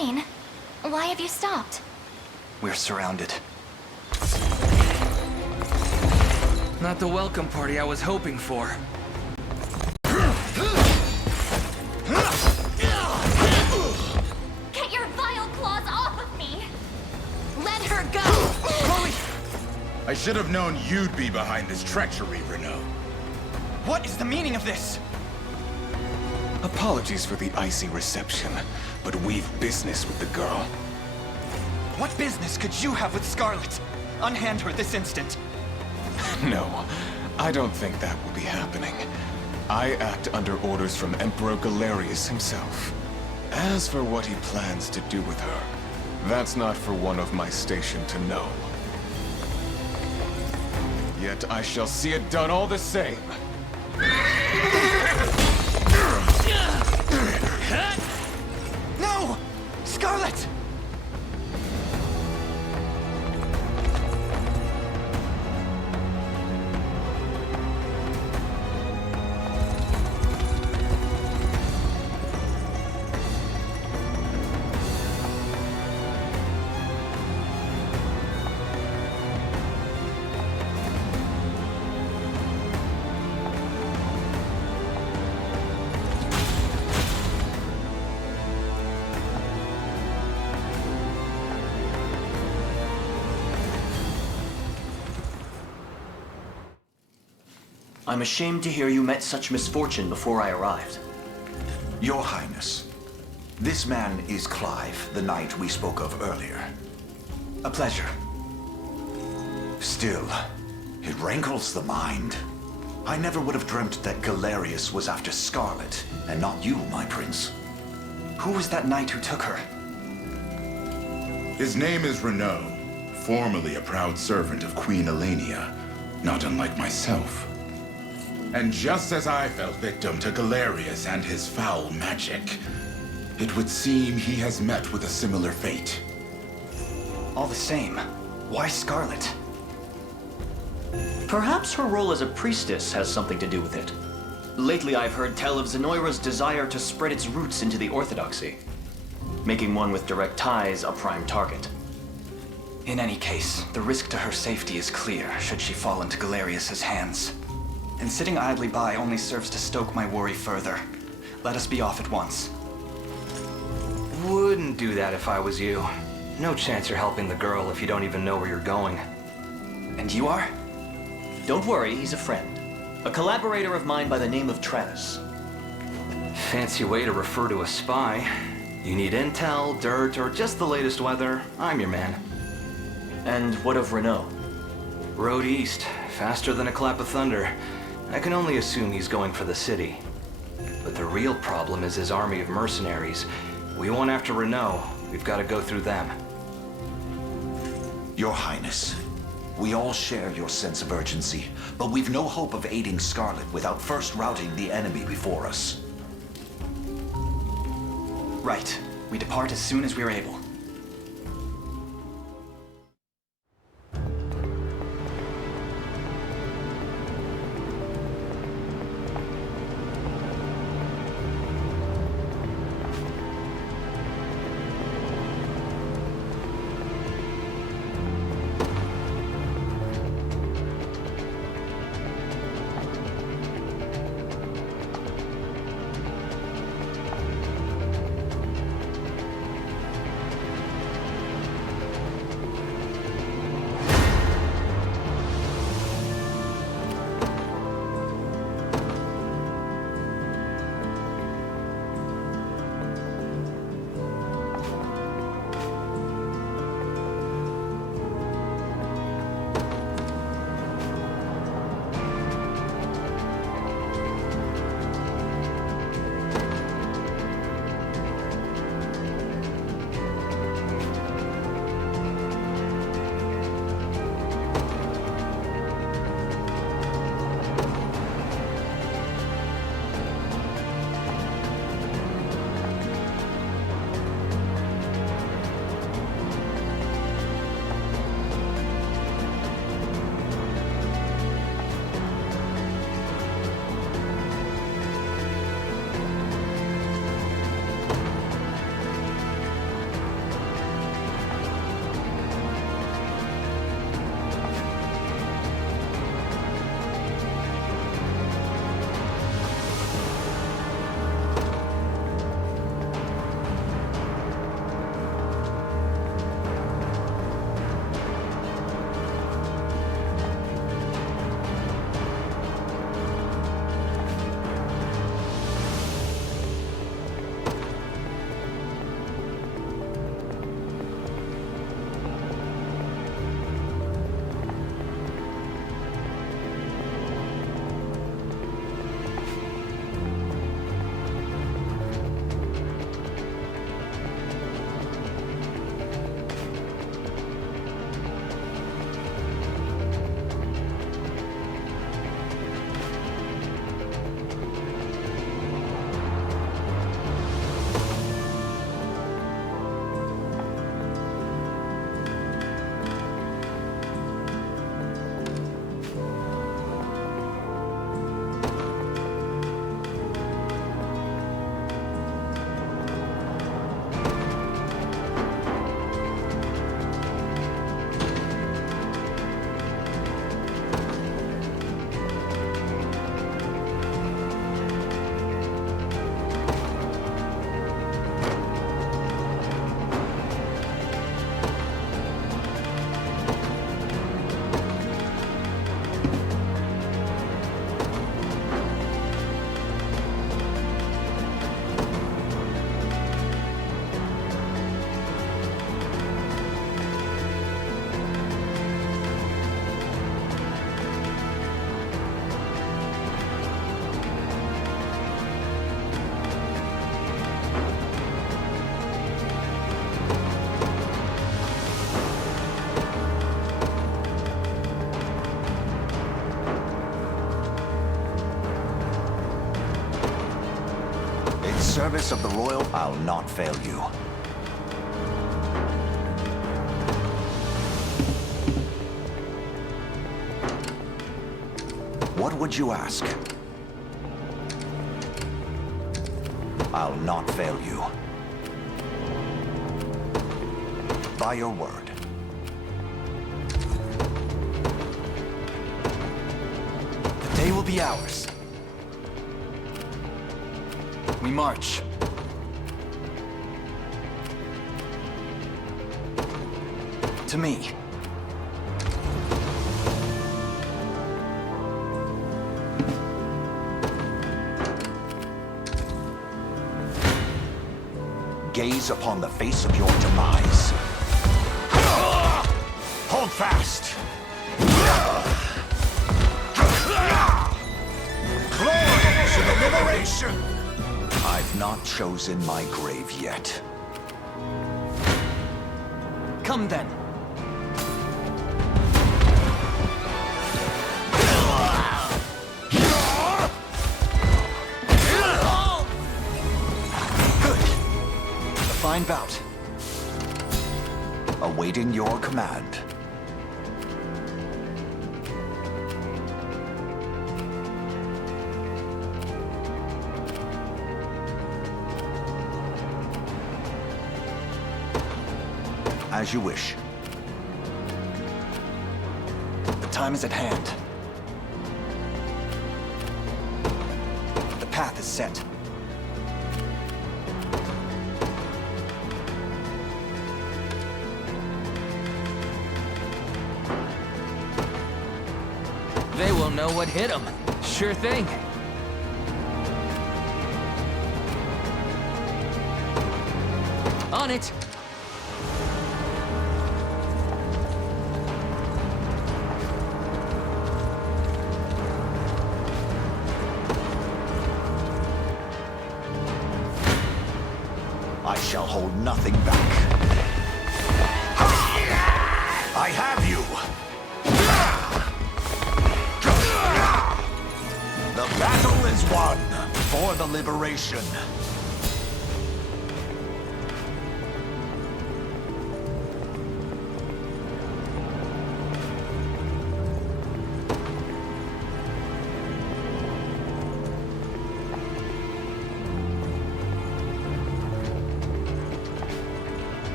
Wayne, why have you stopped? We're surrounded. Not the welcome party I was hoping for. Get your vile claws off of me! Let her go! Chloe! I should have known you'd be behind this treachery, Renault. What is the meaning of this? Apologies for the icy reception, but we've business with the girl. What business could you have with Scarlett? Unhand her this instant. No, I don't think that will be happening. I act under orders from Emperor Galerius himself. As for what he plans to do with her, that's not for one of my station to know. Yet I shall see it done all the same. No! Scarlett! I'm ashamed to hear you met such misfortune before I arrived. Your Highness, this man is Clive, the knight we spoke of earlier. A pleasure. Still, it rankles the mind. I never would have dreamt that Galerius was after Scarlett, and not you, my prince. Who was that knight who took her? His name is Renault, formerly a proud servant of Queen Elenia, not unlike myself. And just as I fell victim to Galerius and his foul magic, it would seem he has met with a similar fate. All the same, why Scarlett? Perhaps her role as a priestess has something to do with it. Lately I've heard tell of Zenoira's desire to spread its roots into the Orthodoxy, making one with direct ties a prime target. In any case, the risk to her safety is clear should she fall into Galerius's hands. And sitting idly by only serves to stoke my worry further. Let us be off at once. Wouldn't do that if I was you. No chance you're helping the girl if you don't even know where you're going. And you are? Don't worry, he's a friend. A collaborator of mine by the name of Travis. Fancy way to refer to a spy. You need intel, dirt, or just the latest weather, I'm your man. And what of Renault? Road east, faster than a clap of thunder. I can only assume he's going for the city. But the real problem is his army of mercenaries. We want after Renault, we've got to go through them. Your Highness, we all share your sense of urgency, but we've no hope of aiding Scarlett without first routing the enemy before us. Right. We depart as soon as we're able. service of the royal, I'll not fail you. What would you ask? I'll not fail you. By your word. The day will be ours. We march. To me. Gaze upon the face of your demise. Hold fast! Glory to the liberation! I've not chosen my grave yet. Come then. Fine bout. Awaiting your command. As you wish. The time is at hand. The path is set. They will know what hit them. Sure thing. On it! I shall hold nothing back. I have you! The battle is won for the liberation.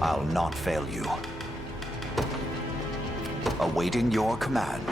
I'll not fail you. Awaiting your command.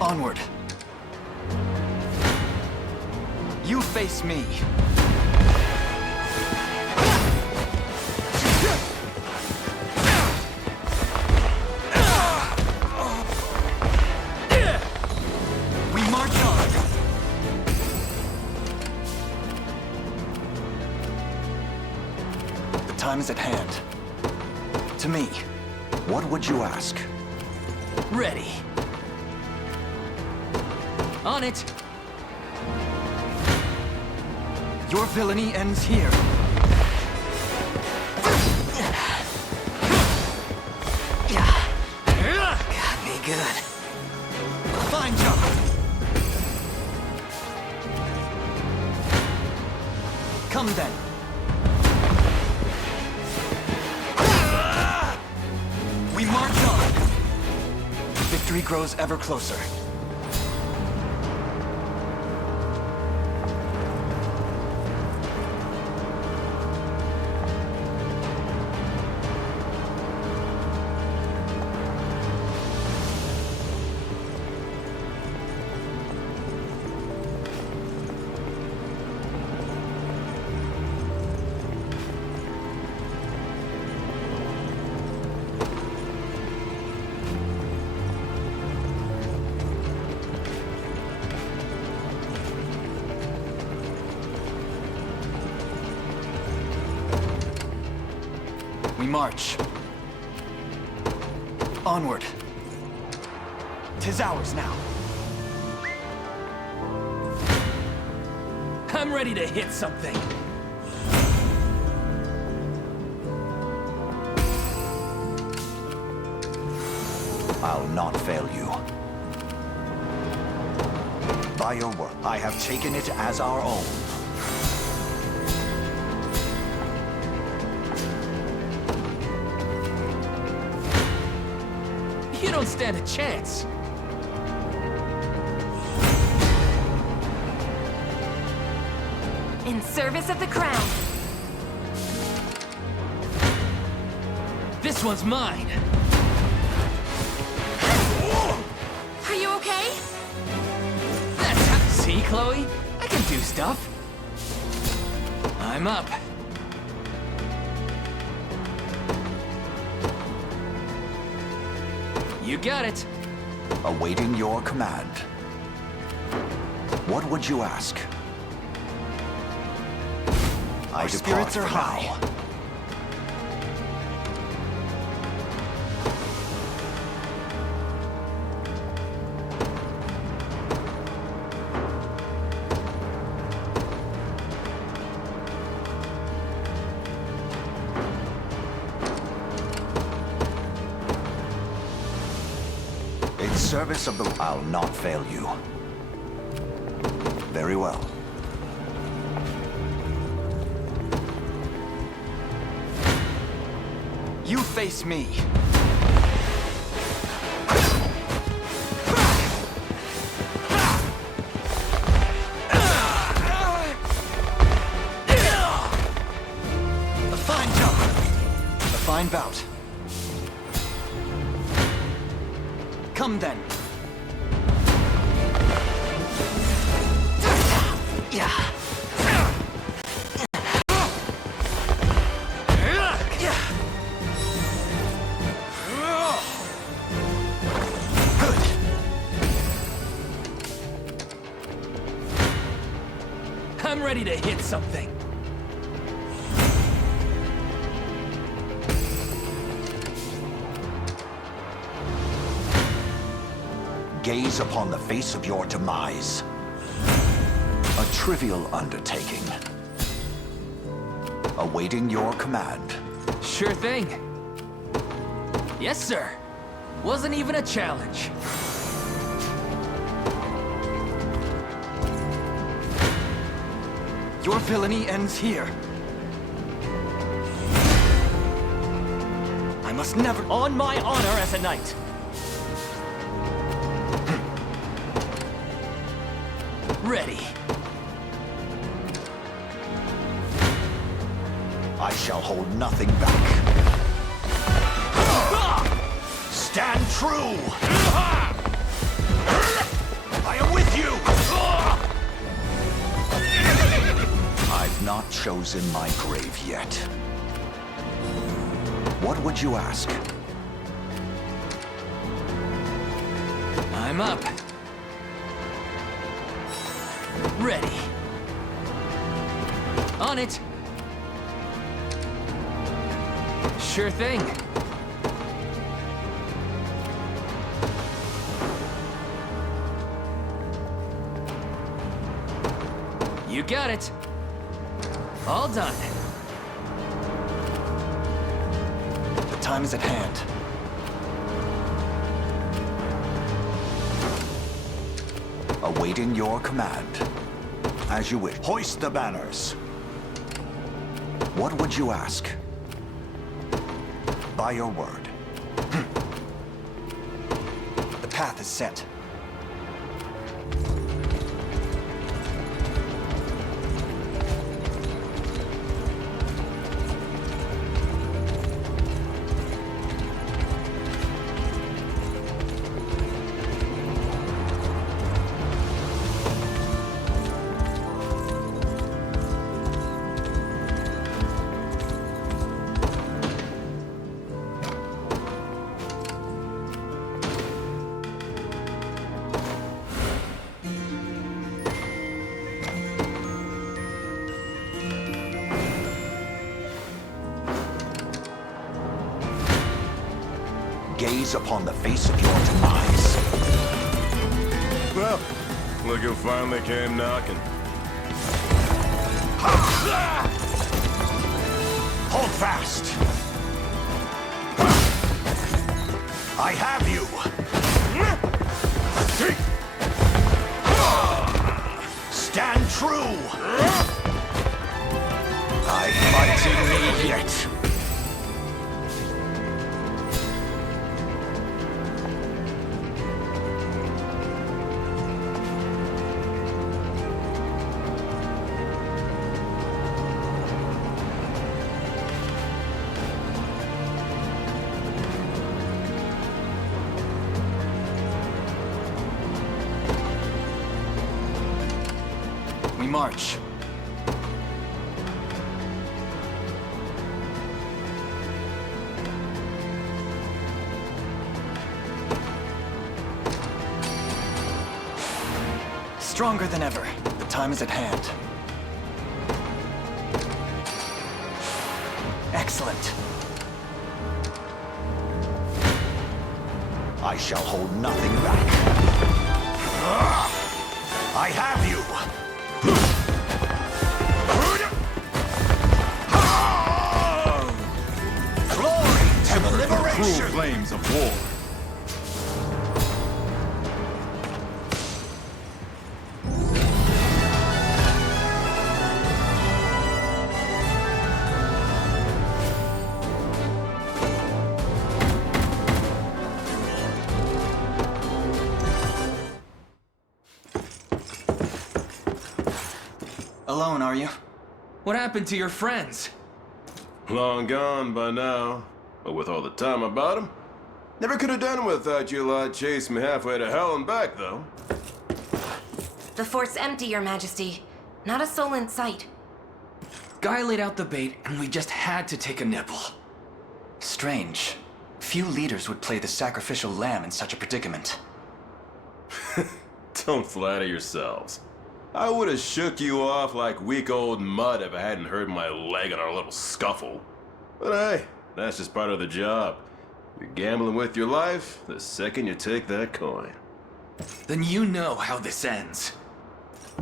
Onward. You face me. We march on. The time is at hand. To me. What would you ask? Ready. On it! Your villainy ends here. Got me good. Fine job. Come then. We march on. Victory grows ever closer. We march. Onward. 'Tis ours now. I'm ready to hit something. I'll not fail you. By your word, I have taken it as our own. You don't stand a chance. In service of the crown. This one's mine. Are you okay? That's how... See, Chloe? I can do stuff. I'm up. You got it. Awaiting your command. What would you ask? Our spirits are high. In service of the... I'll not fail you. Very well. You face me. A fine jump. A fine bout. Come then. Yeah. I'm ready to hit something. Gaze upon the face of your demise. A trivial undertaking. Awaiting your command. Sure thing. Yes, sir. Wasn't even a challenge. Your villainy ends here. I must never... On my honor as a knight. Ready. I shall hold nothing back. Stand true! I am with you! I've not chosen my grave yet. What would you ask? I'm up. Ready. On it. Sure thing. You got it. All done. The time is at hand. Awaiting your command. As you wish. Hoist the banners. What would you ask? By your word. The path is set. gaze upon the face of your demise. Well, look who finally came knocking. Hold fast! I have you! Stand true! I fight in me yet! We march. Stronger than ever. The time is at hand. Excellent. I shall hold nothing back. I have you! Glory to the liberation! Cruel flames of war. Alone, are you? What happened to your friends? Long gone by now. But with all the time about them, never could have done without you lot chasing me halfway to hell and back, though. The fort's empty, Your Majesty. Not a soul in sight. Guy laid out the bait, and we just had to take a nibble. Strange. Few leaders would play the sacrificial lamb in such a predicament. Don't flatter yourselves. I would have shook you off like weak old mud if I hadn't hurt my leg in our little scuffle. But hey, that's just part of the job. You're gambling with your life the second you take that coin. Then you know how this ends.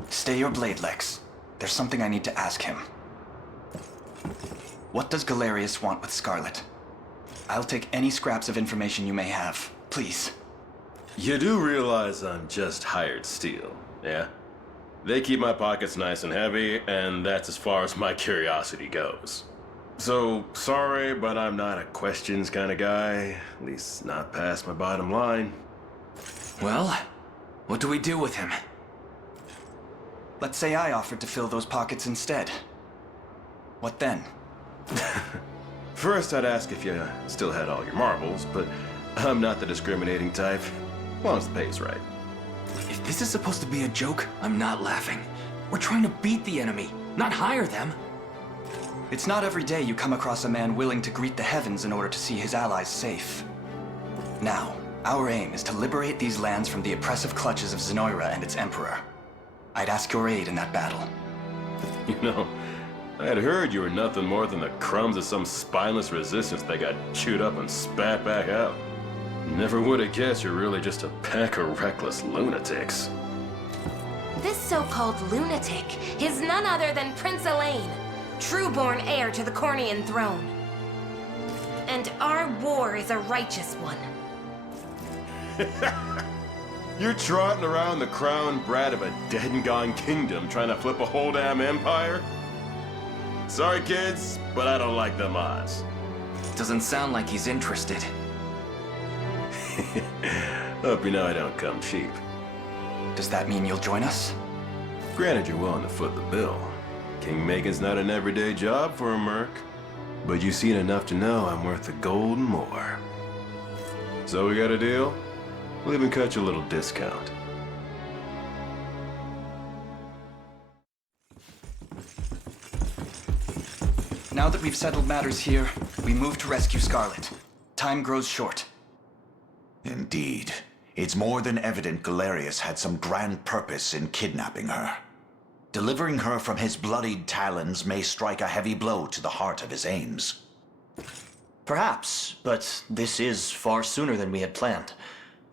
Stay your blade, Lex. There's something I need to ask him. What does Galerius want with Scarlett? I'll take any scraps of information you may have, please. You do realize I'm just hired steel, yeah? They keep my pockets nice and heavy, and that's as far as my curiosity goes. So, sorry, but I'm not a questions kind of guy. At least not past my bottom line. Well, what do we do with him? Let's say I offered to fill those pockets instead. What then? First, I'd ask if you still had all your marbles, but I'm not the discriminating type. As long as the pay's right. If this is supposed to be a joke, I'm not laughing. We're trying to beat the enemy, not hire them. It's not every day you come across a man willing to greet the heavens in order to see his allies safe. Now, our aim is to liberate these lands from the oppressive clutches of Zenoira and its emperor. I'd ask your aid in that battle. You know, I had heard you were nothing more than the crumbs of some spineless resistance that got chewed up and spat back out. Never would have guessed you're really just a pack of reckless lunatics. This so-called lunatic is none other than Prince Elaine, true-born heir to the Cornian throne. And our war is a righteous one. You're trotting around the crown brat of a dead and gone kingdom trying to flip a whole damn empire? Sorry, kids, but I don't like them odds. Doesn't sound like he's interested. Hope you know I don't come cheap. Does that mean you'll join us? Granted, you're willing to foot the bill. King-making's not an everyday job for a merc. But you've seen enough to know I'm worth a gold and more. So we got a deal? We'll even cut you a little discount. Now that we've settled matters here, we move to rescue Scarlett. Time grows short. Indeed. It's more than evident Galerius had some grand purpose in kidnapping her. Delivering her from his bloodied talons may strike a heavy blow to the heart of his aims. Perhaps, but this is far sooner than we had planned.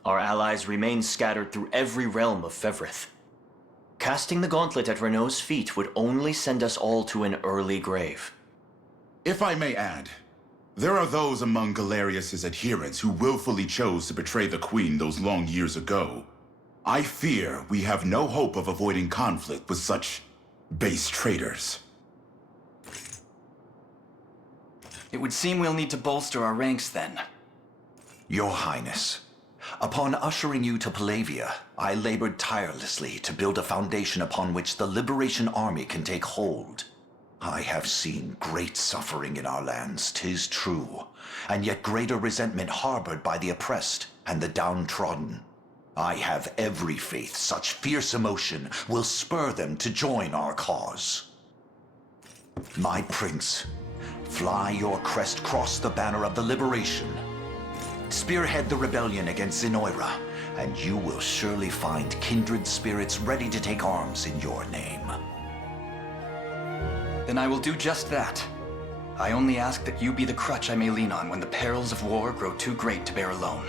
Our allies remain scattered through every realm of Fevrith. Casting the gauntlet at Renault's feet would only send us all to an early grave. If I may add, there are those among Galerius's adherents who willfully chose to betray the Queen those long years ago. I fear we have no hope of avoiding conflict with such base traitors. It would seem we'll need to bolster our ranks then. Your Highness, upon ushering you to Palavia, I labored tirelessly to build a foundation upon which the Liberation Army can take hold. I have seen great suffering in our lands, 'tis true, and yet greater resentment harbored by the oppressed and the downtrodden. I have every faith such fierce emotion will spur them to join our cause. My prince, fly your crest across the banner of the liberation. Spearhead the rebellion against Zenoira, and you will surely find kindred spirits ready to take arms in your name. Then I will do just that. I only ask that you be the crutch I may lean on when the perils of war grow too great to bear alone.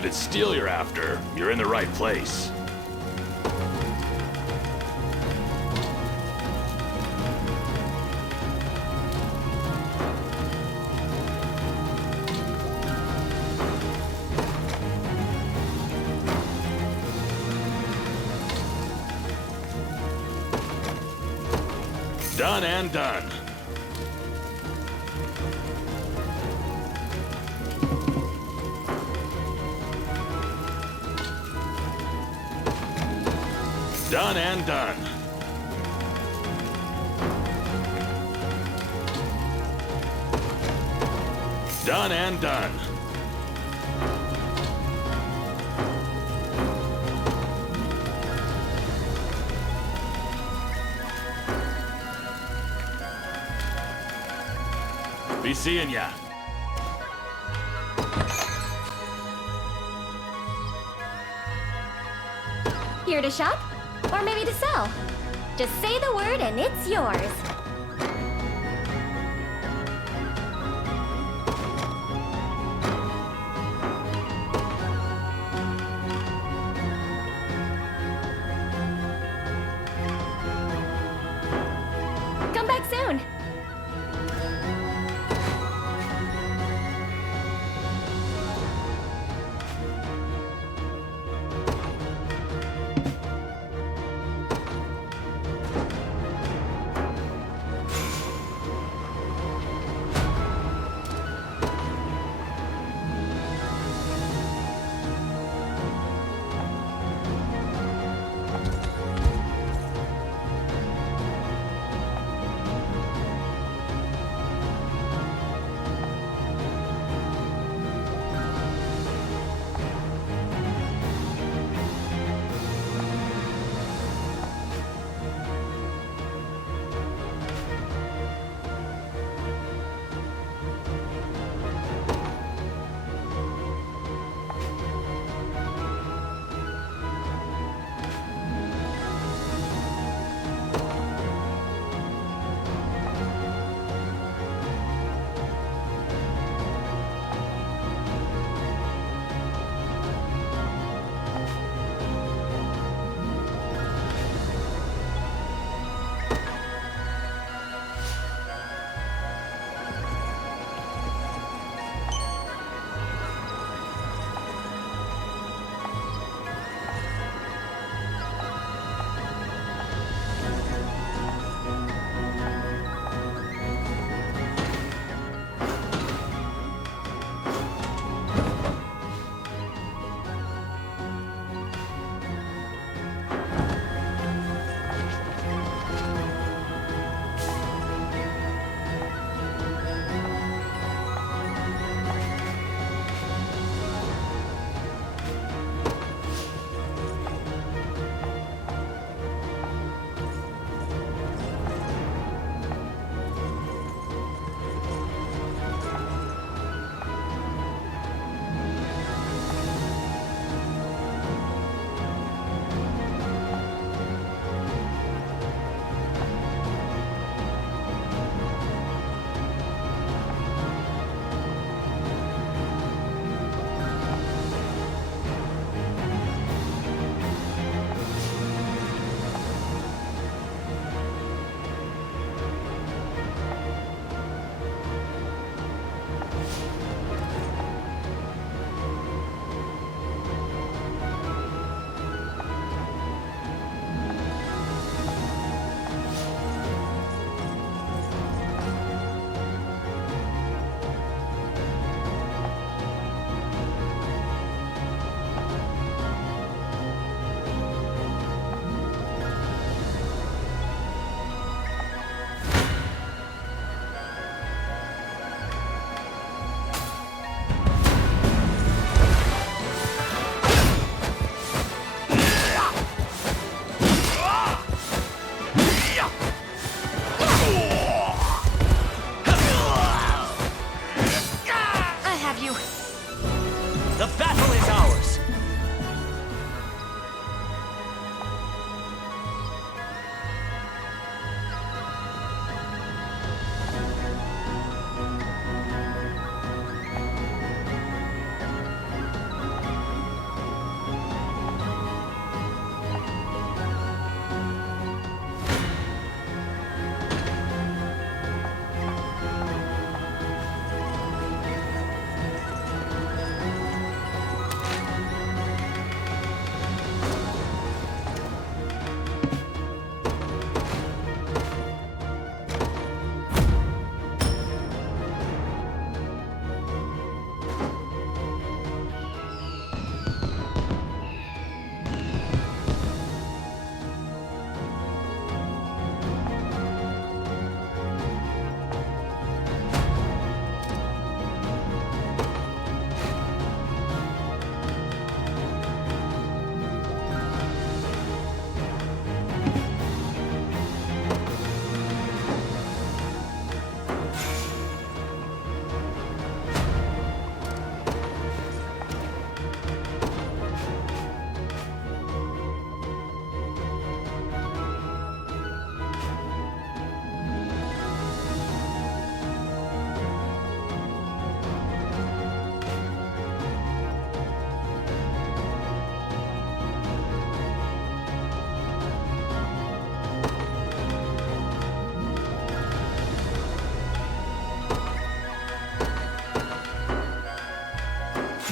If it's steel you're after, you're in the right place. Done and done. Done and done. Done and done. Be seeing ya. Here to shop? Or maybe to sell? Just say the word and it's yours. Come back soon.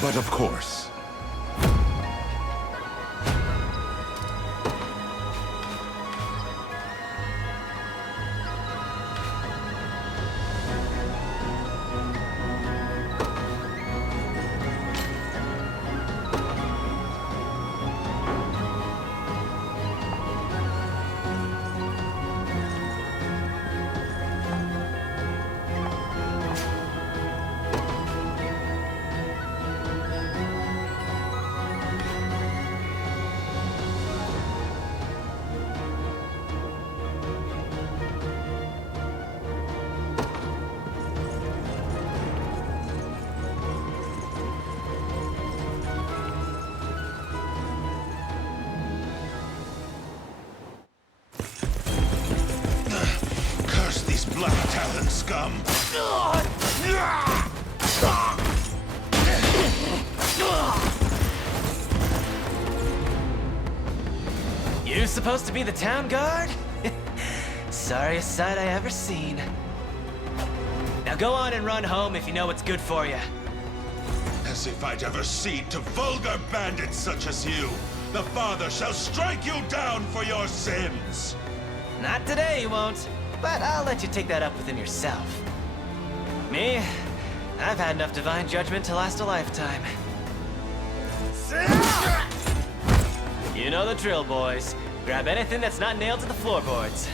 But of course, curse these Black Talon scum! You supposed to be the town guard? Sorriest sight I ever seen. Now go on and run home if you know what's good for you. As if I'd ever cede to vulgar bandits such as you. The Father shall strike you down for your sins! Not today, you won't. But I'll let you take that up within yourself. Me? I've had enough divine judgment to last a lifetime. You know the drill, boys. Grab anything that's not nailed to the floorboards.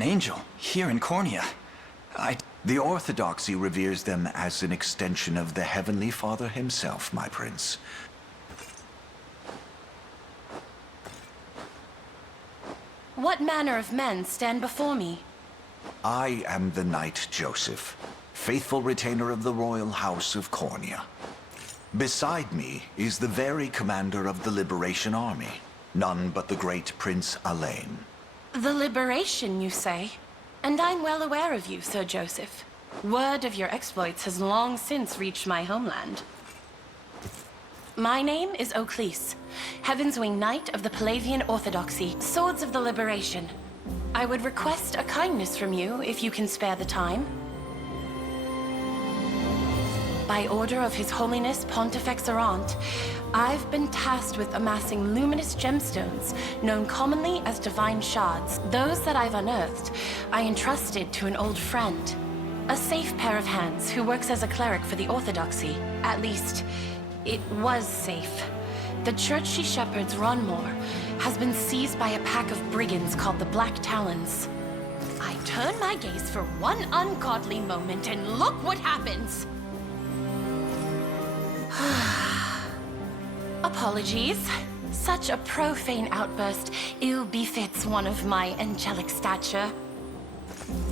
An angel, here in Cornea. The Orthodoxy reveres them as an extension of the Heavenly Father himself, my prince. What manner of men stand before me? I am the Knight Joseph, faithful retainer of the royal house of Cornea. Beside me is the very commander of the Liberation Army, none but the great Prince Alain. The Liberation, you say? And I'm well aware of you, Sir Joseph. Word of your exploits has long since reached my homeland. My name is Oclese, Heaven's Wing Knight of the Palavian Orthodoxy, Swords of the Liberation. I would request a kindness from you if you can spare the time. By order of His Holiness Pontifex Errant, I've been tasked with amassing luminous gemstones, known commonly as divine shards. Those that I've unearthed, I entrusted to an old friend. A safe pair of hands who works as a cleric for the Orthodoxy. At least, it was safe. The church she shepherds, Ronmore, has been seized by a pack of brigands called the Black Talons. I turn my gaze for one ungodly moment and look what happens! Apologies. Such a profane outburst ill befits one of my angelic stature.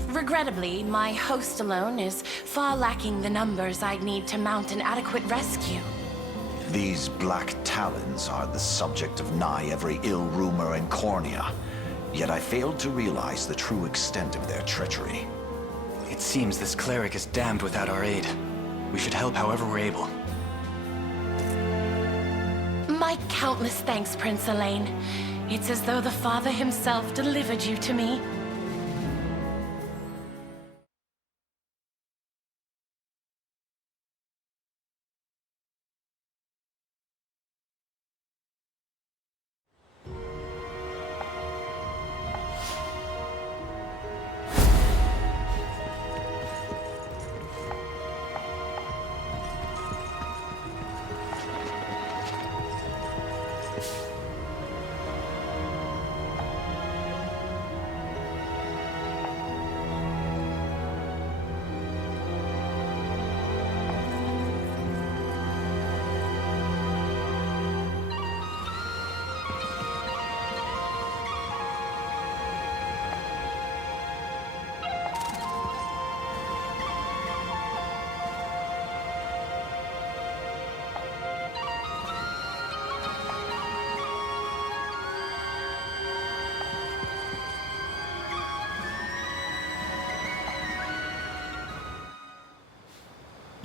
Regrettably, my host alone is far lacking the numbers I'd need to mount an adequate rescue. These Black Talons are the subject of nigh every ill rumor in Cornea, yet I failed to realize the true extent of their treachery. It seems this cleric is damned without our aid. We should help however we're able. My countless thanks, Prince Alain. It's as though the Father himself delivered you to me.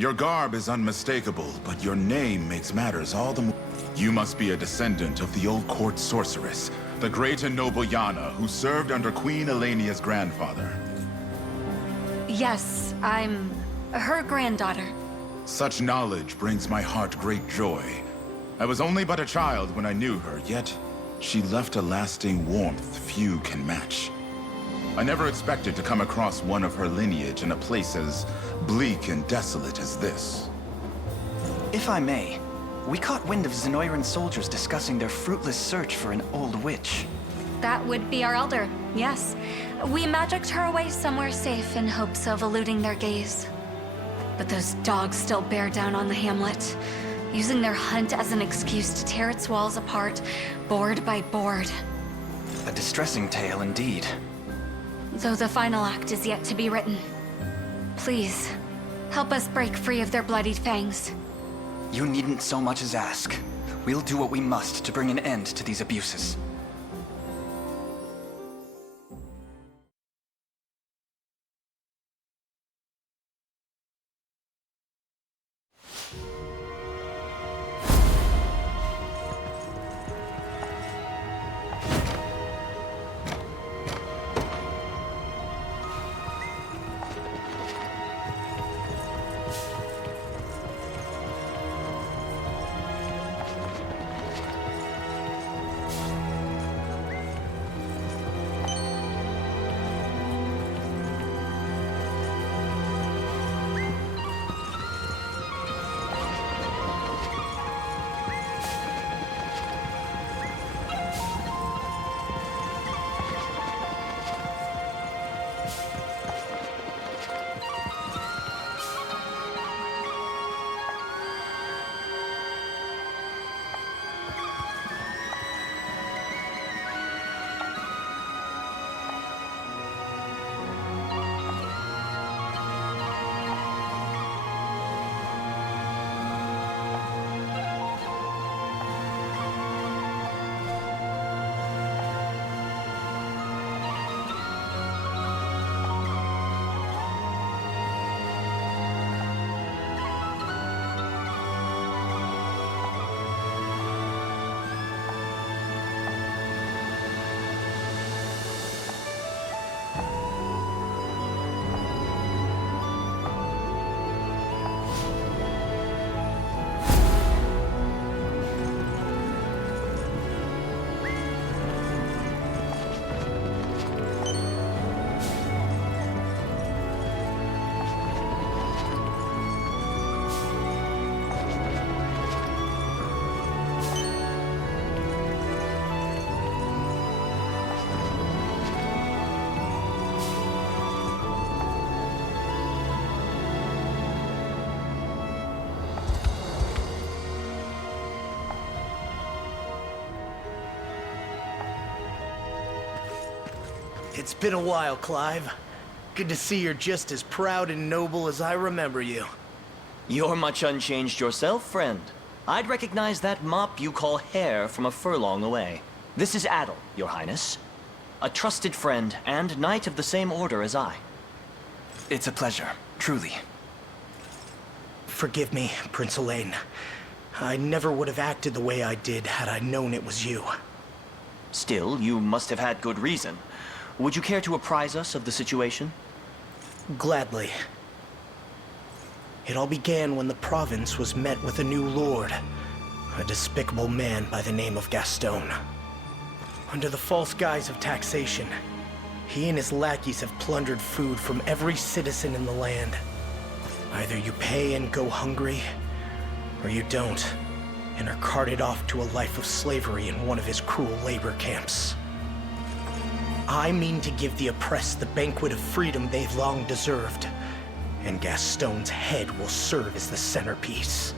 Your garb is unmistakable, but your name makes matters all the more. You must be a descendant of the old court sorceress, the great and noble Yana, who served under Queen Elenia's grandfather. Yes, I'm her granddaughter. Such knowledge brings my heart great joy. I was only but a child when I knew her, yet she left a lasting warmth few can match. I never expected to come across one of her lineage in a place as bleak and desolate as this. If I may, we caught wind of Zenoiran soldiers discussing their fruitless search for an old witch. That would be our elder, yes. We magicked her away somewhere safe in hopes of eluding their gaze. But those dogs still bear down on the hamlet, using their hunt as an excuse to tear its walls apart, board by board. A distressing tale indeed. Though the final act is yet to be written. Please, help us break free of their bloodied fangs. You needn't so much as ask. We'll do what we must to bring an end to these abuses. It's been a while, Clive. Good to see you're just as proud and noble as I remember you. You're much unchanged yourself, friend. I'd recognize that mop you call hair from a furlong away. This is Adel, Your Highness. A trusted friend and knight of the same order as I. It's a pleasure, truly. Forgive me, Prince Elaine. I never would have acted the way I did had I known it was you. Still, you must have had good reason. Would you care to apprise us of the situation? Gladly. It all began when the province was met with a new lord, a despicable man by the name of Gaston. Under the false guise of taxation, he and his lackeys have plundered food from every citizen in the land. Either you pay and go hungry, or you don't, and are carted off to a life of slavery in one of his cruel labor camps. I mean to give the oppressed the banquet of freedom they've long deserved, and Gaston's head will serve as the centerpiece.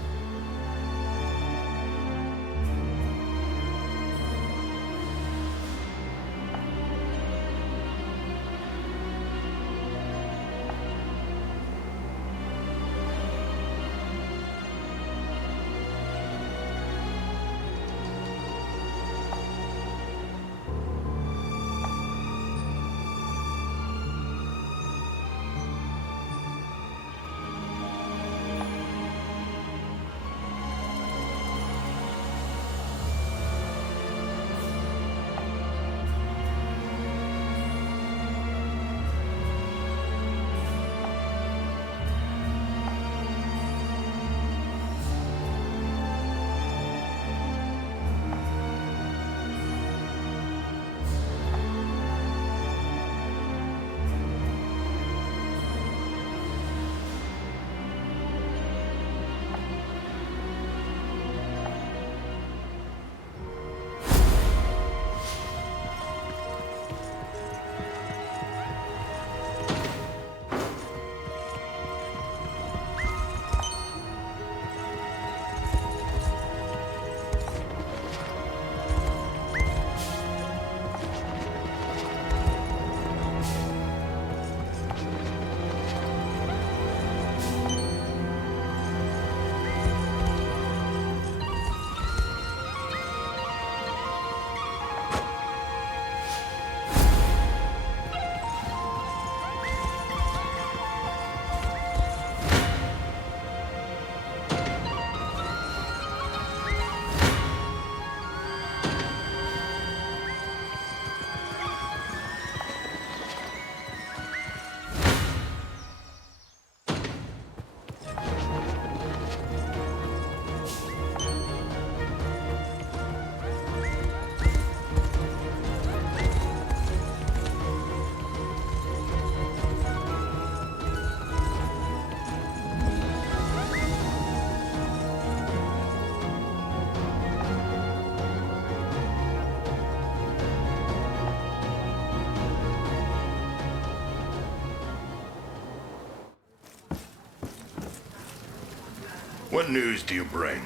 What news do you bring?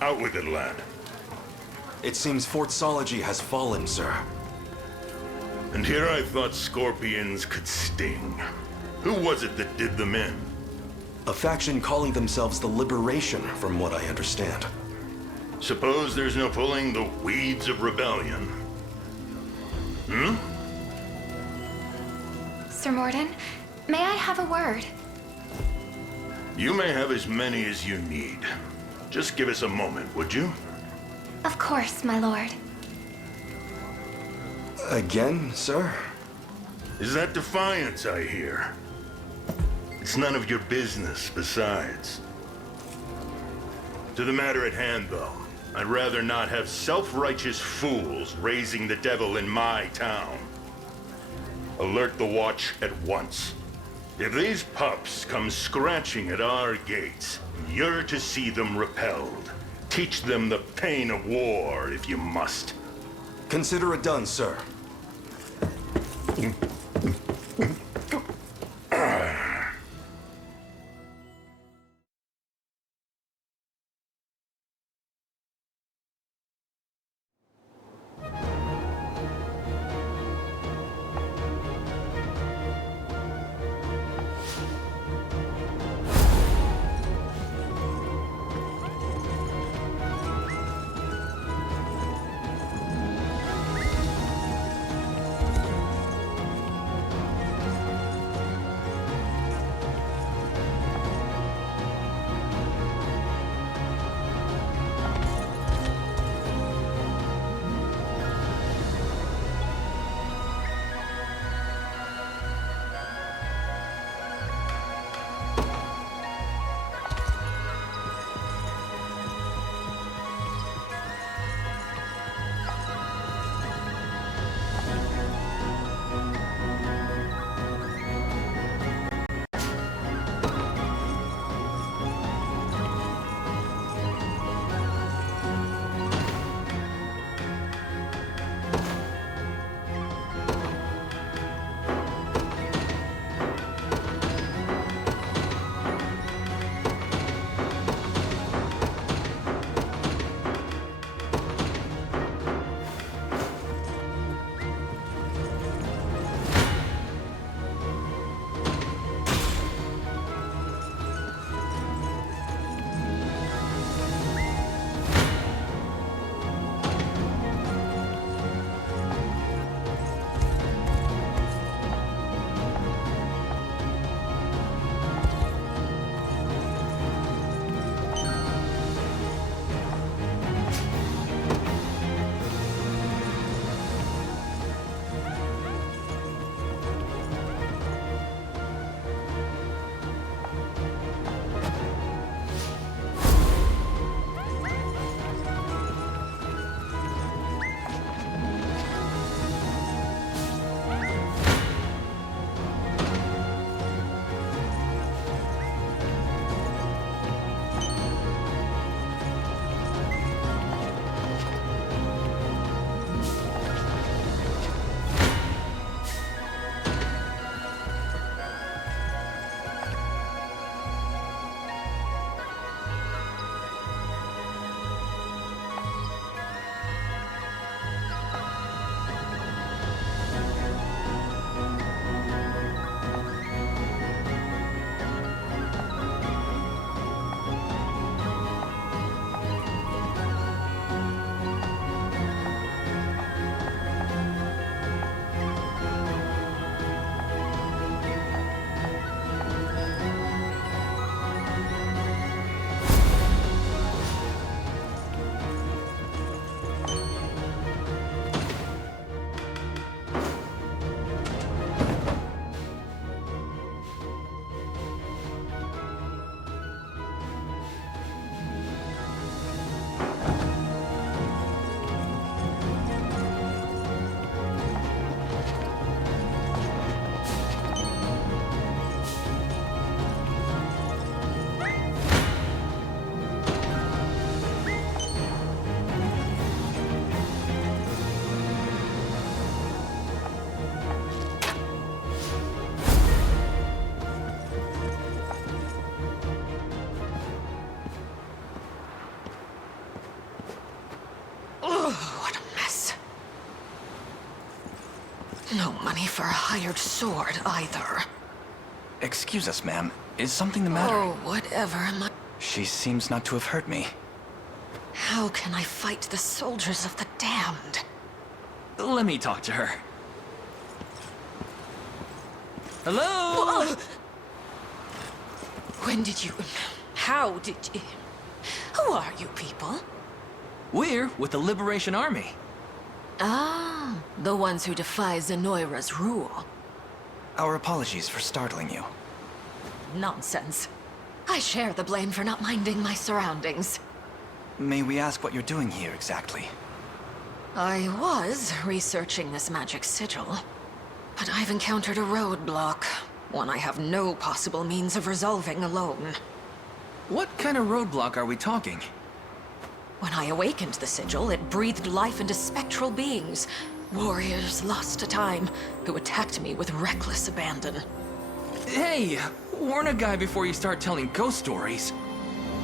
Out with it, lad. It seems Fort Soligie has fallen, sir. And here I thought scorpions could sting. Who was it that did them in? A faction calling themselves the Liberation, from what I understand. Suppose there's no pulling the weeds of rebellion. Hmm? Sir Morden, may I have a word? You may have as many as you need. Just give us a moment, would you? Of course, my lord. Again, sir? Is that defiance I hear? It's none of your business, besides. To the matter at hand, though, I'd rather not have self-righteous fools raising the devil in my town. Alert the watch at once. If these pups come scratching at our gates, you're to see them repelled. Teach them the pain of war, if you must. Consider it done, sir. for a hired sword, either. Excuse us, ma'am. Is something the matter? Oh, whatever. She seems not to have hurt me. How can I fight the soldiers of the damned? Let me talk to her. Hello? When did you... How did you... Who are you people? We're with the Liberation Army. Ah, the ones who defy Zenoira's rule. Our apologies for startling you. Nonsense. I share the blame for not minding my surroundings. May we ask what you're doing here exactly? I was researching this magic sigil, but I've encountered a roadblock, one I have no possible means of resolving alone. What kind of roadblock are we talking? When I awakened the sigil, it breathed life into spectral beings, warriors lost to time, who attacked me with reckless abandon. Hey, warn a guy before you start telling ghost stories.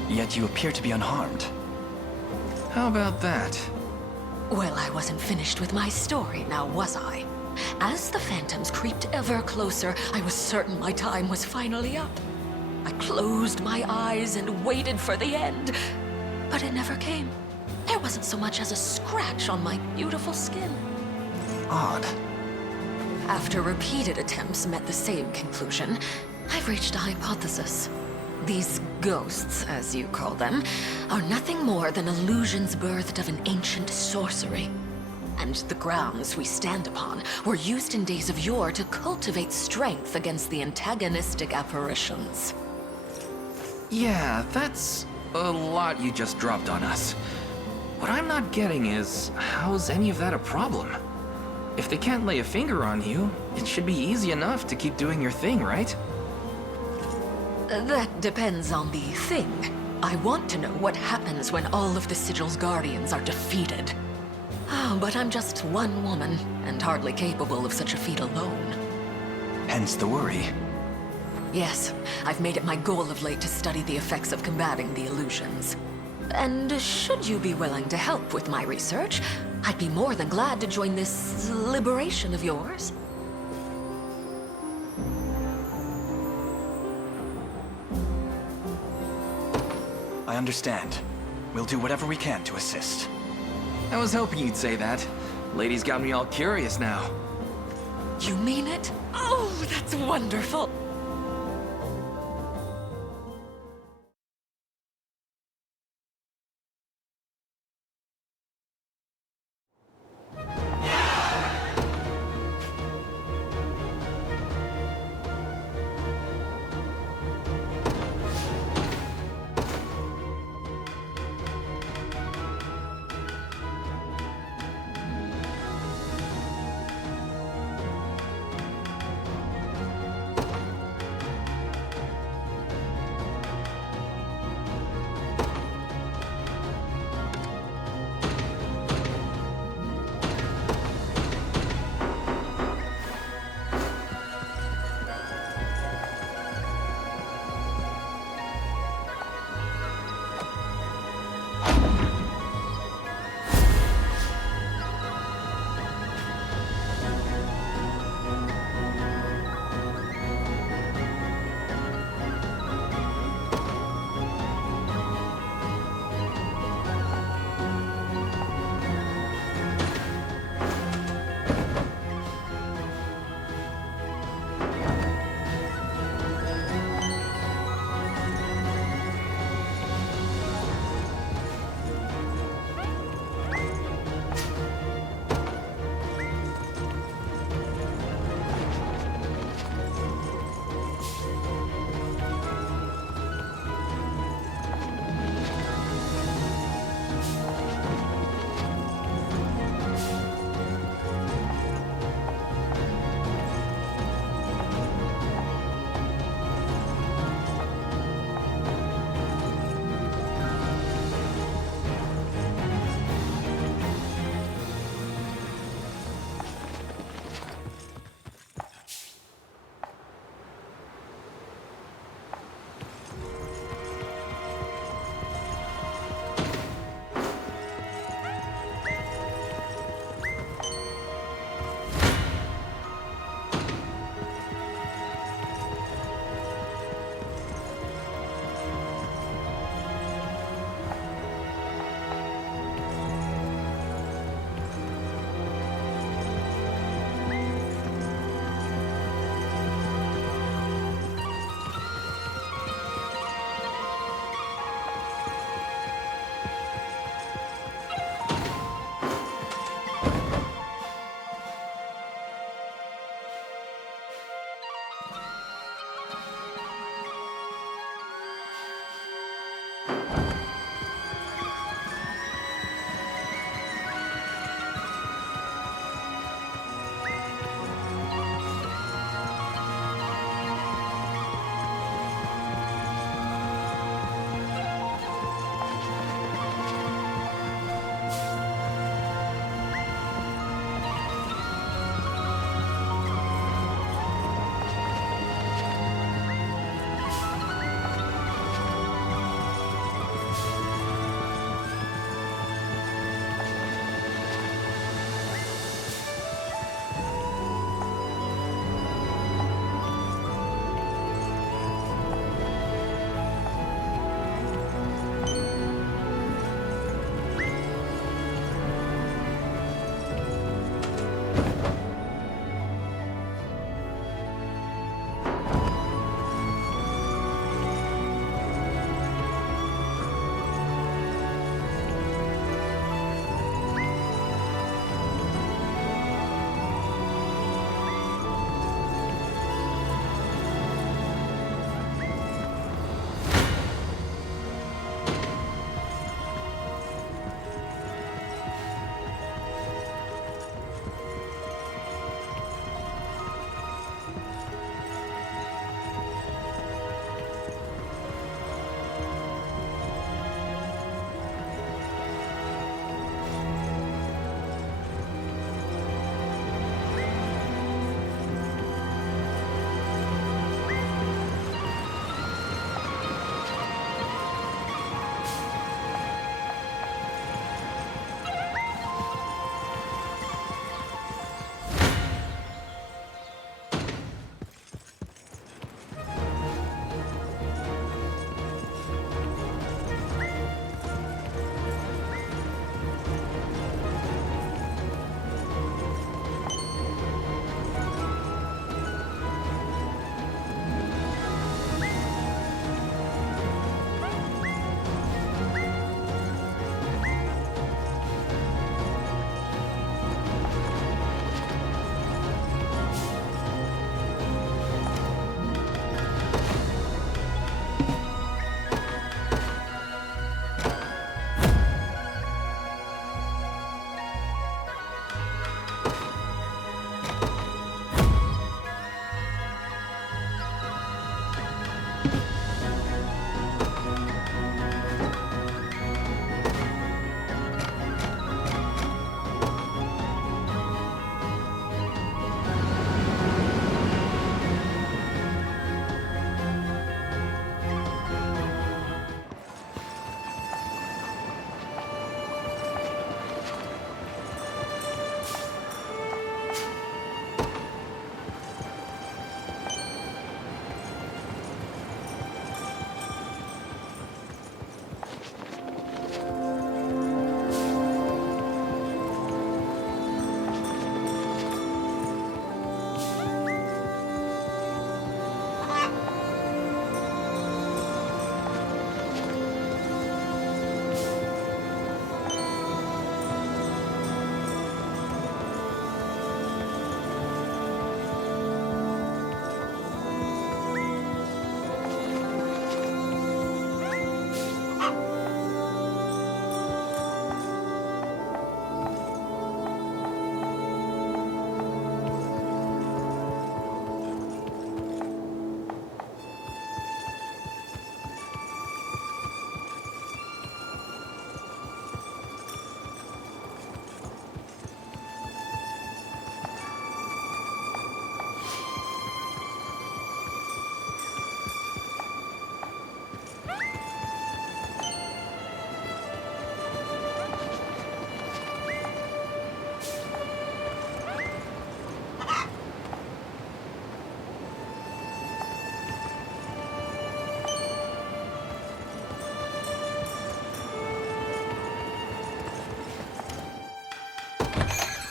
Yet you appear to be unharmed. How about that? Well, I wasn't finished with my story, now was I? As the phantoms creeped ever closer, I was certain my time was finally up. I closed my eyes and waited for the end, but it never came. There wasn't so much as a scratch on my beautiful skin. Odd. After repeated attempts met the same conclusion, I've reached a hypothesis. These ghosts, as you call them, are nothing more than illusions birthed of an ancient sorcery. And the grounds we stand upon were used in days of yore to cultivate strength against the antagonistic apparitions. Yeah, that's a lot you just dropped on us. What I'm not getting is, how's any of that a problem? If they can't lay a finger on you, it should be easy enough to keep doing your thing, right? That depends on the thing. I want to know what happens when all of the Sigil's guardians are defeated. Oh, but I'm just one woman, and hardly capable of such a feat alone. Hence the worry. Yes, I've made it my goal of late to study the effects of combating the illusions. And should you be willing to help with my research, I'd be more than glad to join this liberation of yours. I understand. We'll do whatever we can to assist. I was hoping you'd say that. Lady's got me all curious now. You mean it? Oh, that's wonderful!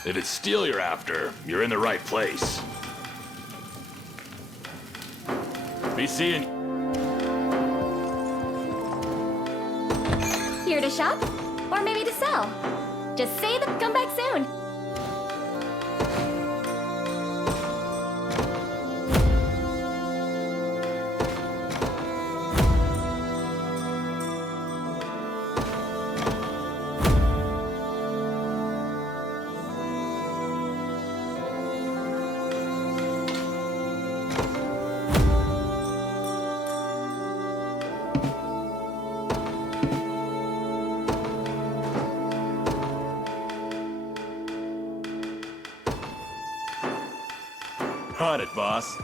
If it's steel you're after, you're in the right place. Be seeing... Here to shop? Or maybe to sell? Just say the come back soon. On it, boss.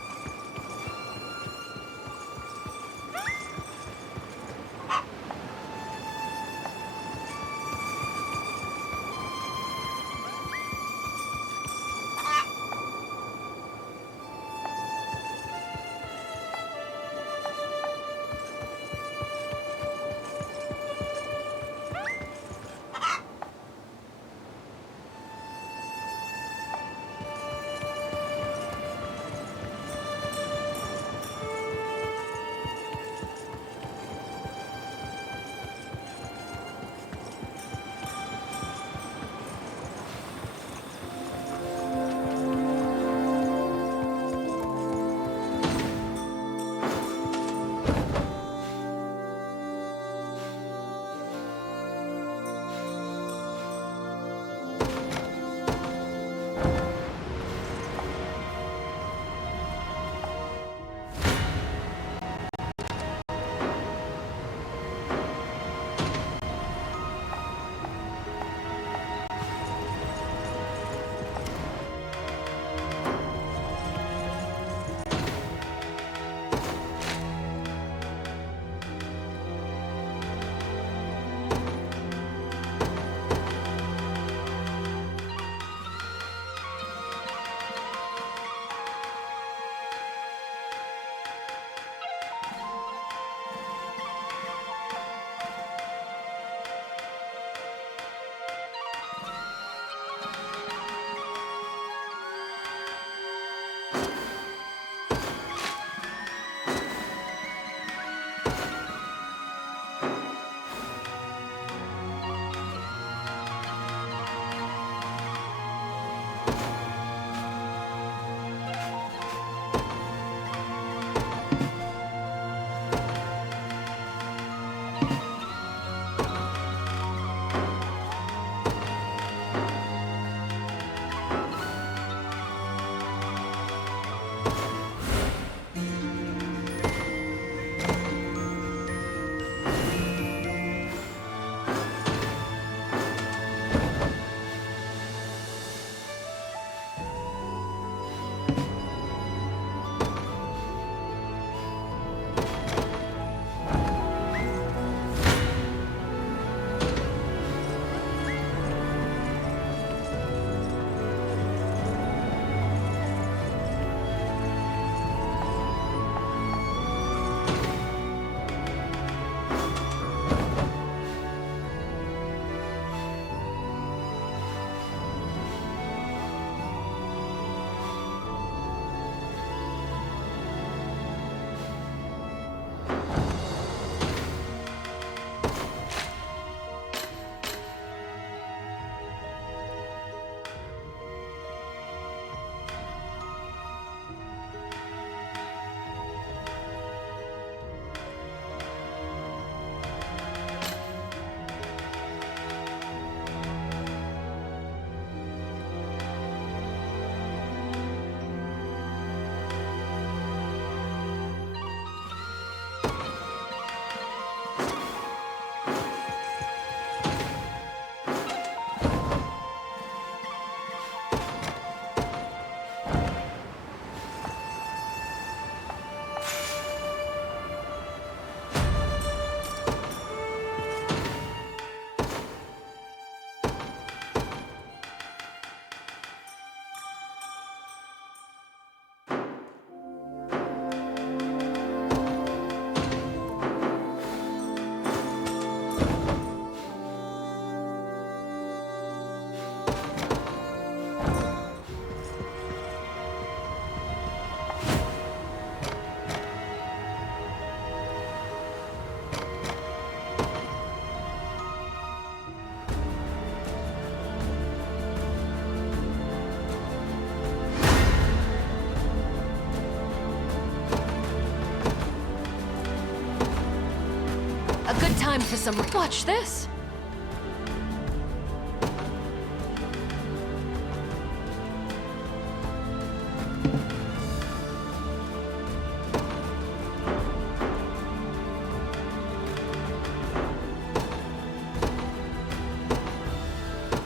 A good time for some... Watch this!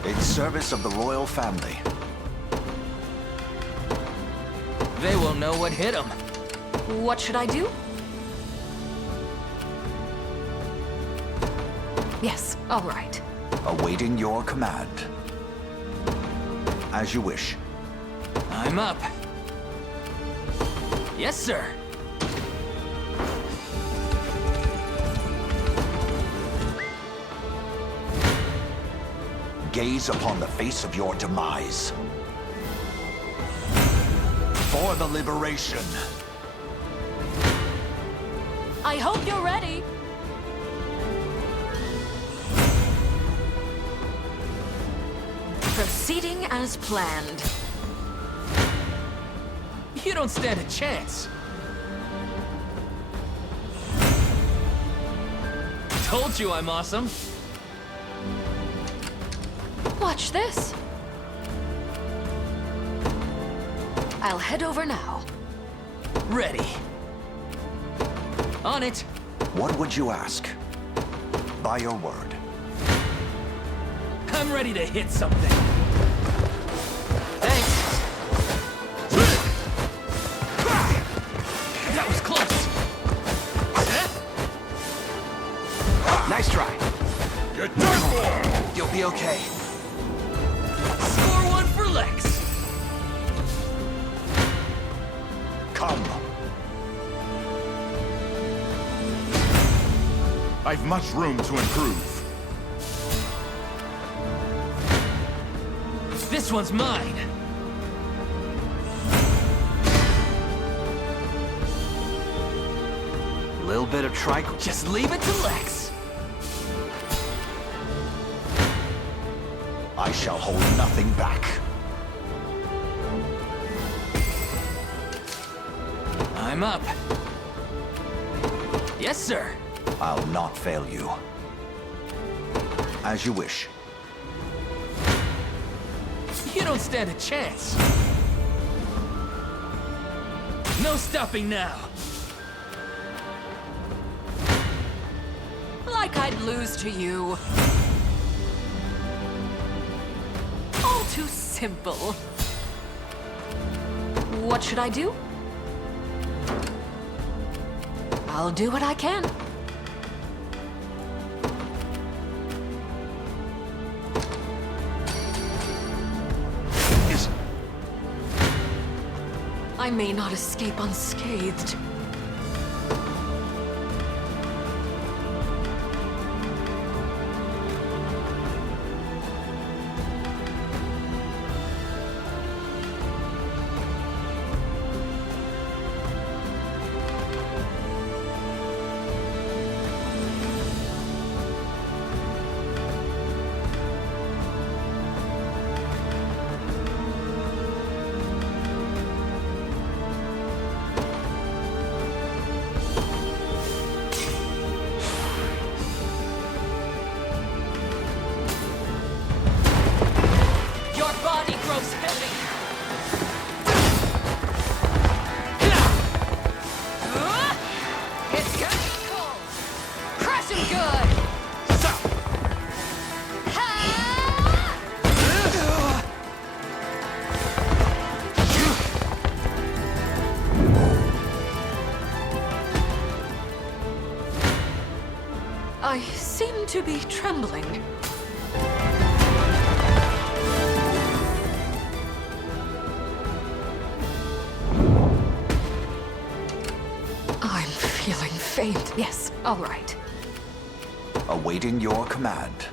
In service of the royal family. They won't know what hit them. What should I do? Yes, all right. Awaiting your command. As you wish. I'm up. Yes, sir. Gaze upon the face of your demise. For the liberation. I hope you're ready. Proceeding as planned. You don't stand a chance. Told you I'm awesome. Watch this. I'll head over now. Ready. On it. What would you ask? By your word. I'm ready to hit something. Thanks. That was close. Nice try. You're done for! You'll be okay. Score one for Lex. Come. I've much room to improve. This one's mine. Little bit of tricle. Just leave it to Lex. I shall hold nothing back. I'm up. Yes, sir. I'll not fail you. As you wish. You don't stand a chance. No stopping now. Like I'd lose to you. All too simple. What should I do? I'll do what I can. I may not escape unscathed. I seem to be trembling. I'm feeling faint. Yes, all right. Awaiting your command.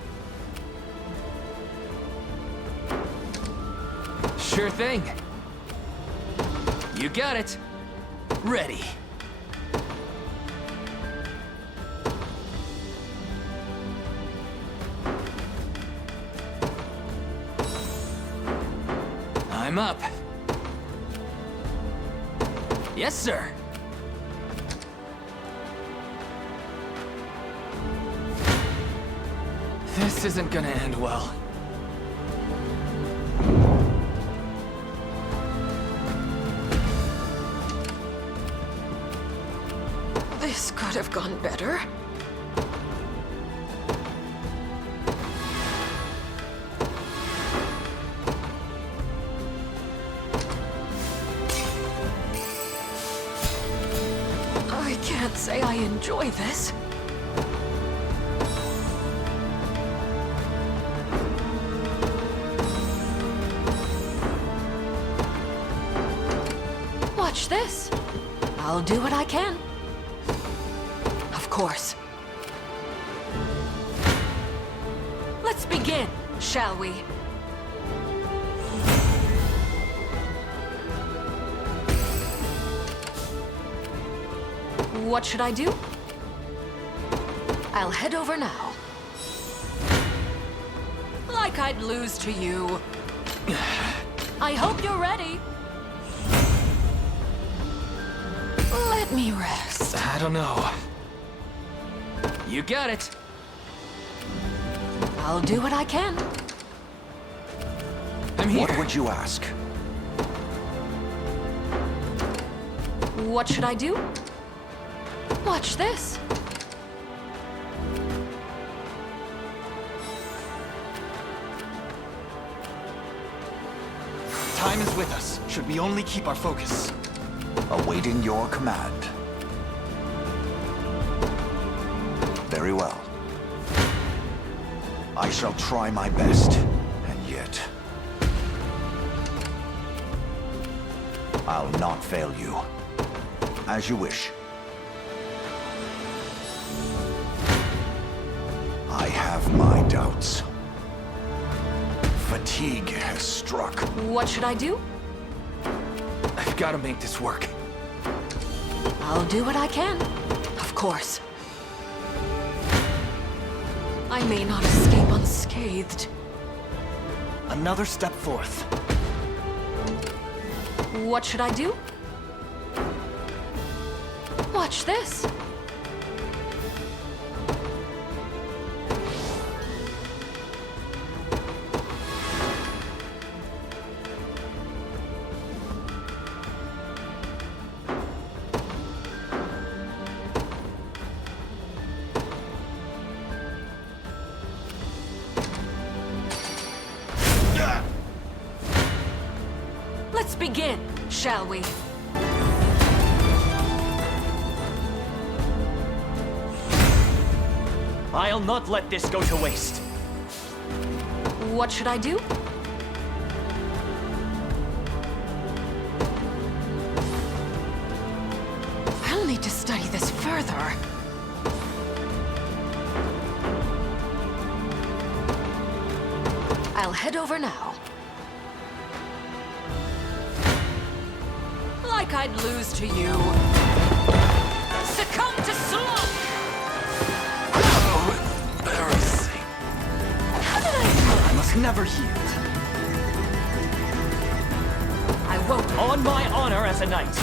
Sure thing. You got it. Ready. I'm up. Yes, sir. This isn't gonna end well. This could have gone better. say I enjoy this. Watch this. I'll do what I can. Of course. Let's begin, shall we? What should I do? I'll head over now. Like I'd lose to you. I hope you're ready. Let me rest. I don't know. You got it. I'll do what I can. I'm here. What would you ask? What should I do? Watch this. Time is with us. Should we only keep our focus? Awaiting your command. Very well. I shall try my best, and yet... I'll not fail you. As you wish. I have my doubts. Fatigue has struck. What should I do? I've got to make this work. I'll do what I can. Of course. I may not escape unscathed. Another step forth. What should I do? Watch this. Let's begin, shall we? I'll not let this go to waste. What should I do? I'll need to study this further. I'll head over now. Like I'd lose to you. Succumb to sloth! Oh, embarrassing. How did I must never yield. I won't. On my honor as a knight.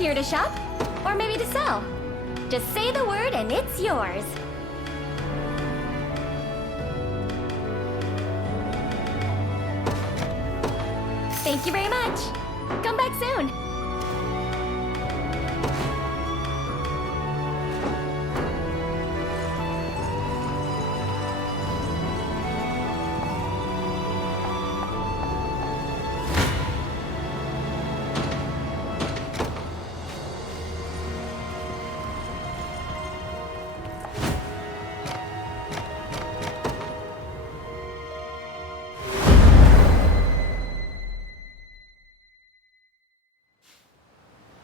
Here to shop? Or maybe to sell? Just say the word and it's yours. Thank you very much. Come back soon.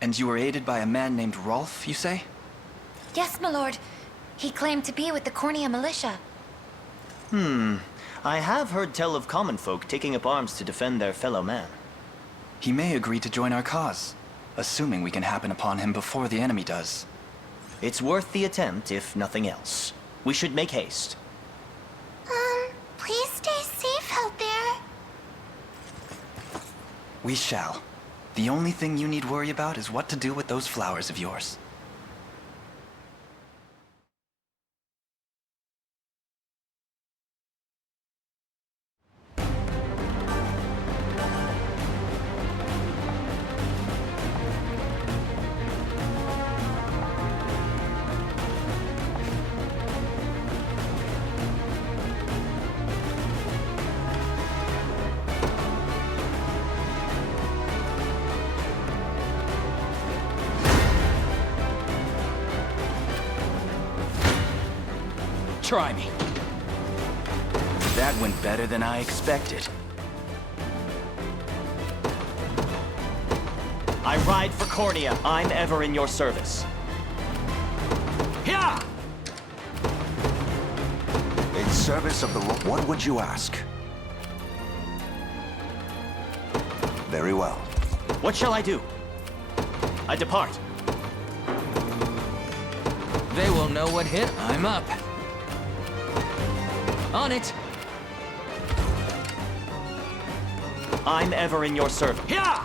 And you were aided by a man named Rolf, you say? Yes, my lord. He claimed to be with the Cornea militia. I have heard tell of common folk taking up arms to defend their fellow man. He may agree to join our cause, assuming we can happen upon him before the enemy does. It's worth the attempt, if nothing else. We should make haste. Please stay safe out there. We shall. The only thing you need worry about is what to do with those flowers of yours. Try me. That went better than I expected. I ride for Cornea. I'm ever in your service. Yeah! In service of the... What would you ask? Very well. What shall I do? I depart. They will know what hit. I'm up. On it. I'm ever in your service. Yeah!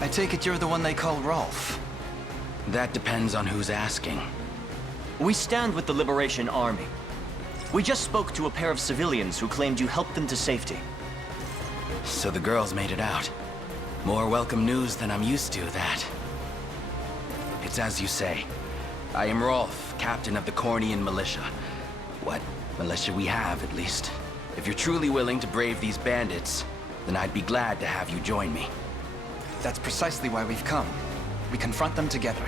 I take it you're the one they call Rolf. That depends on who's asking. We stand with the Liberation Army. We just spoke to a pair of civilians who claimed you helped them to safety. So the girls made it out. More welcome news than I'm used to, that. It's as you say. I am Rolf, captain of the Cornean militia. What militia we have, at least. If you're truly willing to brave these bandits, then I'd be glad to have you join me. That's precisely why we've come. We confront them together.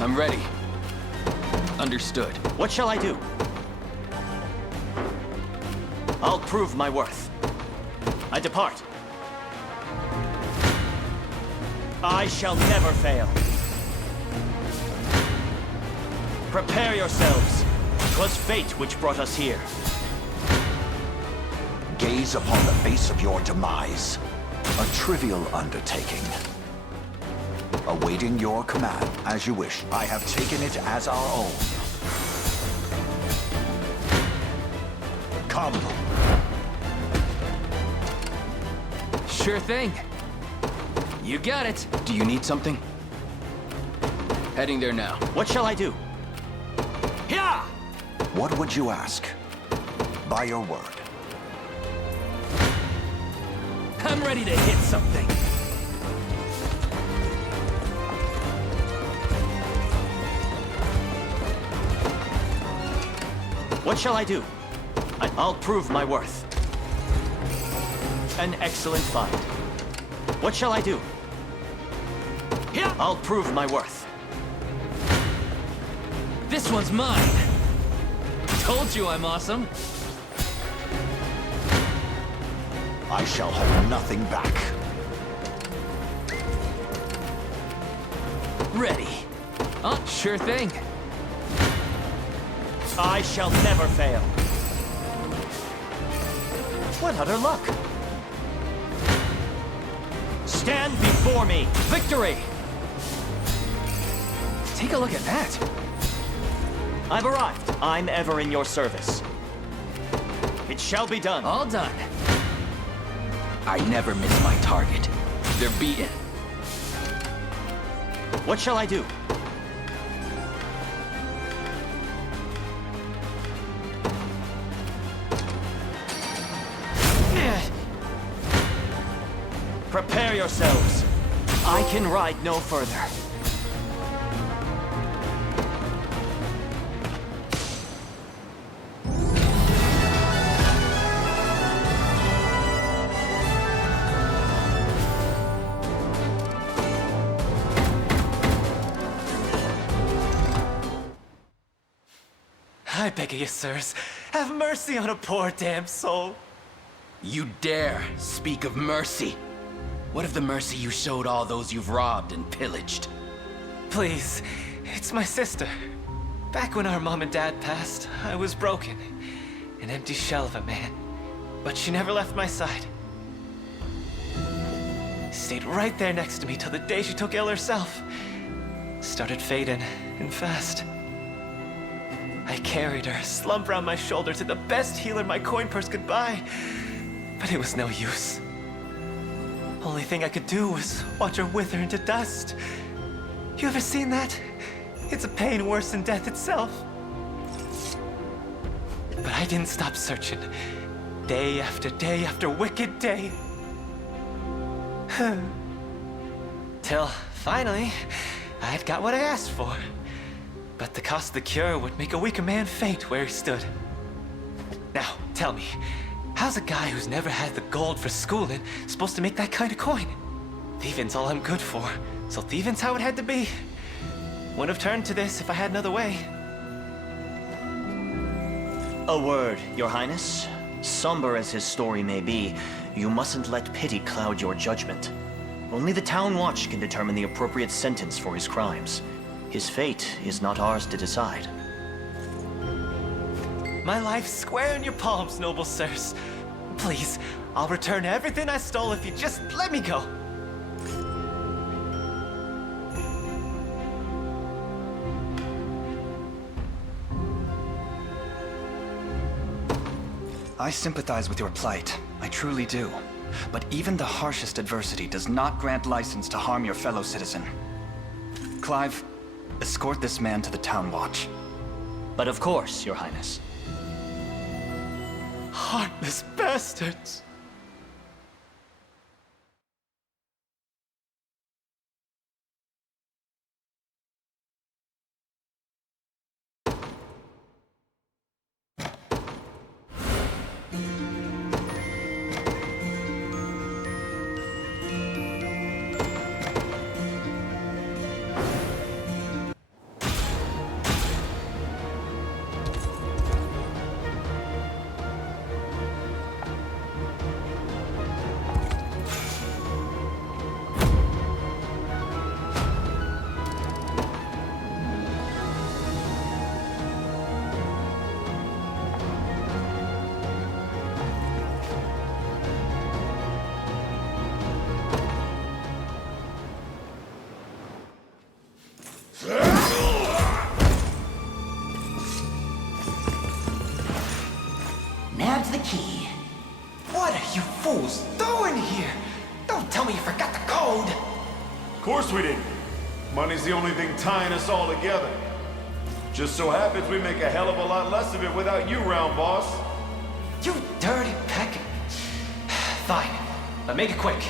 I'm ready. Understood. What shall I do? I'll prove my worth. I depart. I shall never fail. Prepare yourselves. 'Twas fate which brought us here. Gaze upon the face of your demise. A trivial undertaking. Awaiting your command, as you wish. I have taken it as our own. Come. Sure thing. You got it. Do you need something? Heading there now. What shall I do? Yeah! What would you ask? By your word. I'm ready to hit something. What shall I do? I'll prove my worth. An excellent find. What shall I do? Yeah. I'll prove my worth. This one's mine. Told you I'm awesome. I shall hold nothing back. Ready. Oh, sure thing. I shall never fail. What utter luck! Stand before me! Victory! Take a look at that. I've arrived. I'm ever in your service. It shall be done. All done. I never miss my target. They're beaten. What shall I do? Prepare yourselves. I can ride no further. I beg of you, sirs, have mercy on a poor damn soul. You dare speak of mercy? What of the mercy you showed all those you've robbed and pillaged? Please, it's my sister. Back when our mom and dad passed, I was broken. An empty shell of a man. But she never left my side. Stayed right there next to me till the day she took ill herself. Started fading, and fast. I carried her, slumped around my shoulder to the best healer my coin purse could buy. But it was no use. Only thing I could do was watch her wither into dust. You ever seen that? It's a pain worse than death itself. But I didn't stop searching. Day after wicked day. Till, finally, I'd got what I asked for. But the cost of the cure would make a weaker man faint where he stood. Now, tell me, how's a guy who's never had the gold for schooling supposed to make that kind of coin? Thieving's all I'm good for, so thieving's how it had to be. Wouldn't have turned to this if I had another way. A word, Your Highness. Somber as his story may be, you mustn't let pity cloud your judgment. Only the Town Watch can determine the appropriate sentence for his crimes. His fate is not ours to decide. My life's square in your palms, noble sirs. Please, I'll return everything I stole if you just let me go. I sympathize with your plight. I truly do. But even the harshest adversity does not grant license to harm your fellow citizen. Clive, escort this man to the Town Watch. But of course, Your Highness. Heartless bastards! Nab's the key. What are you fools doing here? Don't tell me you forgot the code. Of course we didn't. Money's the only thing tying us all together. Just so happens we make a hell of a lot less of it without you round, boss. You dirty peck. Fine, but make it quick.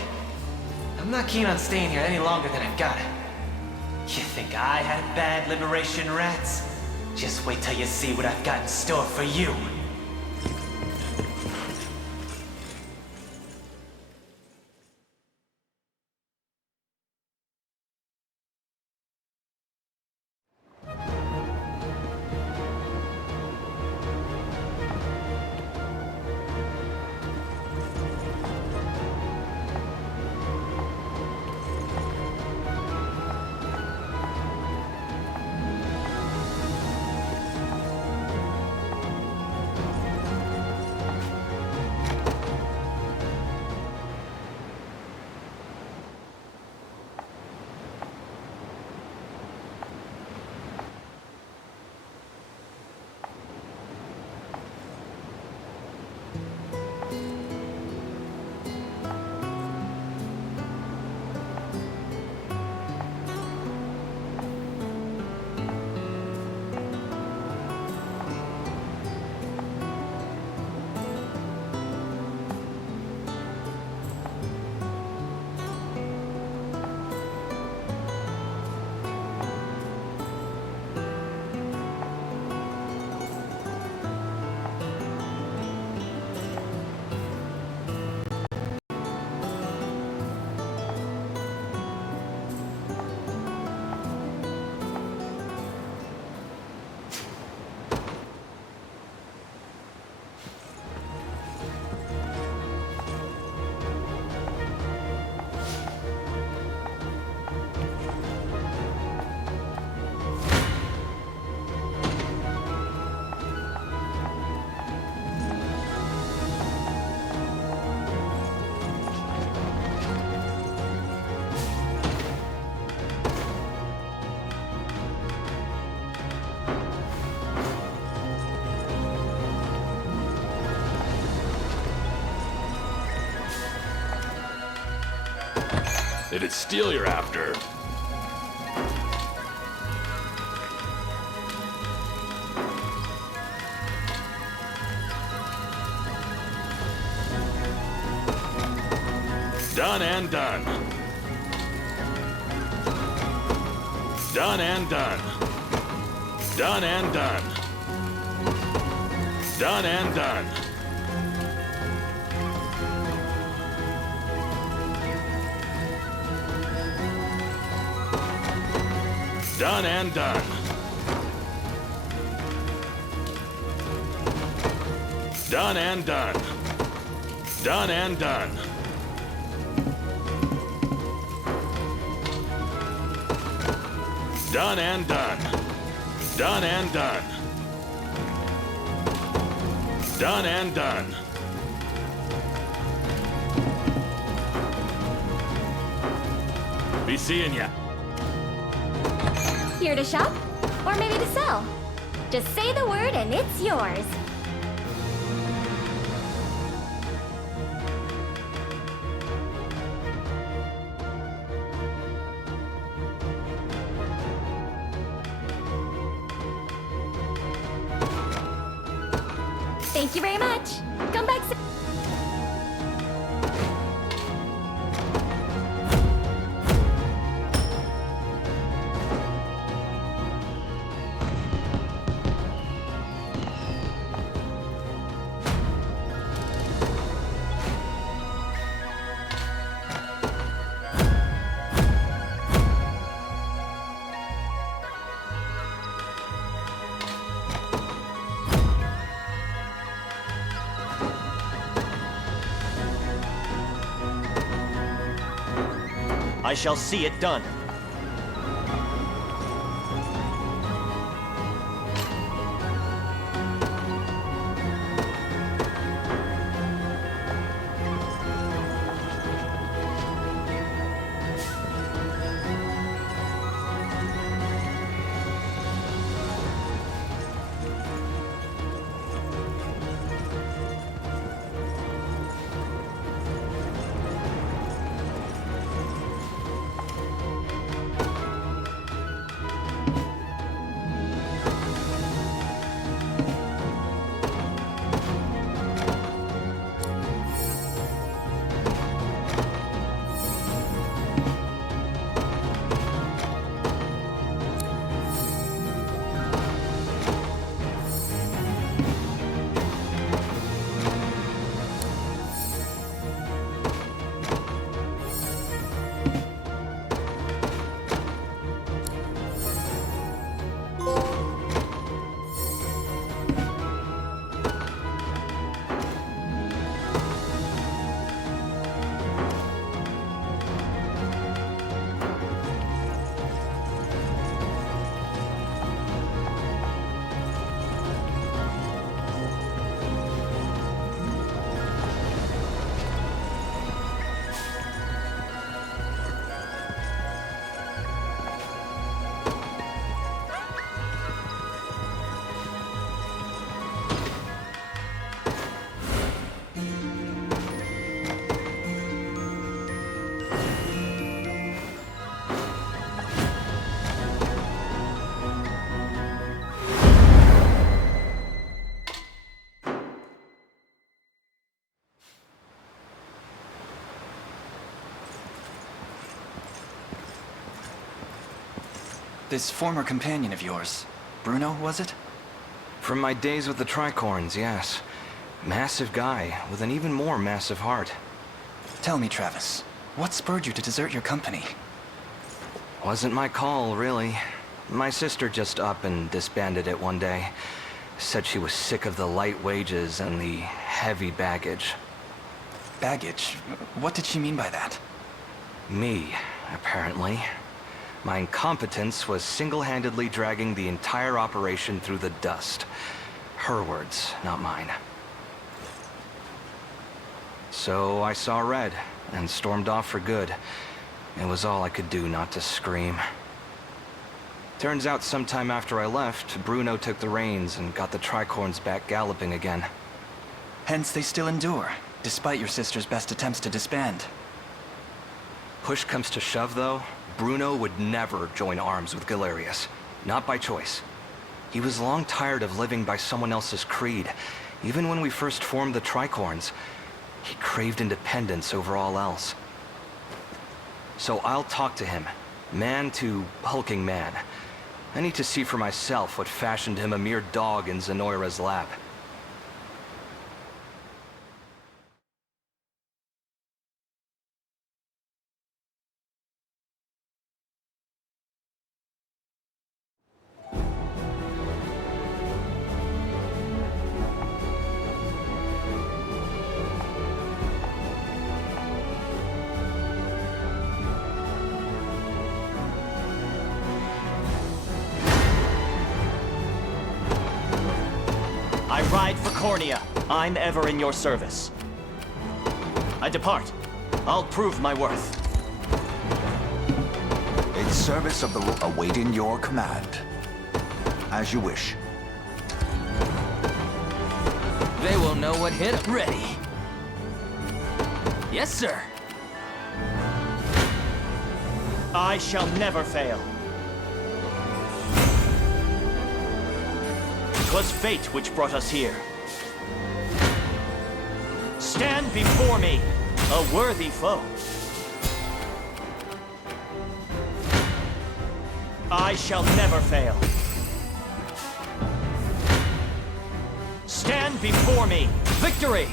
I'm not keen on staying here any longer than I've got. You think I had bad liberation, rats? Just wait till you see what I've got in store for you. If it's steel you're after... Done and done. Done and done. Done and done. Done and done. Done and done. Done and done. Done and done. Done and done. Done and done. Done and done. Be seeing ya. Here to shop? Or maybe to sell? Just say the word and it's yours. Thank you very much. Come back soon. I shall see it done. This former companion of yours, Bruno, was it? From my days with the Tricorns, yes. Massive guy with an even more massive heart. Tell me, Travis, what spurred you to desert your company? Wasn't my call, really. My sister just up and disbanded it one day. Said she was sick of the light wages and the heavy baggage. Baggage? What did she mean by that? Me, apparently. My incompetence was single-handedly dragging the entire operation through the dust. Her words, not mine. So I saw red and stormed off for good. It was all I could do not to scream. Turns out sometime after I left, Bruno took the reins and got the Tricorns back galloping again. Hence they still endure, despite your sister's best attempts to disband. push comes to shove, though, Bruno would never join arms with Galerius. Not by choice. He was long tired of living by someone else's creed. Even when we first formed the Tricorns, he craved independence over all else. So I'll talk to him, man to hulking man. I need to see for myself what fashioned him a mere dog in Zenoira's lap. I ride for Cornea. I'm ever in your service. I depart. I'll prove my worth. In service of the awaiting your command. As you wish. They will know what hit 'em. Ready. Yes, sir. I shall never fail. 'Twas fate which brought us here. Stand before me, a worthy foe. I shall never fail. Stand before me, victory!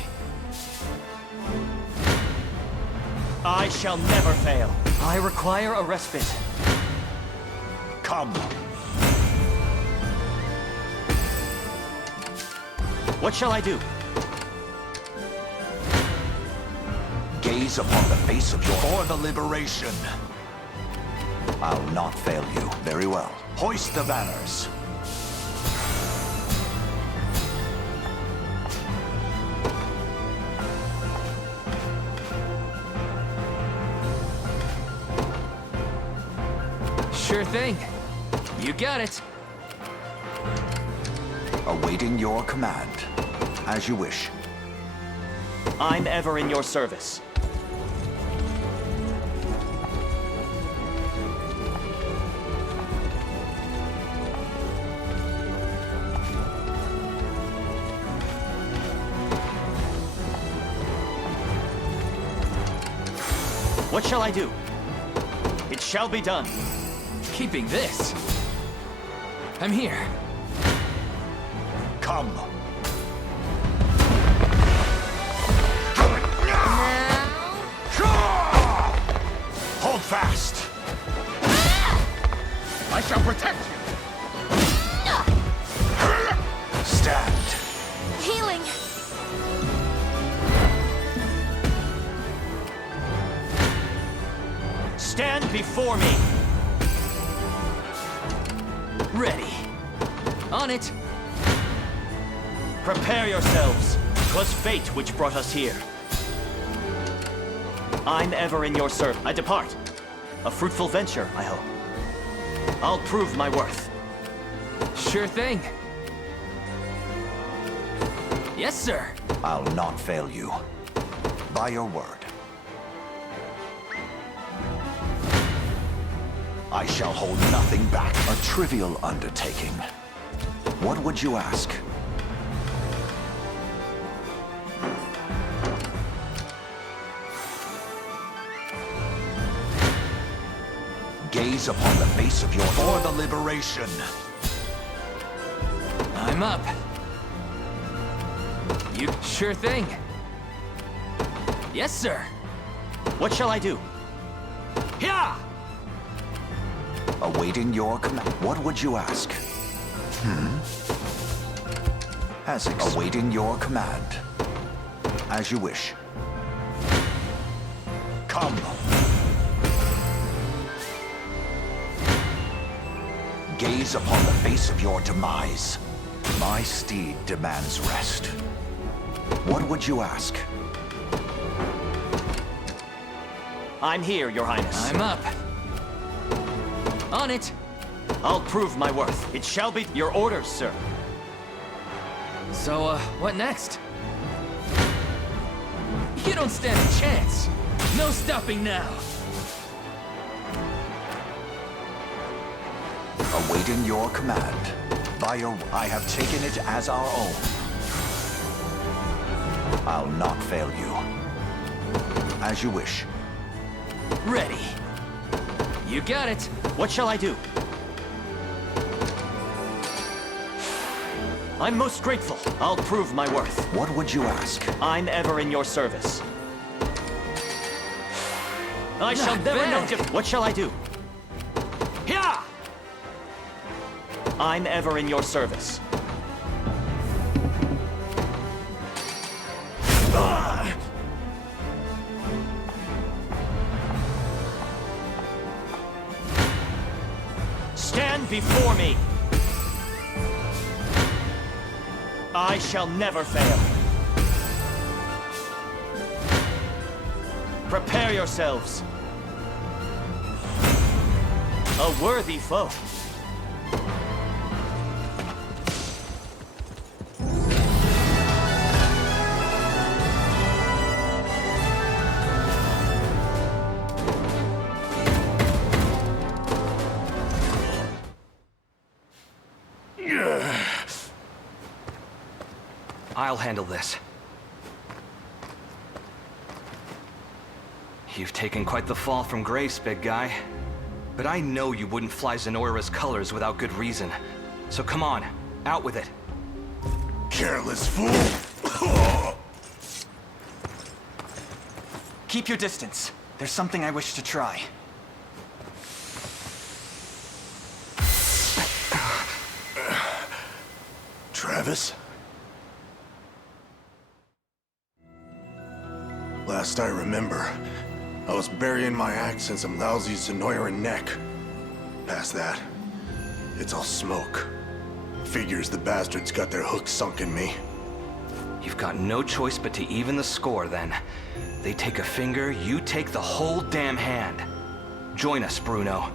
I shall never fail. I require a respite. Come. What shall I do? Gaze upon the face of your... For the liberation. I'll not fail you. Very well. Hoist the banners. Sure thing. You got it. Awaiting your command. As you wish. I'm ever in your service. What shall I do? It shall be done. Keeping this. I'm here. Come. Hold fast. I shall protect you. Stand. Healing. Stand before me. Ready. On it. Prepare yourselves. 'Twas fate which brought us here. I'm ever in your service. I depart. A fruitful venture, I hope. I'll prove my worth. Sure thing. Yes, sir. I'll not fail you. By your word. I shall hold nothing back. A trivial undertaking. What would you ask? Gaze upon the face of your... For the liberation. I'm up. You... Sure thing. Yes, sir. What shall I do? Yeah! Awaiting your command. What would you ask? Awaiting your command. As you wish. Come. Gaze upon the face of your demise. My steed demands rest. What would you ask? I'm here, Your Highness. I'm up. On it. I'll prove my worth. It shall be your orders, sir. So, what next? You don't stand a chance. No stopping now. Awaiting your command. I have taken it as our own. I'll not fail you. As you wish. Ready. You got it. What shall I do? I'm most grateful. I'll prove my worth. What would you ask? I'm ever in your service. I shall never know what shall I do? Yeah! I'm ever in your service. Stand before me. I shall never fail. Prepare yourselves. A worthy foe. I'll handle this. You've taken quite the fall from grace, big guy. But I know you wouldn't fly Zenoira's colors without good reason. So come on, out with it. Careless fool! Keep your distance. There's something I wish to try. Travis? Last I remember, I was burying my axe in some lousy Zenoiran neck. Past that, it's all smoke. Figures the bastards got their hooks sunk in me. You've got no choice but to even the score, then. They take a finger, you take the whole damn hand. Join us, Bruno.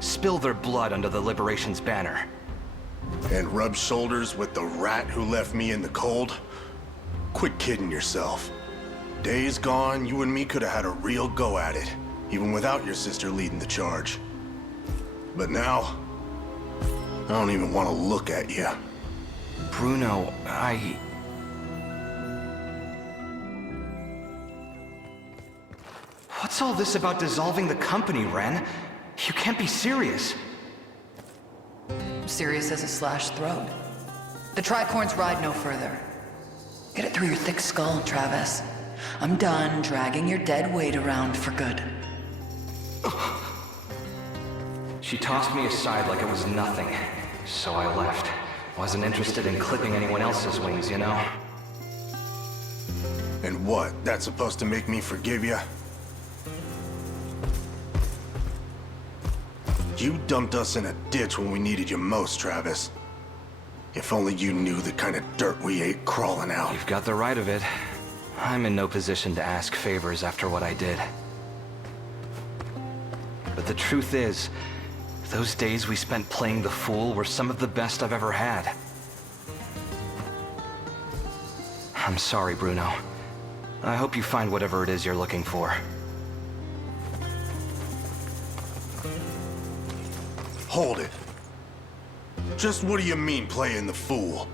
Spill their blood under the Liberation's banner. And rub shoulders with the rat who left me in the cold? Quit kidding yourself. Days gone, you and me could have had a real go at it, even without your sister leading the charge. But now, I don't even want to look at you. Bruno, What's all this about dissolving the company, Ren? You can't be serious. Serious as a slashed throat. The tricorns ride no further. Get it through your thick skull, Travis. I'm done dragging your dead weight around for good. She tossed me aside like it was nothing, so I left. Wasn't interested in clipping anyone else's wings, you know? And what? That's supposed to make me forgive you? You dumped us in a ditch when we needed you most, Travis. If only you knew the kind of dirt we ate crawling out. You've got the right of it. I'm in no position to ask favors after what I did. But the truth is, those days we spent playing the fool were some of the best I've ever had. I'm sorry, Bruno. I hope you find whatever it is you're looking for. Hold it. Just what do you mean, playing the fool?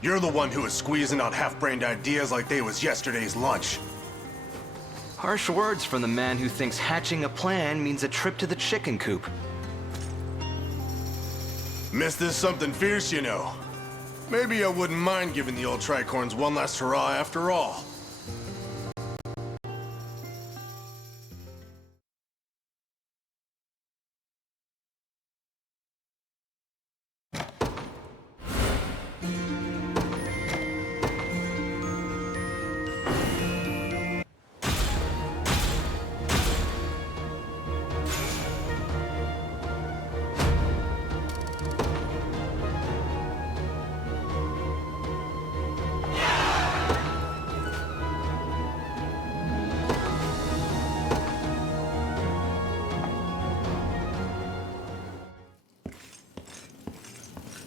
You're the one who was squeezing out half-brained ideas like they was yesterday's lunch. Harsh words from the man who thinks hatching a plan means a trip to the chicken coop. Missed this something fierce, you know. Maybe I wouldn't mind giving the old tricorns one last hurrah after all.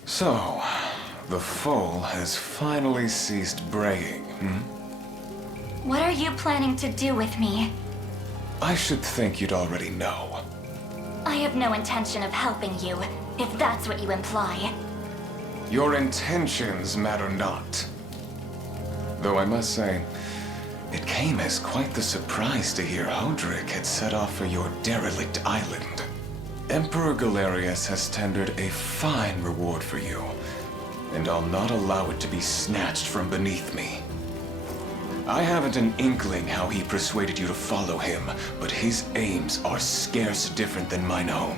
So, the foal has finally ceased braying, hmm? What are you planning to do with me? I should think you'd already know. I have no intention of helping you, if that's what you imply. Your intentions matter not. Though I must say, it came as quite the surprise to hear Hodrick had set off for your derelict island. Emperor Galerius has tendered a fine reward for you, and I'll not allow it to be snatched from beneath me. I haven't an inkling how he persuaded you to follow him, but his aims are scarce different than mine own.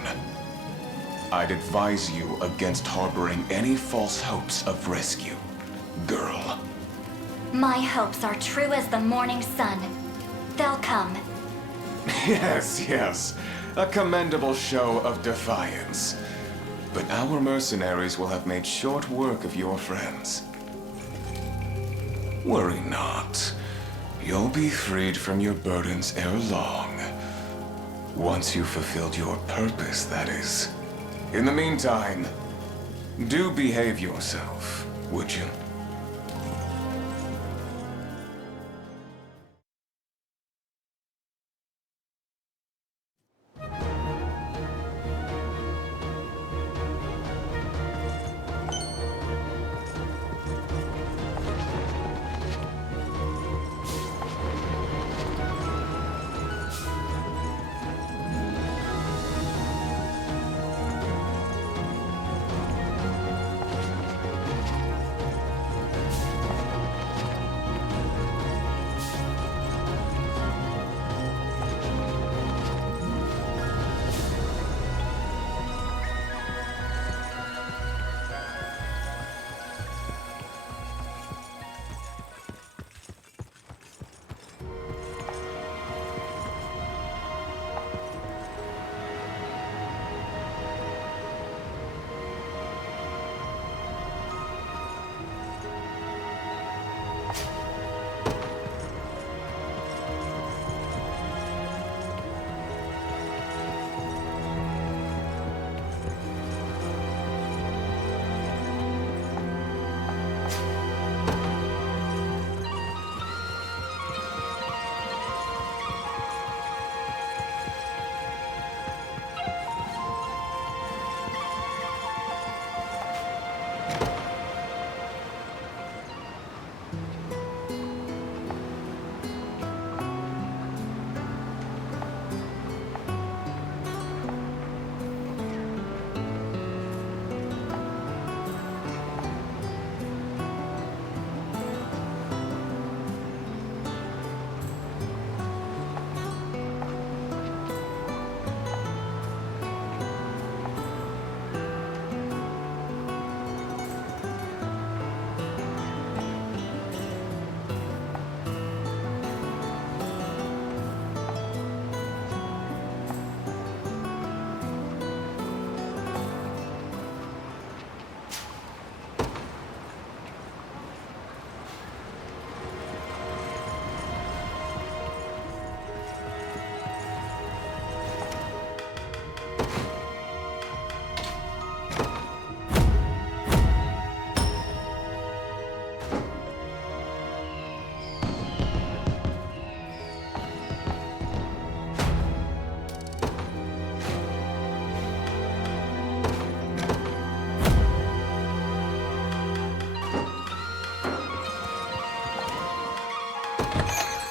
I'd advise you against harboring any false hopes of rescue, girl. My hopes are true as the morning sun. They'll come. Yes. A commendable show of defiance. But our mercenaries will have made short work of your friends. Worry not. You'll be freed from your burdens ere long. Once you've fulfilled your purpose, that is. In the meantime, do behave yourself, would you?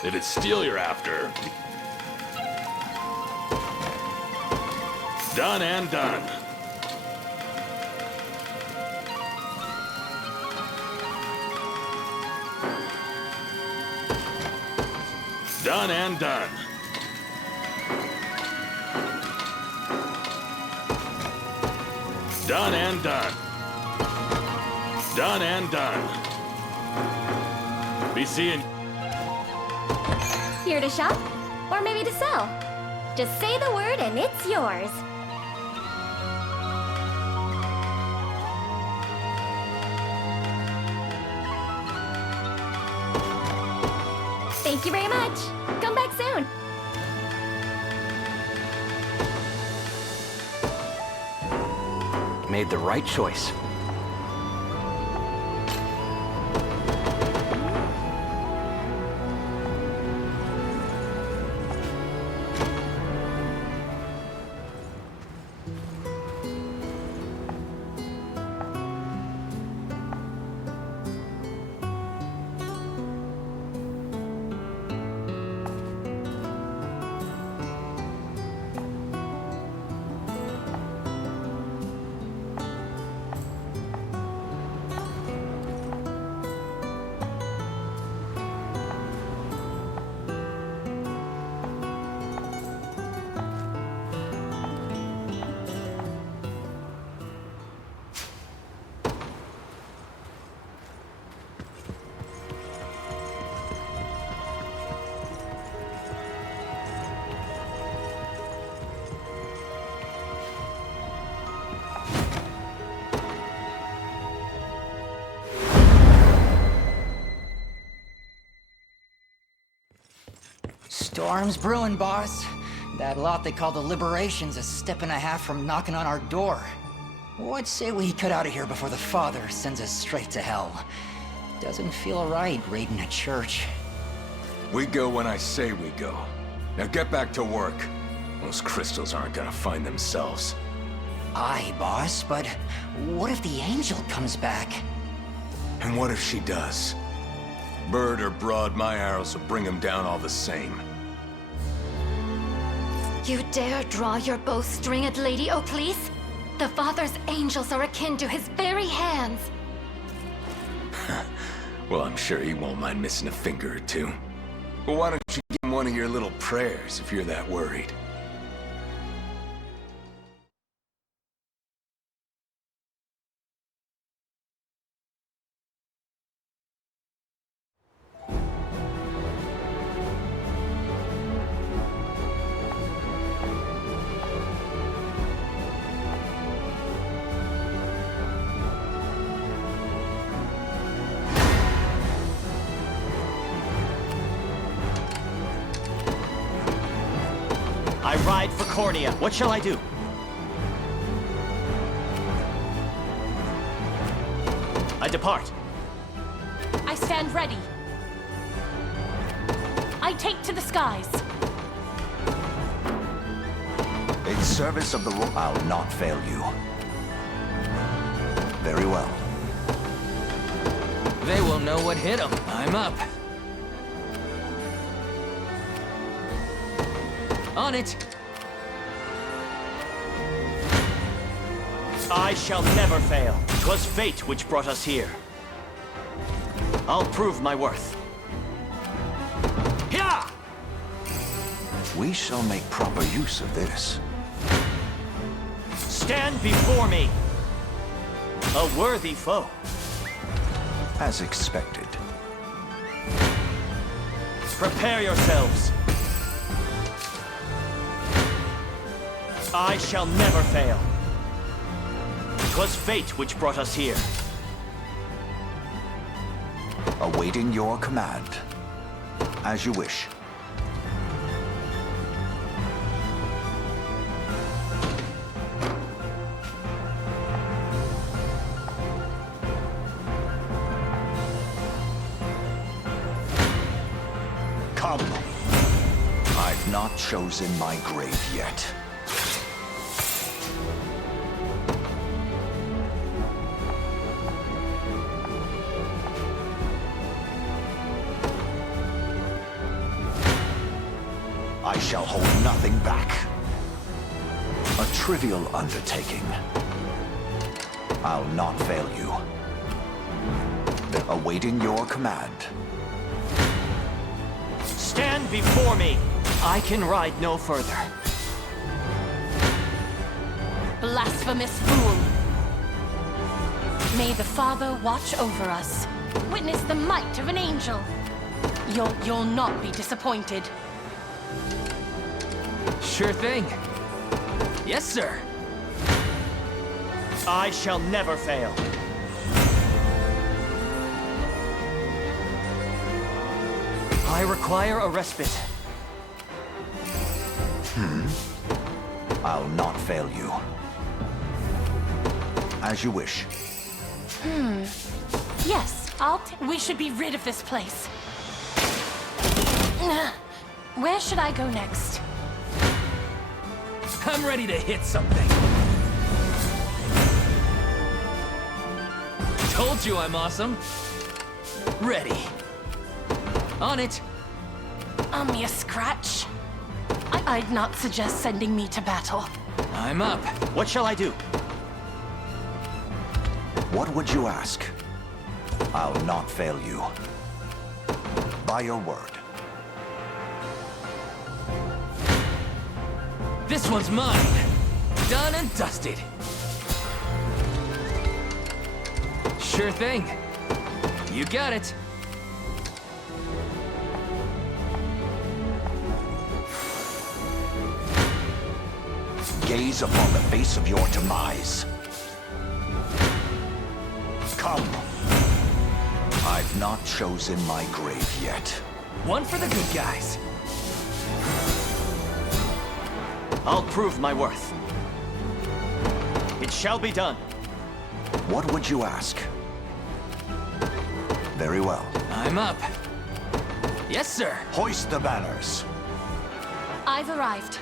If it's steel you're after. Done and done. Done and done. Done and done. Done and done. Be seeing. Here to shop? Or maybe to sell? Just say the word and it's yours. Thank you very much. Come back soon. Made the right choice. Storm's brewing, boss. That lot they call the Liberation's a step and a half from knocking on our door. What say we cut out of here before the Father sends us straight to hell? Doesn't feel right raiding a church. We go when I say we go. Now get back to work. Those crystals aren't gonna find themselves. Aye, boss, but what if the angel comes back? And what if she does? Bird or broad, my arrows will bring him down all the same. You dare draw your bowstring at Lady Oakleaf? The Father's angels are akin to his very hands. Well, I'm sure he won't mind missing a finger or two. But why don't you give him one of your little prayers if you're that worried? I ride for Cornea. What shall I do? I depart. I stand ready. I take to the skies. In service of the I'll not fail you. Very well. They will know what hit them. I'm up. On it. I shall never fail. 'Twas fate which brought us here. I'll prove my worth. Yeah! We shall make proper use of this. Stand before me! A worthy foe. As expected. Prepare yourselves. I shall never fail. 'Twas fate which brought us here. Awaiting your command. As you wish. Come. I've not chosen my grave yet. I shall hold nothing back. A trivial undertaking. I'll not fail you. Awaiting your command. Stand before me! I can ride no further. Blasphemous fool! May the Father watch over us. Witness the might of an angel. You'll not be disappointed. Sure thing. Yes, sir. I shall never fail. I require a respite. I'll not fail you. As you wish. Yes, we should be rid of this place. Where should I go next? I'm ready to hit something. Told you I'm awesome. Ready. On it. Me a scratch? I'd not suggest sending me to battle. I'm up. What shall I do? What would you ask? I'll not fail you. By your word. This one's mine. Done and dusted. Sure thing. You got it. Gaze upon the face of your demise. Come. I've not chosen my grave yet. One for the good guys. I'll prove my worth. It shall be done. What would you ask? Very well. I'm up. Yes, sir. Hoist the banners. I've arrived.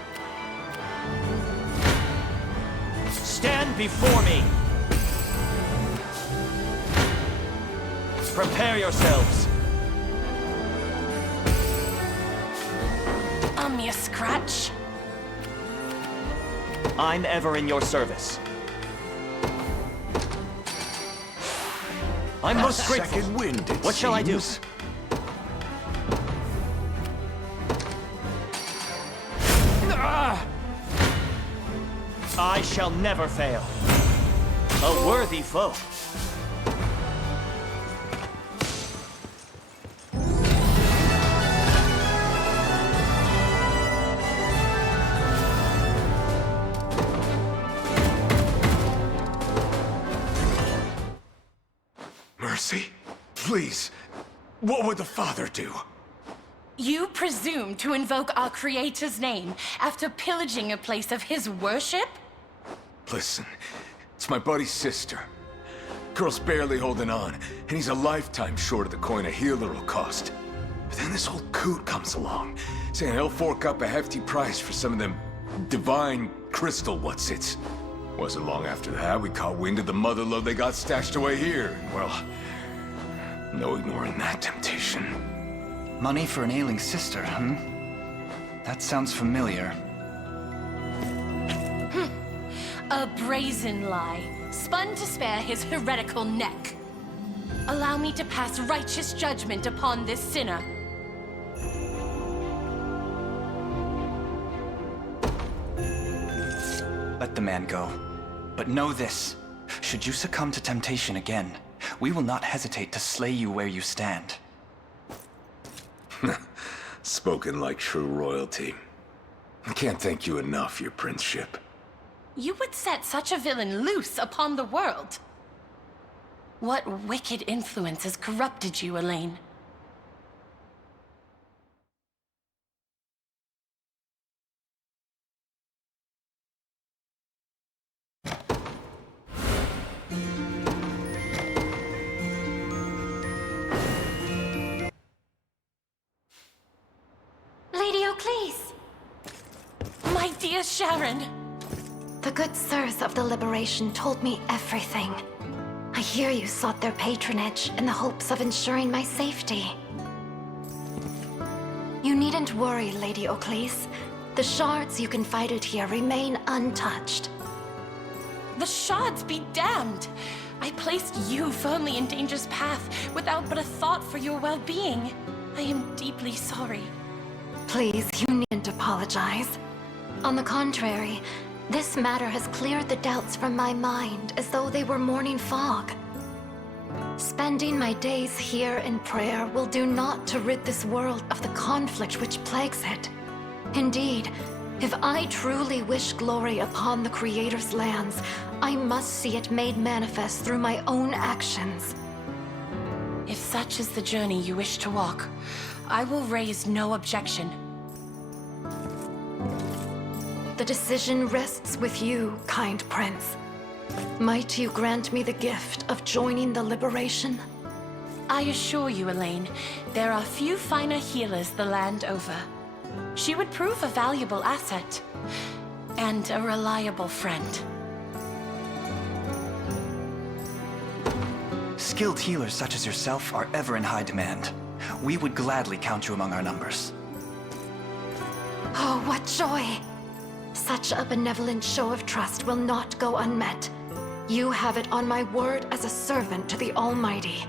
Stand before me. Prepare yourselves. I'm your scratch. I'm ever in your service. I'm most grateful. Second wind, it What shall I do? seems. I shall never fail. A worthy foe. Mercy? Please. What would the Father do? You presume to invoke our Creator's name after pillaging a place of his worship? Listen, it's my buddy's sister. Girl's barely holding on, and he's a lifetime short of the coin a healer will cost. But then this old coot comes along, saying he'll fork up a hefty price for some of them divine crystal what's-its. Wasn't long after that we caught wind of the mother lode they got stashed away here. Well, no ignoring that temptation. Money for an ailing sister, That sounds familiar. A brazen lie, spun to spare his heretical neck. Allow me to pass righteous judgment upon this sinner. Let the man go. But know this. Should you succumb to temptation again, we will not hesitate to slay you where you stand. Spoken like true royalty. I can't thank you enough, your princeship. You would set such a villain loose upon the world. What wicked influence has corrupted you, Elaine? Lady O'Cleese! My dear Sharon! The good sirs of the Liberation told me everything. I hear you sought their patronage in the hopes of ensuring my safety. You needn't worry, Lady O'Cleese. The shards you confided here remain untouched. The shards be damned! I placed you firmly in danger's path without but a thought for your well-being. I am deeply sorry. Please, you needn't apologize. On the contrary, this matter has cleared the doubts from my mind as though they were morning fog. Spending my days here in prayer will do naught to rid this world of the conflict which plagues it. Indeed, if I truly wish glory upon the Creator's lands, I must see it made manifest through my own actions. If such is the journey you wish to walk, I will raise no objection. The decision rests with you, kind prince. Might you grant me the gift of joining the Liberation? I assure you, Elaine, there are few finer healers the land over. She would prove a valuable asset, and a reliable friend. Skilled healers such as yourself are ever in high demand. We would gladly count you among our numbers. Oh, what joy! Such a benevolent show of trust will not go unmet. You have it on my word as a servant to the Almighty.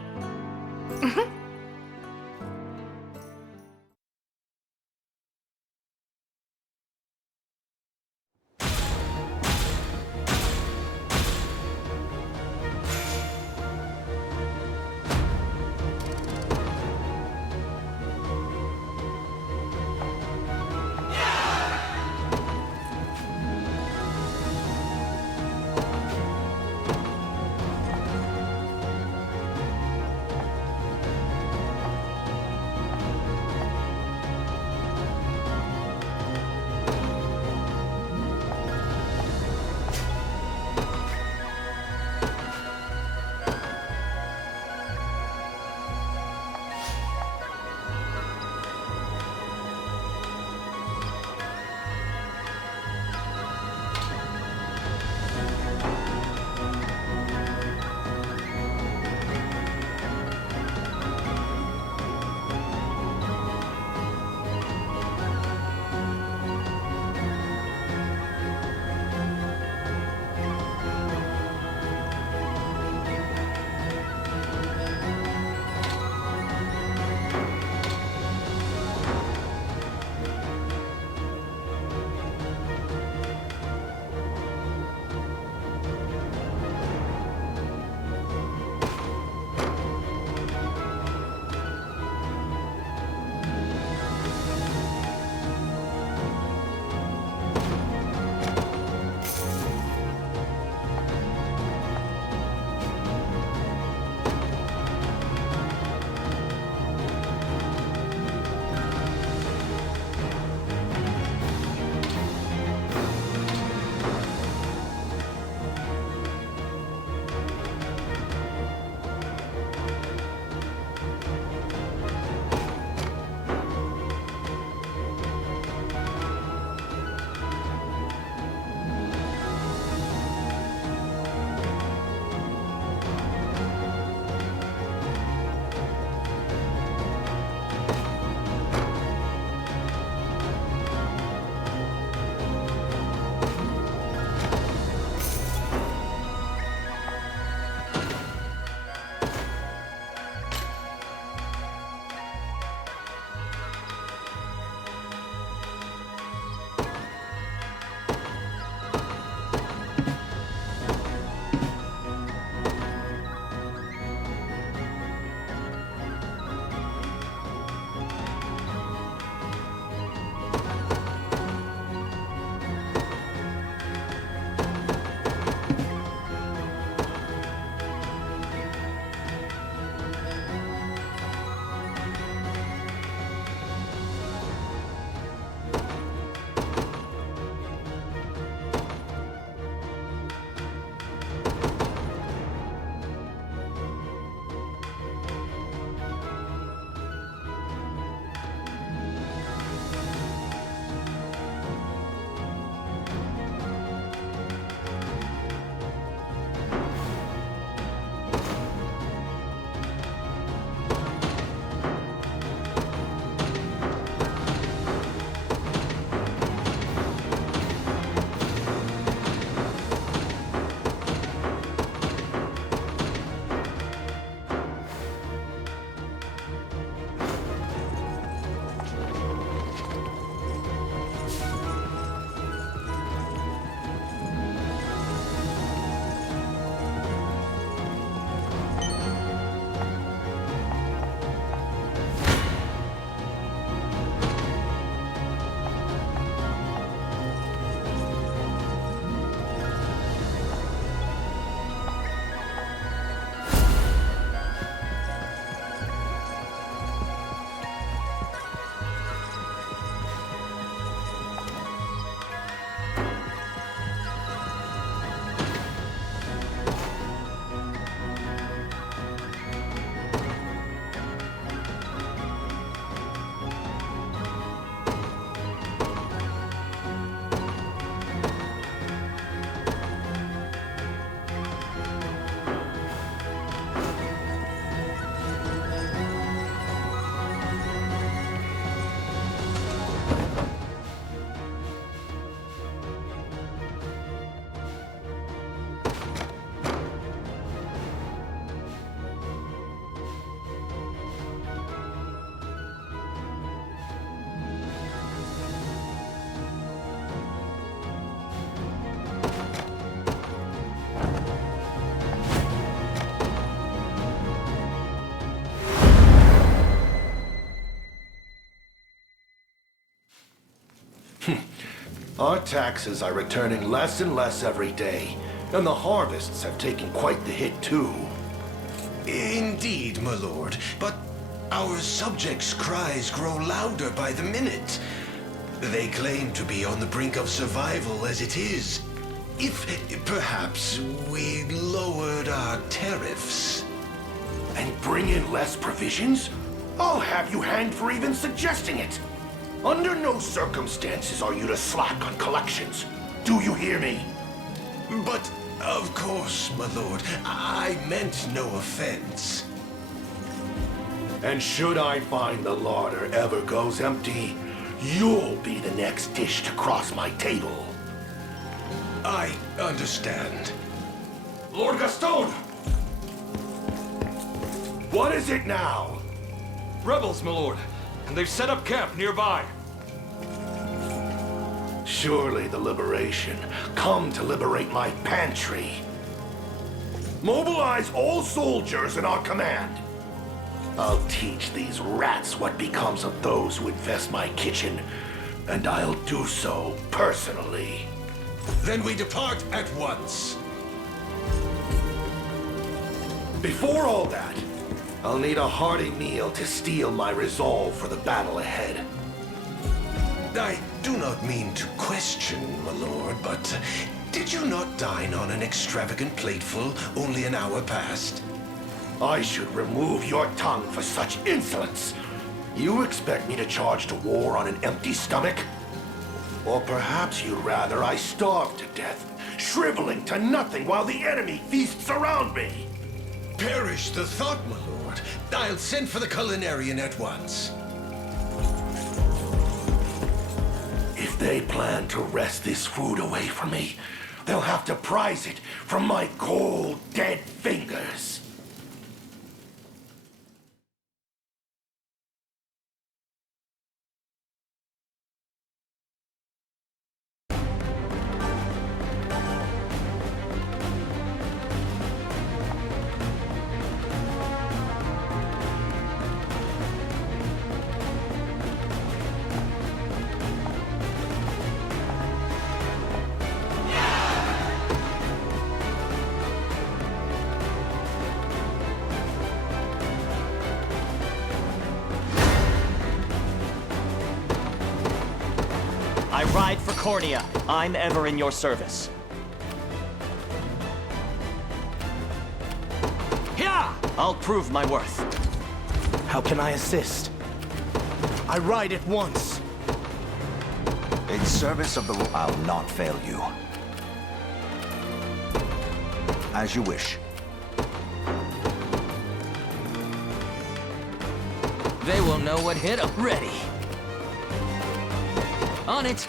Our taxes are returning less and less every day, and the harvests have taken quite the hit too. Indeed, my lord, but our subjects' cries grow louder by the minute. They claim to be on the brink of survival as it is. If perhaps we lowered our tariffs. And bring in less provisions? I'll have you hanged for even suggesting it. Under no circumstances are you to slack on collections. Do you hear me? But, of course, my lord, I meant no offense. And should I find the larder ever goes empty, you'll be the next dish to cross my table. I understand. Lord Gaston! What is it now? Rebels, my lord, and they've set up camp nearby. Surely the Liberation come to liberate my pantry. Mobilize all soldiers in our command. I'll teach these rats what becomes of those who infest my kitchen, and I'll do so personally. Then we depart at once. Before all that, I'll need a hearty meal to steel my resolve for the battle ahead. I do not mean to question, my lord, but did you not dine on an extravagant plateful only an hour past? I should remove your tongue for such insolence. You expect me to charge to war on an empty stomach? Or perhaps you'd rather I starve to death, shriveling to nothing while the enemy feasts around me? Perish the thought, my lord. I'll send for the culinarian at once. If they plan to wrest this food away from me, they'll have to prize it from my cold, dead fingers. I ride for Cornea. I'm ever in your service. Yeah! I'll prove my worth. How can I assist? I ride at once. In service of the... I'll not fail you. As you wish. They will know what hit 'em. Ready. On it.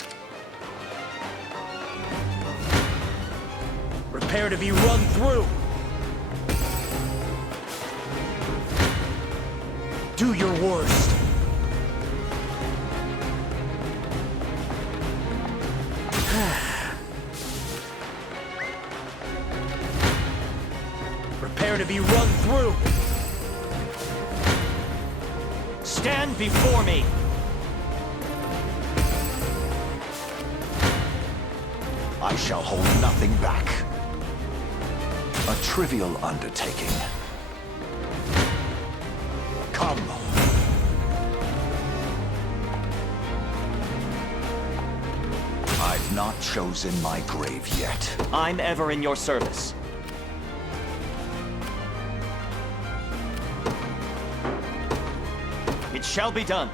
Prepare to be run through. Do your worst. Prepare to be run through. Stand before me. I shall hold nothing back. A trivial undertaking. Come. I've not chosen my grave yet. I'm ever in your service. It shall be done.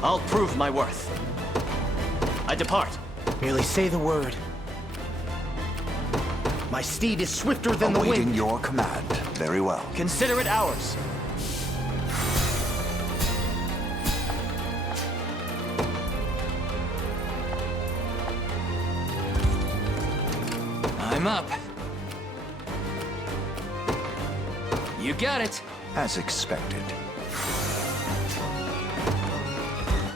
I'll prove my worth. I depart. Merely say the word. My steed is swifter than the Awaiting wind. your command. Very well. Consider it ours. I'm up. You got it. As expected.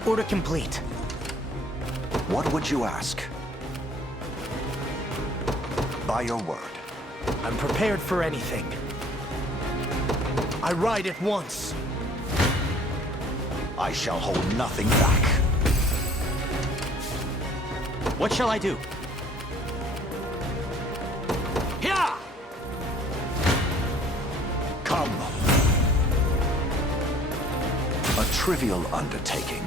Order complete. What would you ask? By your word. I'm prepared for anything. I ride at once. I shall hold nothing back. What shall I do? Yeah! Come. A trivial undertaking.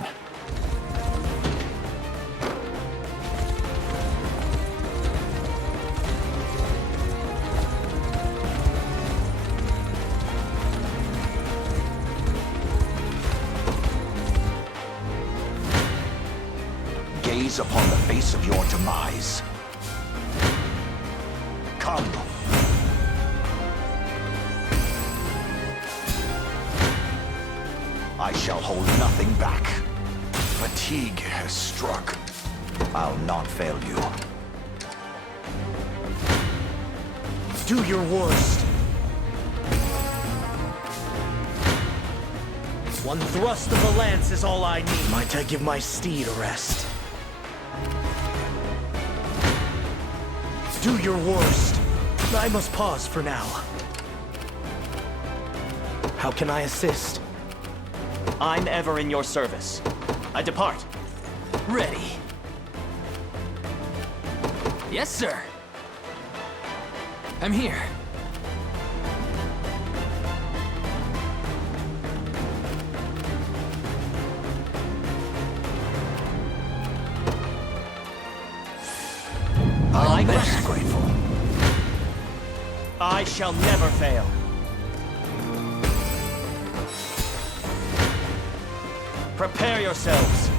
Gaze upon the face of your demise. Come. I shall hold nothing back. Fatigue has struck. I'll not fail you. Do your worst. One thrust of the lance is all I need. Might I give my steed a rest? Do your worst. I must pause for now. How can I assist? I'm ever in your service. I depart. Ready. Yes, sir. I'm here. I'm most grateful. I shall never fail. Prepare yourselves.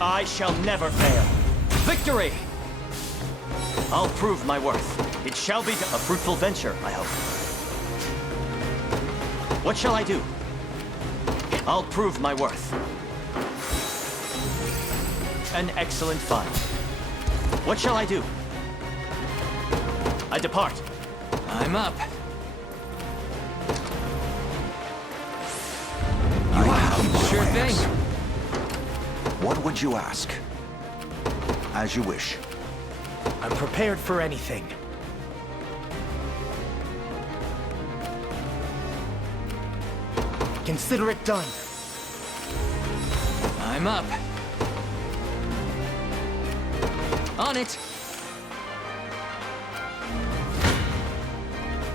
I shall never fail. Victory! I'll prove my worth. It shall be a fruitful venture, I hope. What shall I do? I'll prove my worth. An excellent find. What shall I do? I depart. I'm up. I have my Sure ways. thing. What would you ask? As you wish. I'm prepared for anything. Consider it done. I'm up. On it.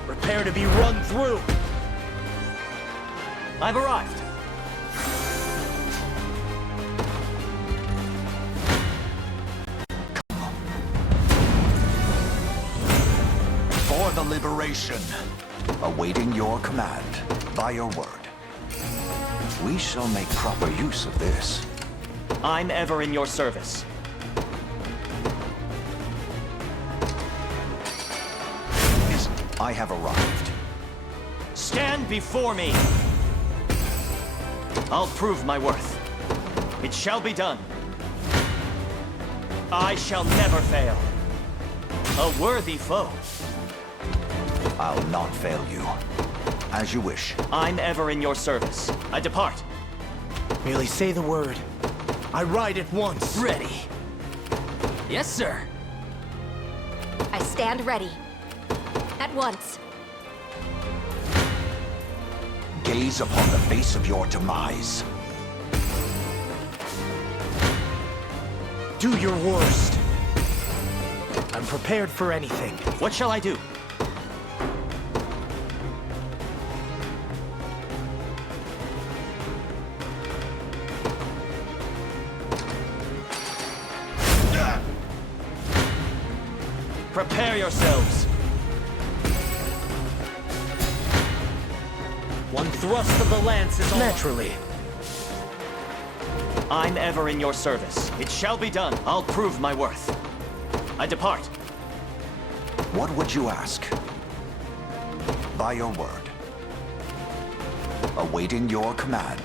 Prepare to be run through. I've arrived. For the liberation. Awaiting your command. By your word. We shall make proper use of this. I'm ever in your service. I have arrived. Stand before me! I'll prove my worth. It shall be done. I shall never fail. A worthy foe. I'll not fail you. As you wish. I'm ever in your service. I depart. Merely say the word. I ride at once. Ready. Yes, sir. I stand ready. At once. Gaze upon the face of your demise. Do your worst. I'm prepared for anything. What shall I do? Prepare yourselves. One thrust of the lance is all. Naturally. I'm ever in your service. It shall be done. I'll prove my worth. I depart. What would you ask? By your word. Awaiting your command.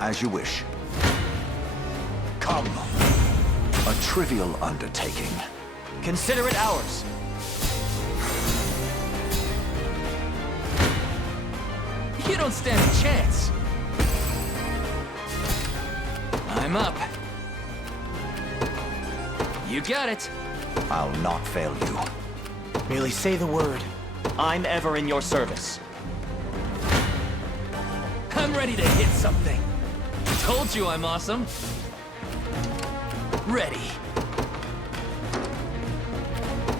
As you wish. Come. A trivial undertaking. Consider it ours. You don't stand a chance. I'm up. You got it. I'll not fail you. Merely say the word. I'm ever in your service. I'm ready to hit something. Told you I'm awesome. Ready.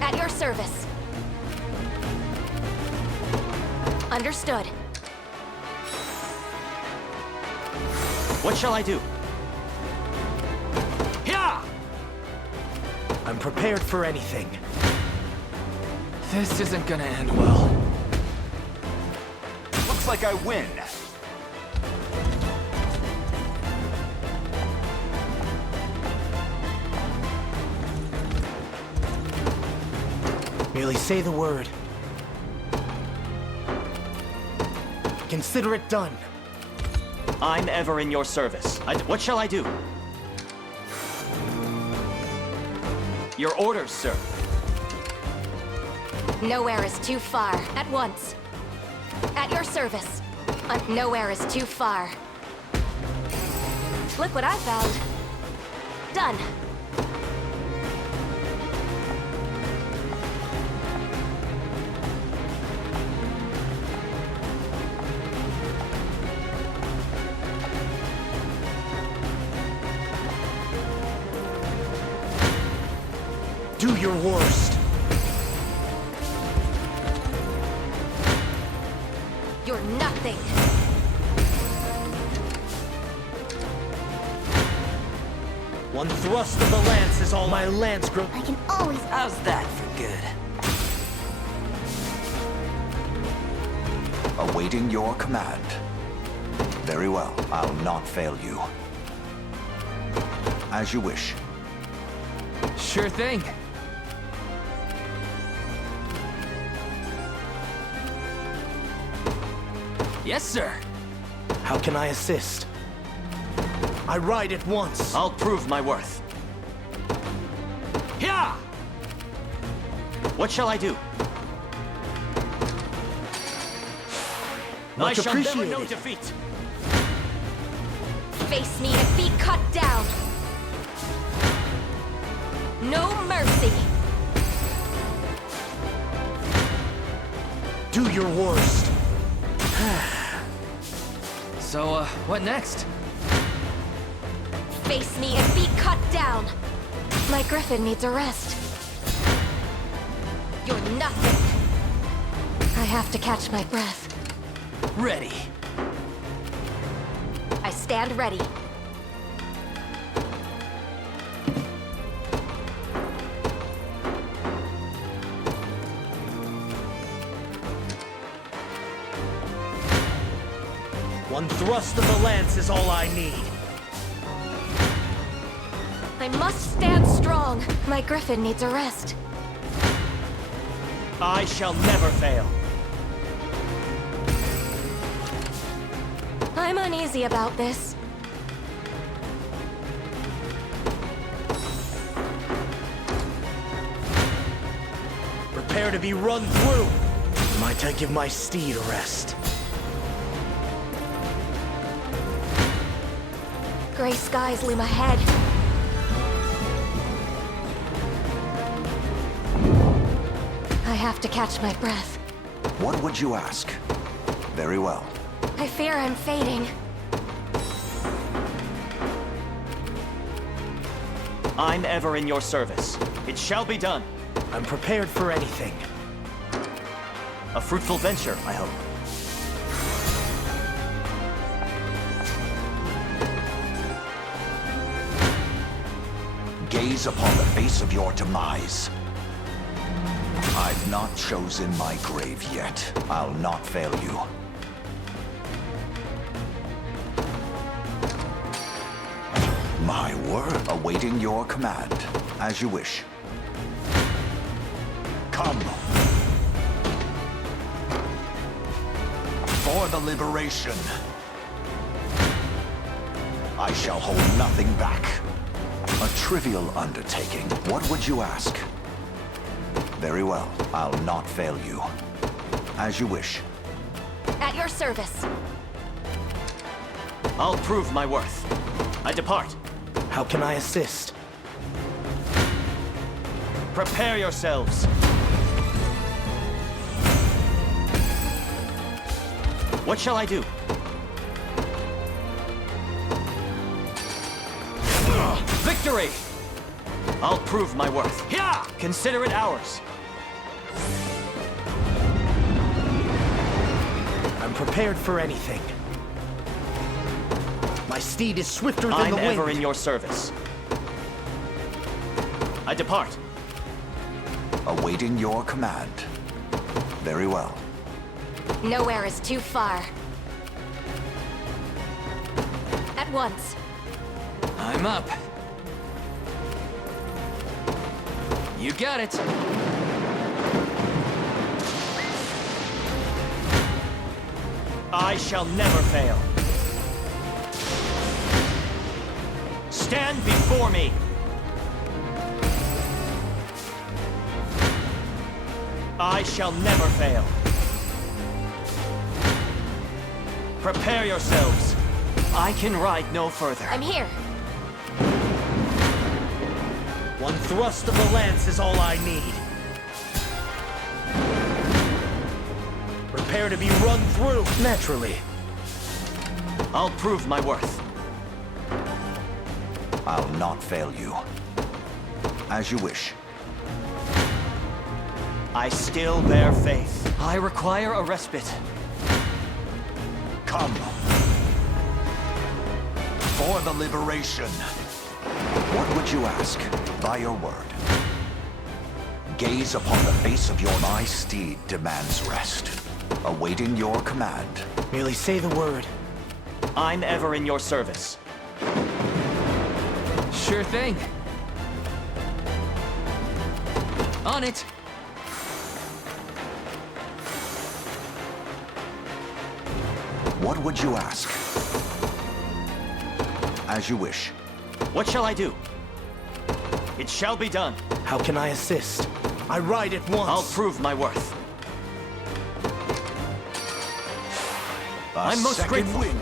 At your service. Understood. What shall I do? Yeah! I'm prepared for anything. This isn't gonna end well. Looks like I win. Merely say the word. Consider it done. I'm ever in your service. What shall I do? Your orders, sir. Nowhere is too far. At once. At your service. Nowhere is too far. Look what I found. Done. Do your worst. You're nothing. One thrust of the lance is all my lance grow. I can always. How's that for good? Awaiting your command. Very well. I'll not fail you. As you wish. Sure thing. Yes, sir. How can I assist? I ride at once. I'll prove my worth. Yeah! What shall I do? Much I shall never appreciated. know defeat. Face me and be cut down. No mercy. Do your worst. So, what next? Face me and be cut down. My griffin needs a rest. You're nothing. I have to catch my breath. Ready. I stand ready. One thrust of the lance is all I need. I must stand strong. My griffin needs a rest. I shall never fail. I'm uneasy about this. Prepare to be run through. Might I give my steed a rest? Gray skies loom ahead. I have to catch my breath. What would you ask? Very well. I fear I'm fading. I'm ever in your service. It shall be done. I'm prepared for anything. A fruitful venture, I hope. Gaze upon the face of your demise. I've not chosen my grave yet. I'll not fail you. My word. Awaiting your command. As you wish. Come. For the liberation. I shall hold nothing back. A trivial undertaking. What would you ask? Very well. I'll not fail you. As you wish. At your service. I'll prove my worth. I depart. How can I assist? Prepare yourselves. What shall I do? Victory! I'll prove my worth. Yeah! Consider it ours. I'm prepared for anything. My steed is swifter than I'm the wind. ever in your service. I depart. Awaiting your command. Very well. Nowhere is too far. At once. I'm up. You got it. I shall never fail. Stand before me. I shall never fail. Prepare yourselves. I can ride no further. I'm here. One thrust of the lance is all I need. Prepare to be run through, naturally. I'll prove my worth. I'll not fail you. As you wish. I still bear faith. I require a respite. Come. For the liberation. What would you ask? By your word. Gaze upon the face of my steed demands rest. Awaiting your command. Merely say the word. I'm ever in your service. Sure thing. On it. What would you ask? As you wish. What shall I do? It shall be done. How can I assist? I ride at once. I'll prove my worth. I'm most grateful. Wind.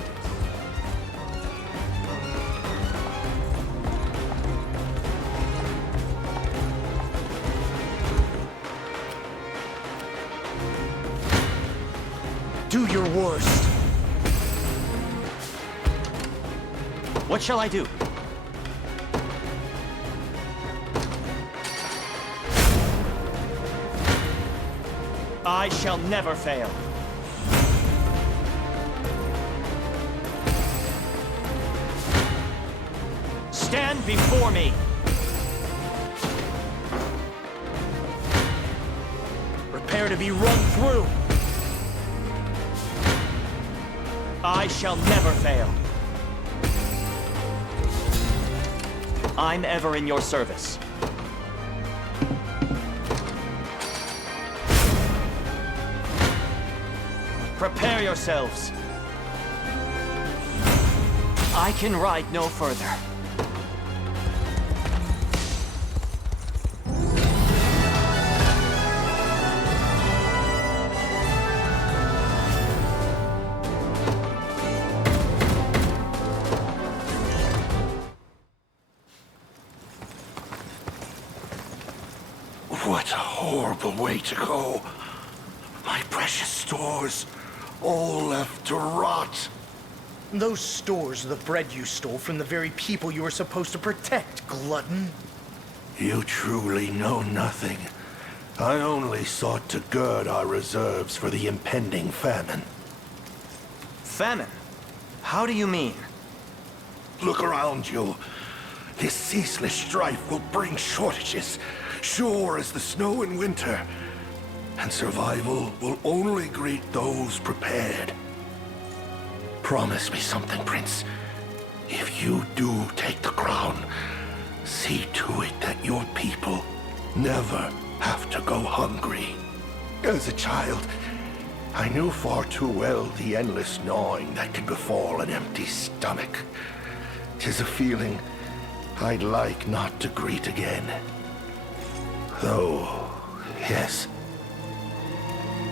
Do your worst. What shall I do? I shall never fail. Stand before me. Prepare to be run through. I shall never fail. I'm ever in your service. Prepare yourselves. I can ride no further. What a horrible way to go. My precious stores, all left to rot. Those stores are the bread you stole from the very people you were supposed to protect, glutton. You truly know nothing. I only sought to gird our reserves for the impending famine. Famine? How do you mean? Look around you. This ceaseless strife will bring shortages, sure as the snow in winter. And survival will only greet those prepared. Promise me something, Prince. If you do take the crown, see to it that your people never have to go hungry. As a child, I knew far too well the endless gnawing that can befall an empty stomach. 'Tis a feeling I'd like not to greet again. Though, yes,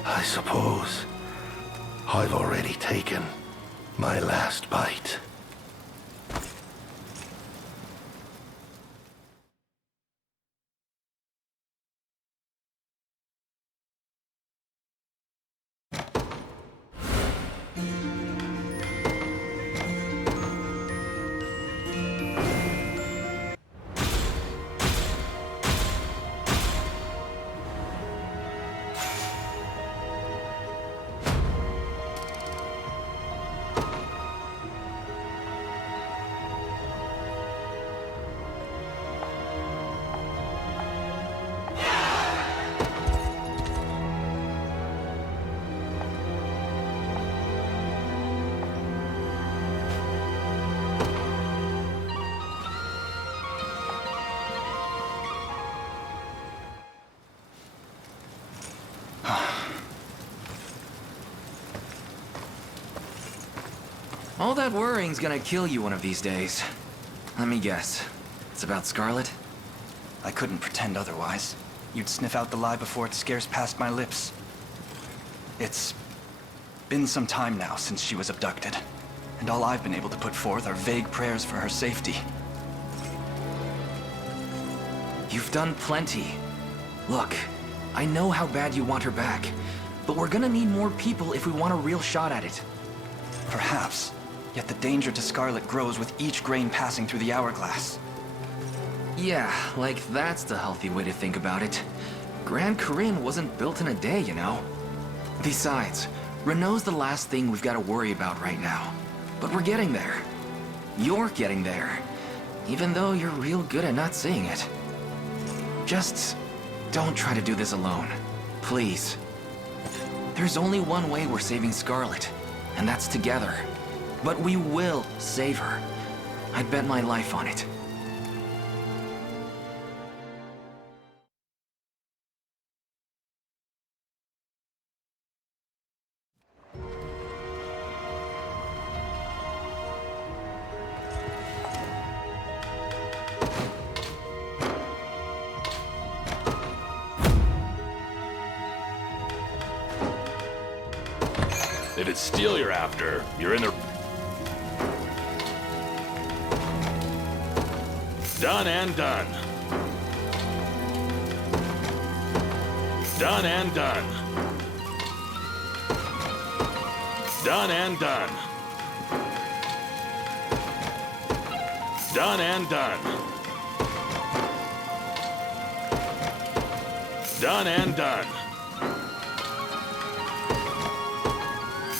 I suppose I've already taken my last bite. All that worrying's gonna kill you one of these days. Let me guess. It's about Scarlett? I couldn't pretend otherwise. You'd sniff out the lie before it scarce passed my lips. It's been some time now since she was abducted, and all I've been able to put forth are vague prayers for her safety. You've done plenty. Look, I know how bad you want her back, but we're gonna need more people if we want a real shot at it. Perhaps. Yet the danger to Scarlett grows with each grain passing through the hourglass. Yeah, like that's the healthy way to think about it. Grand Corinne wasn't built in a day, you know? Besides, Renault's the last thing we've got to worry about right now. But we're getting there. You're getting there. Even though you're real good at not seeing it. Just don't try to do this alone. Please. There's only one way we're saving Scarlett, and that's together. But we will save her. I'd bet my life on it. If it's steel you're after, you're in the... Done and done. Done and done. Done and done. Done and done. Done and done.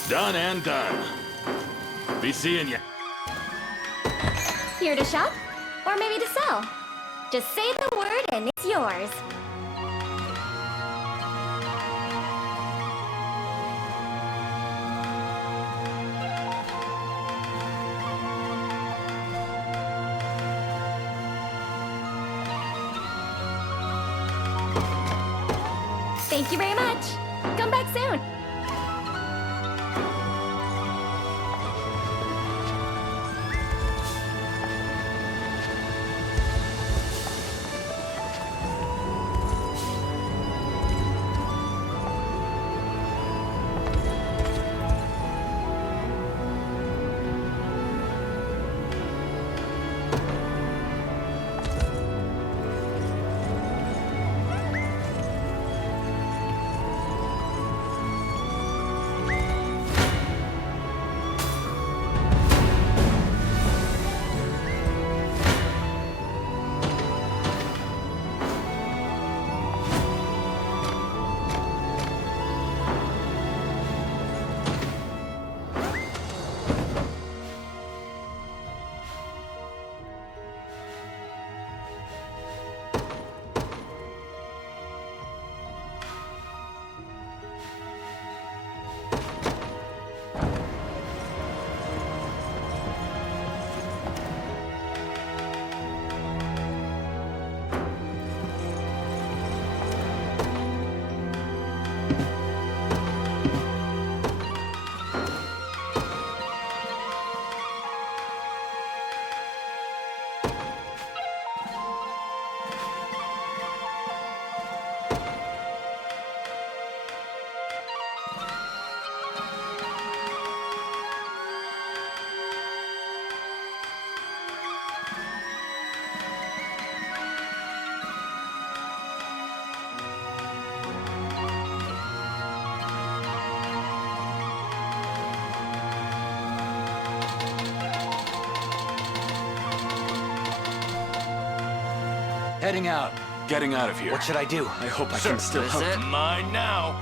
Done and done. Be seeing ya. Here to shop? Or maybe to sell? Just say the word and it's yours. Thank you very much. Come back soon. Heading out. Getting out of here. What should I do? I hope I can still help. This it? Mine now.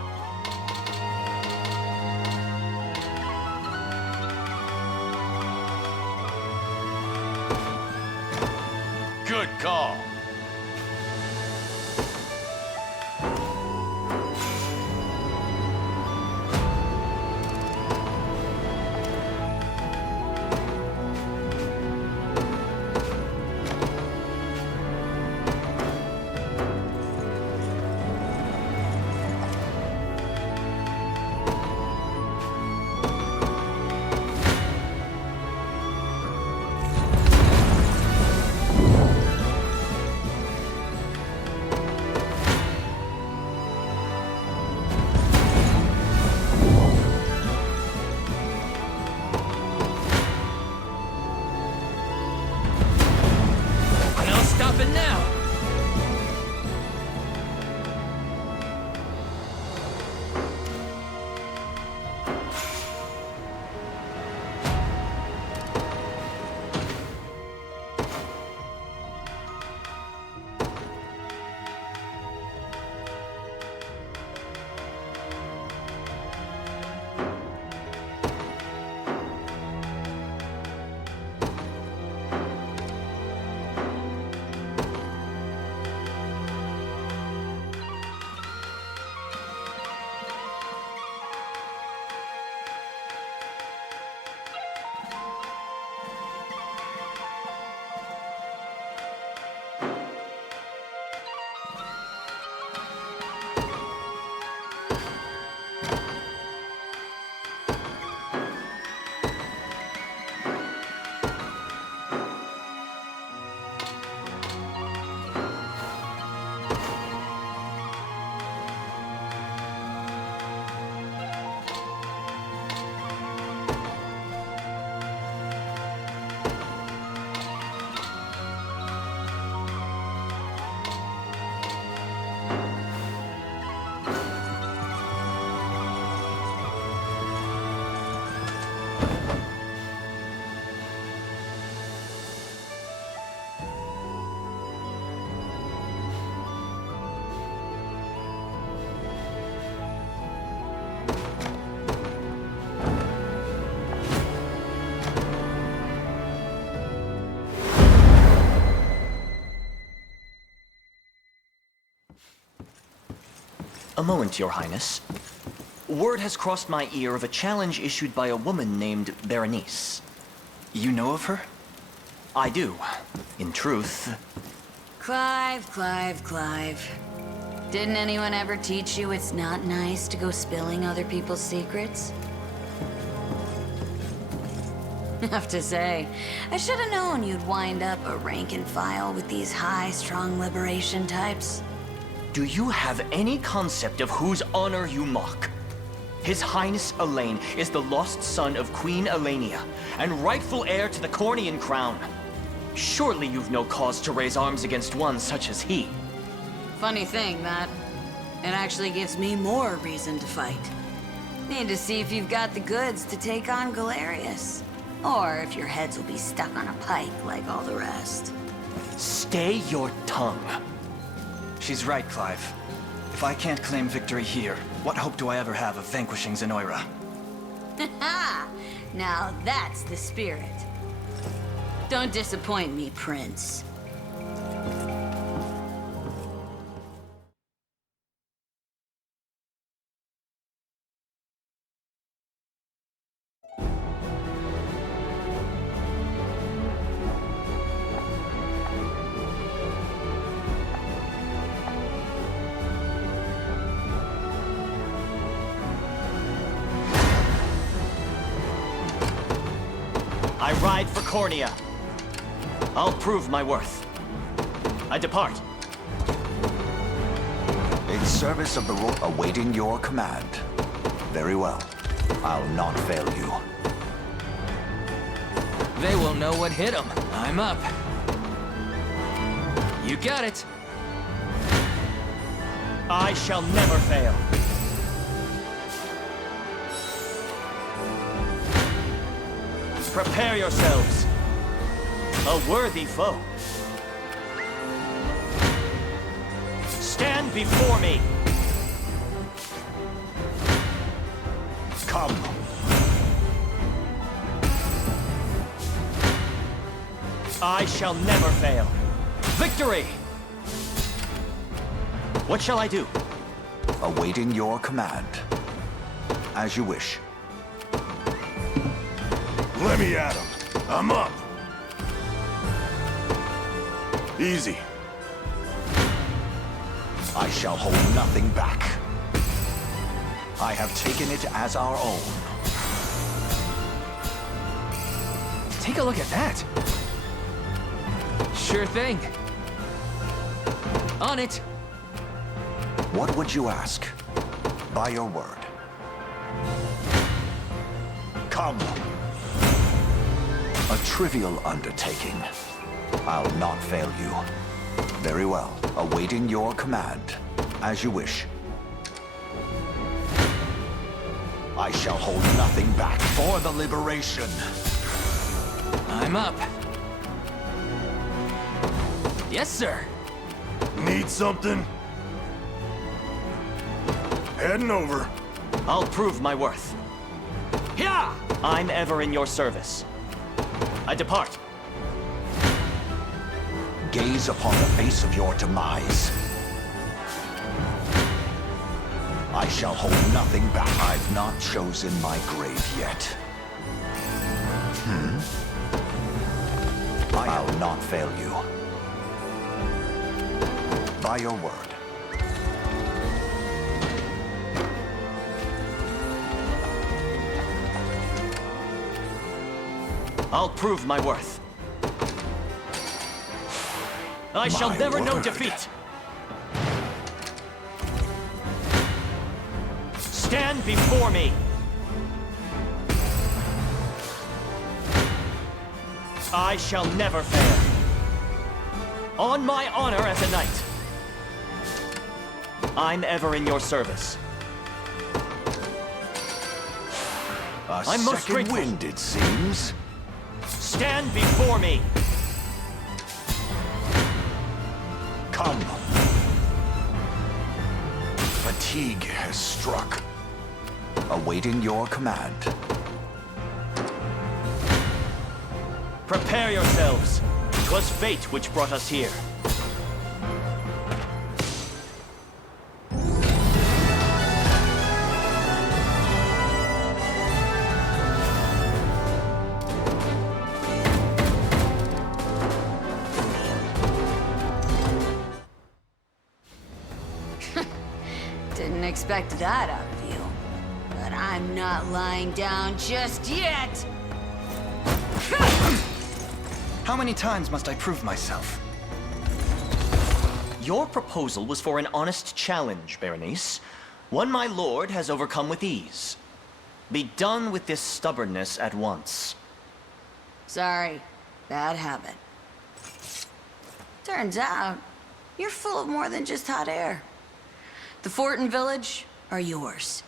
Good call. A moment, Your Highness. Word has crossed my ear of a challenge issued by a woman named Berenice. You know of her? I do. In truth. Clive. Didn't anyone ever teach you it's not nice to go spilling other people's secrets? Have to say, I should have known you'd wind up a rank and file with these high-strung liberation types. Do you have any concept of whose honor you mock? His Highness Elaine is the lost son of Queen Elenia, and rightful heir to the Cornian crown. Surely you've no cause to raise arms against one such as he. Funny thing, that. It actually gives me more reason to fight. Need to see if you've got the goods to take on Galerius. Or if your heads will be stuck on a pike like all the rest. Stay your tongue. She's right, Clive. If I can't claim victory here, what hope do I ever have of vanquishing Zenoira? Ha! Now that's the spirit. Don't disappoint me, Prince. I ride for Cornia. I'll prove my worth. I depart. In service of the awaiting your command. Very well. I'll not fail you. They will know what hit them. I'm up. You got it. I shall never fail. Prepare yourselves. A worthy foe. before me! Come. I shall never fail. Victory! What shall I do? Awaiting your command. As you wish. Let me at him. I'm up. Easy. I shall hold nothing back. I have taken it as our own. Take a look at that. Sure thing. On it. What would you ask? By your word. Come. A trivial undertaking. I'll not fail you. Very well. Awaiting your command. As you wish. I shall hold nothing back for the liberation. I'm up. Yes, sir. Need something? Heading over. I'll prove my worth. Yeah! I'm ever in your service. I depart. Gaze upon the face of your demise. I shall hold nothing back. I've not chosen my grave yet. I'll not fail you. By your word. I'll prove my worth. I shall never know defeat. Stand before me. I shall never fail. On my honor as a knight. I'm ever in your service. I'm most grateful. Wind, it seems. Stand before me. Come. Fatigue has struck. Awaiting your command. Prepare yourselves. 'Twas fate which brought us here. Didn't expect that out of you. But I'm not lying down just yet! How many times must I prove myself? Your proposal was for an honest challenge, Berenice. One my lord has overcome with ease. Be done with this stubbornness at once. Sorry, bad habit. Turns out, you're full of more than just hot air. The fort and village are yours.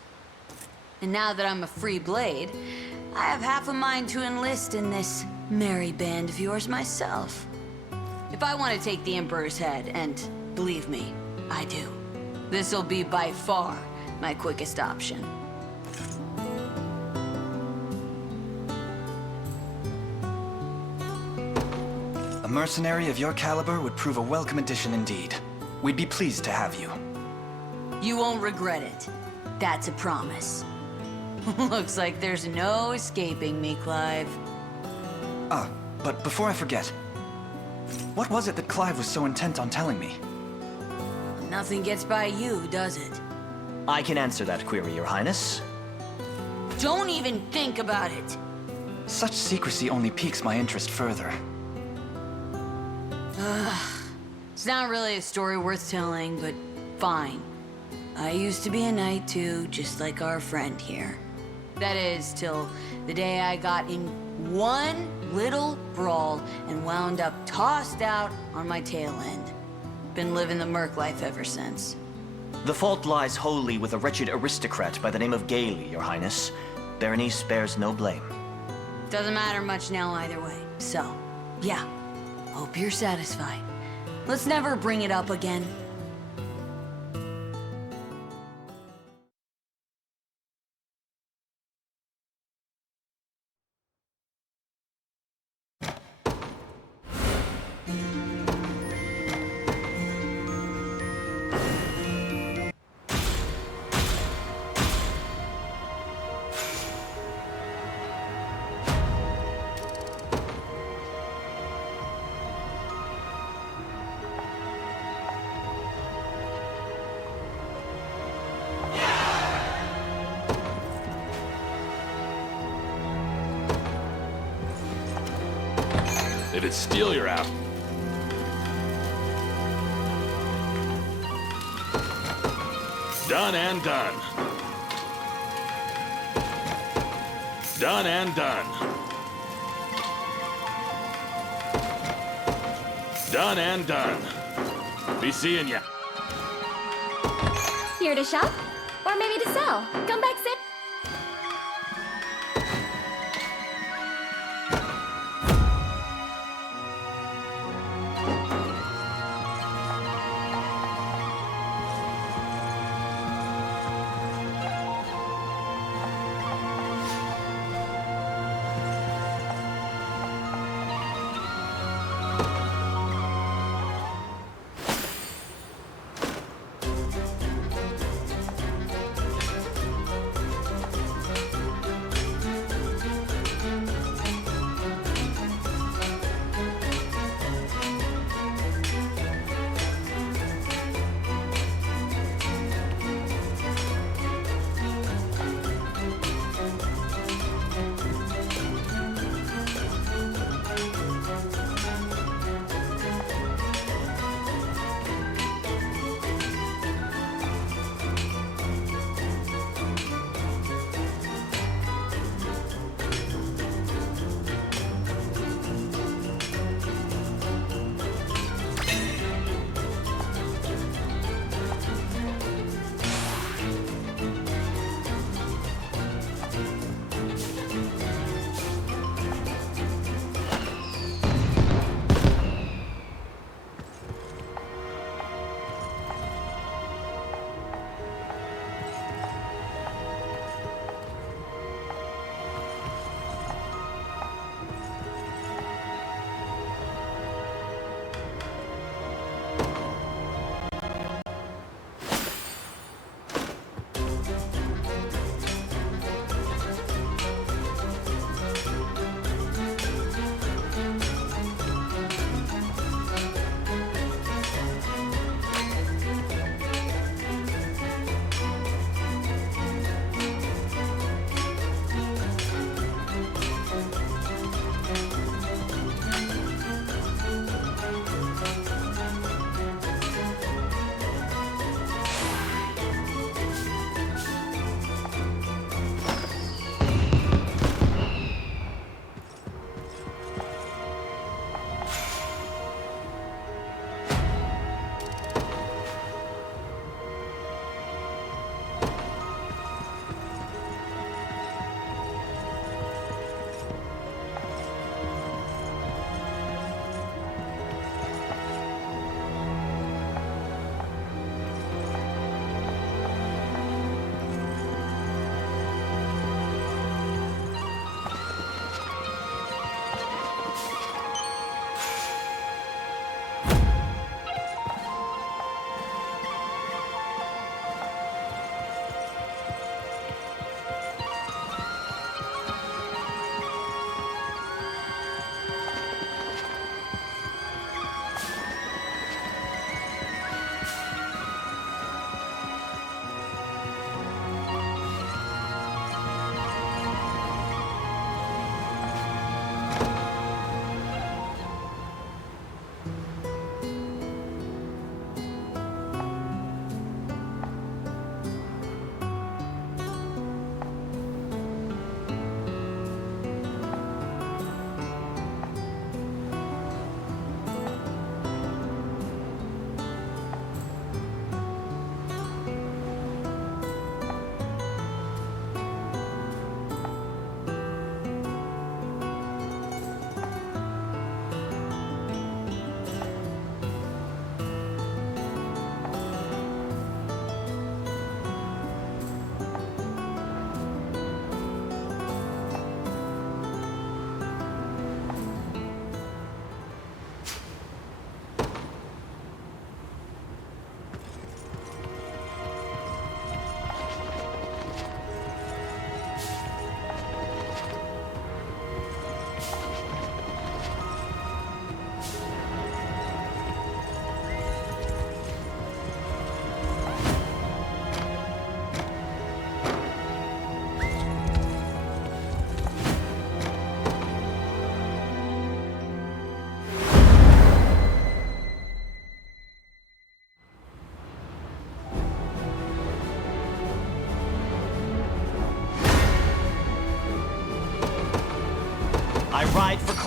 And now that I'm a free blade, I have half a mind to enlist in this merry band of yours myself. If I want to take the Emperor's head, and believe me, I do, this'll be by far my quickest option. A mercenary of your caliber would prove a welcome addition indeed. We'd be pleased to have you. You won't regret it. That's a promise. Looks like there's no escaping me, Clive. Ah, but before I forget, what was it that Clive was so intent on telling me? Nothing gets by you, does it? I can answer that query, Your Highness. Don't even think about it! Such secrecy only piques my interest further. It's not really a story worth telling, but fine. I used to be a knight too, just like our friend here. That is, till the day I got in one little brawl and wound up tossed out on my tail end. Been living the merc life ever since. The fault lies wholly with a wretched aristocrat by the name of Garry, Your Highness. Berenice bears no blame. Doesn't matter much now either way. So, yeah. Hope you're satisfied. Let's never bring it up again. It'd steal your app. Done and done. Done and done. Done and done. Be seeing ya. Here to shop? Or maybe to sell? Come back soon.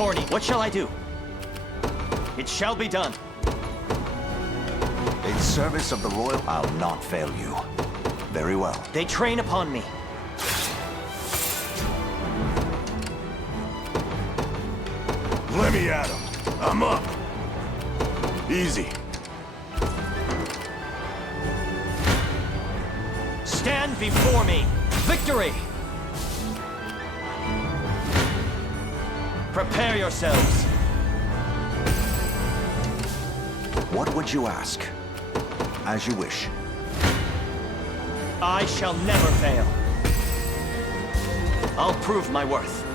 Corny. What shall I do? It shall be done. In service of the royal, I'll not fail you. Very well. They train upon me. Let me at him. I'm up. Easy. Stand before me. Victory! Prepare yourselves. What would you ask? As you wish. I shall never fail. I'll prove my worth.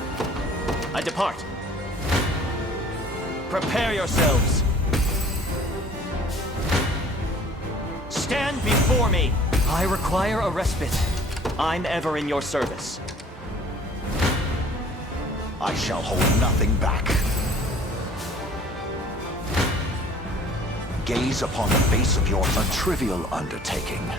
I depart. Prepare yourselves. Stand before me. I require a respite. I'm ever in your service. I shall hold nothing back. Gaze upon the face of your trivial undertaking.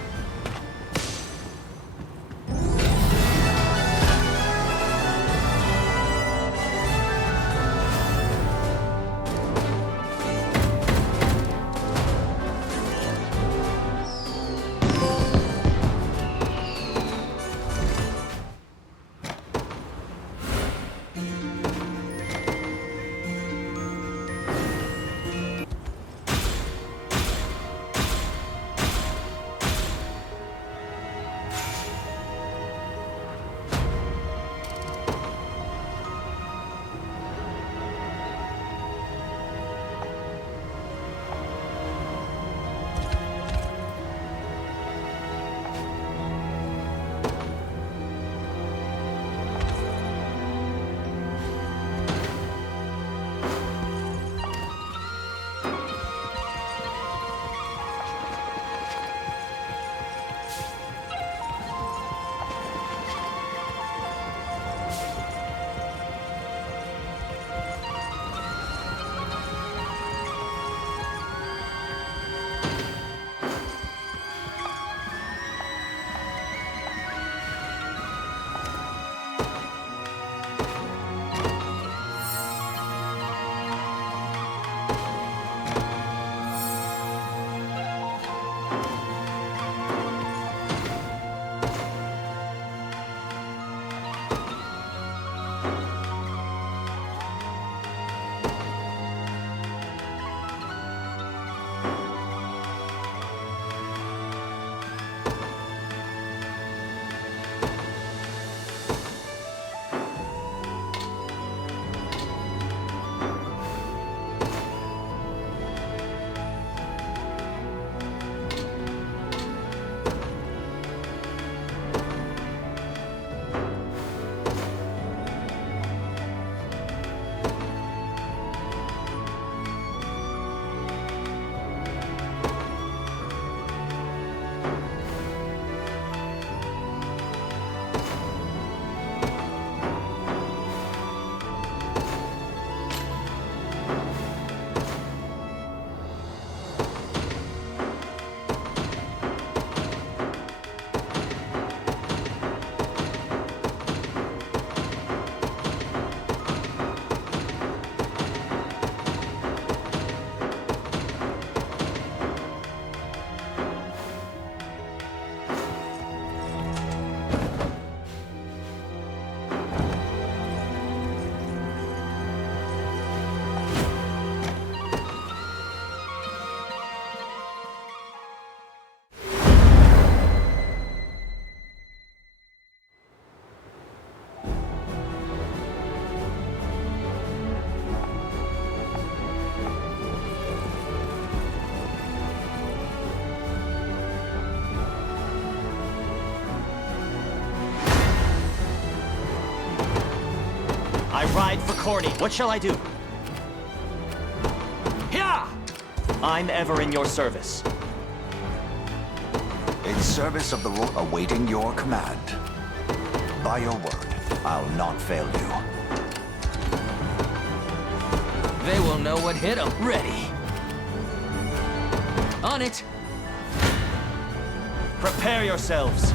I ride for Corny. What shall I do? Yeah! I'm ever in your service. In service of the royal, awaiting your command. By your word, I'll not fail you. They will know what hit them. Ready. On it. Prepare yourselves.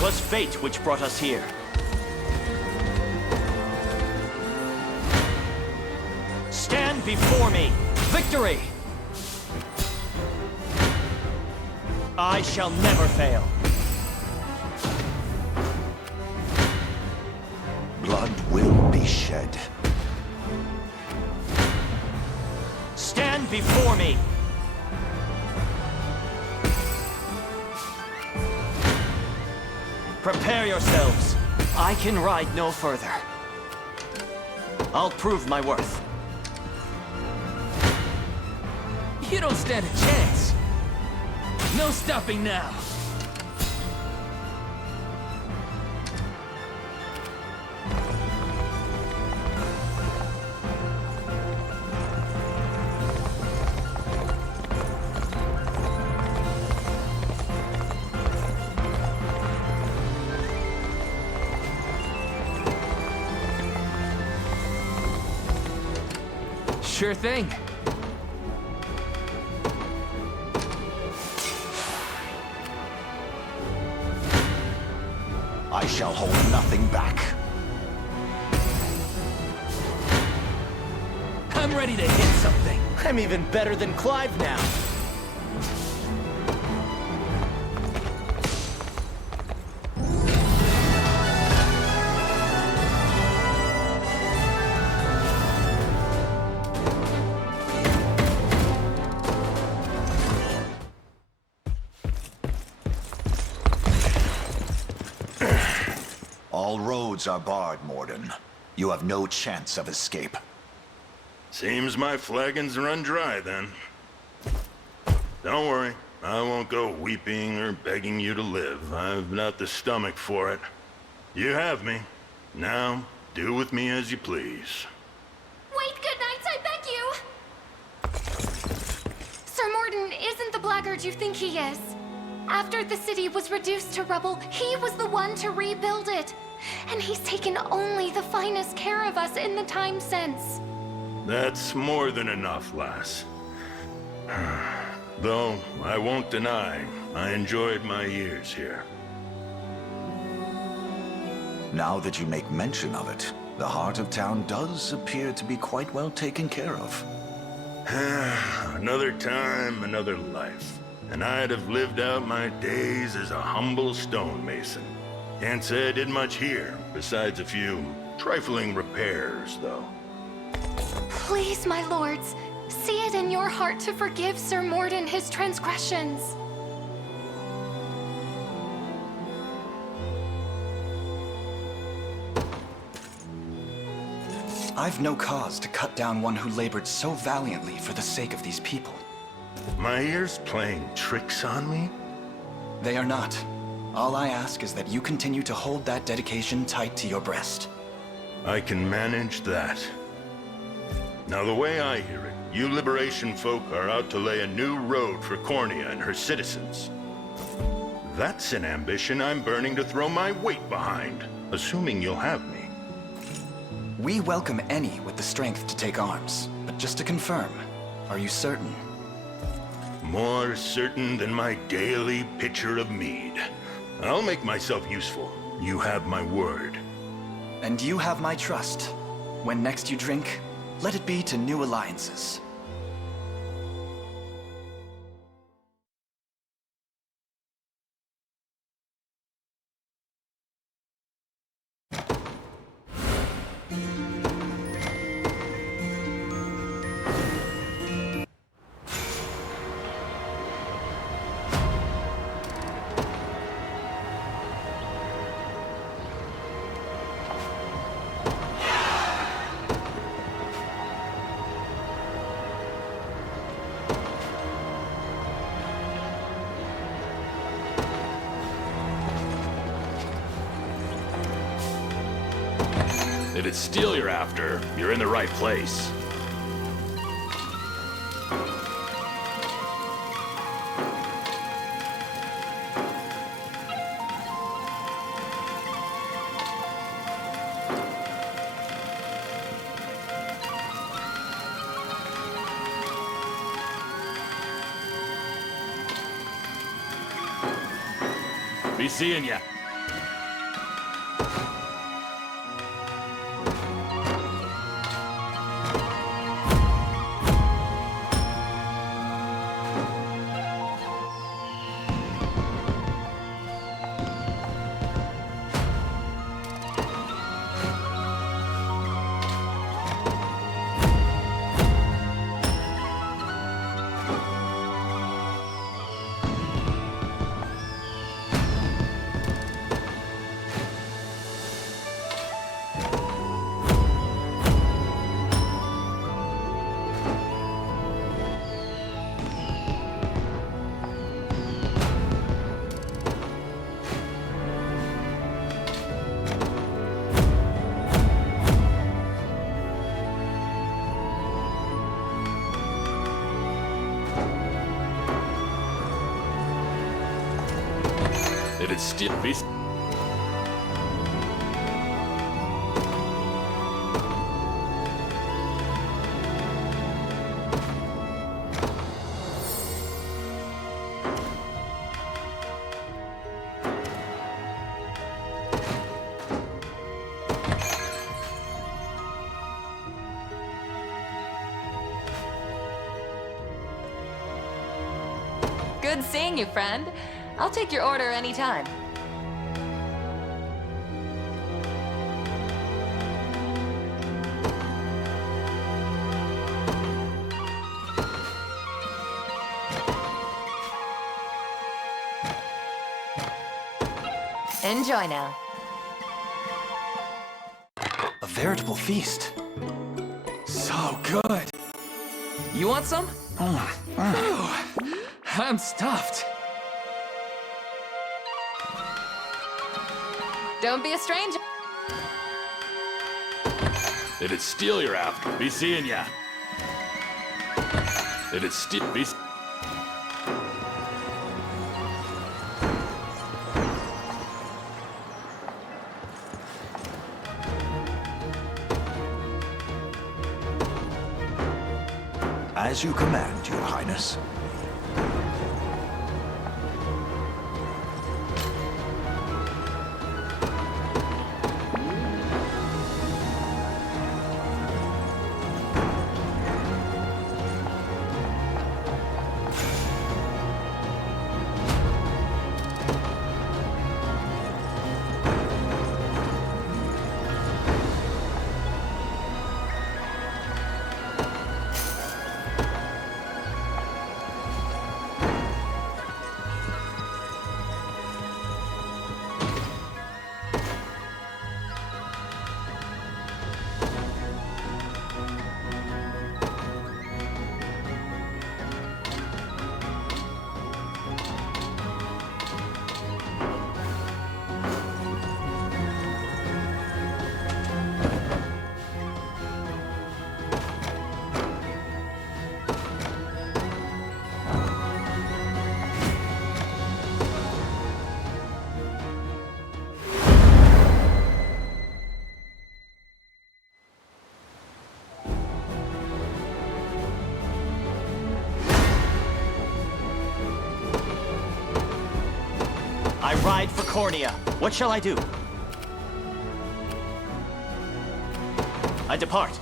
'Twas fate which brought us here. Stand before me! Victory! I shall never fail. Blood will be shed. Stand before me! Prepare yourselves. I can ride no further. I'll prove my worth. You don't stand a chance. No stopping now. Sure thing. I shall hold nothing back. I'm ready to hit something. I'm even better than Clive now. All roads are barred, Morden. You have no chance of escape. Seems my flagons run dry, then. Don't worry. I won't go weeping or begging you to live. I've not the stomach for it. You have me. Now, do with me as you please. Wait, good night, I beg you! Sir Morden isn't the blackguard you think he is. After the city was reduced to rubble, he was the one to rebuild it. And he's taken only the finest care of us in the time since. That's more than enough, lass. Though, I won't deny, I enjoyed my years here. Now that you make mention of it, the heart of town does appear to be quite well taken care of. Another time, another life. And I'd have lived out my days as a humble stonemason. Can't say I did much here, besides a few trifling repairs, though. Please, my lords, see it in your heart to forgive Sir Morden his transgressions. I've no cause to cut down one who labored so valiantly for the sake of these people. My ears playing tricks on me? They are not. All I ask is that you continue to hold that dedication tight to your breast. I can manage that. Now, the way I hear it, you Liberation folk are out to lay a new road for Cornea and her citizens. That's an ambition I'm burning to throw my weight behind, assuming you'll have me. We welcome any with the strength to take arms. But just to confirm, are you certain? More certain than my daily pitcher of mead. I'll make myself useful. You have my word. And you have my trust. When next you drink, let it be to new alliances. If it's steel you're after, you're in the right place. Be seeing ya. It'd still be... Good seeing you, friend. I'll take your order anytime. Enjoy now. A veritable feast. So good. You want some? I'm stuffed. Don't be a stranger. It'd steal you're after. Be seeing ya. It'd steal... Be... As you command, Your Highness. I ride for Cornea. What shall I do? I depart.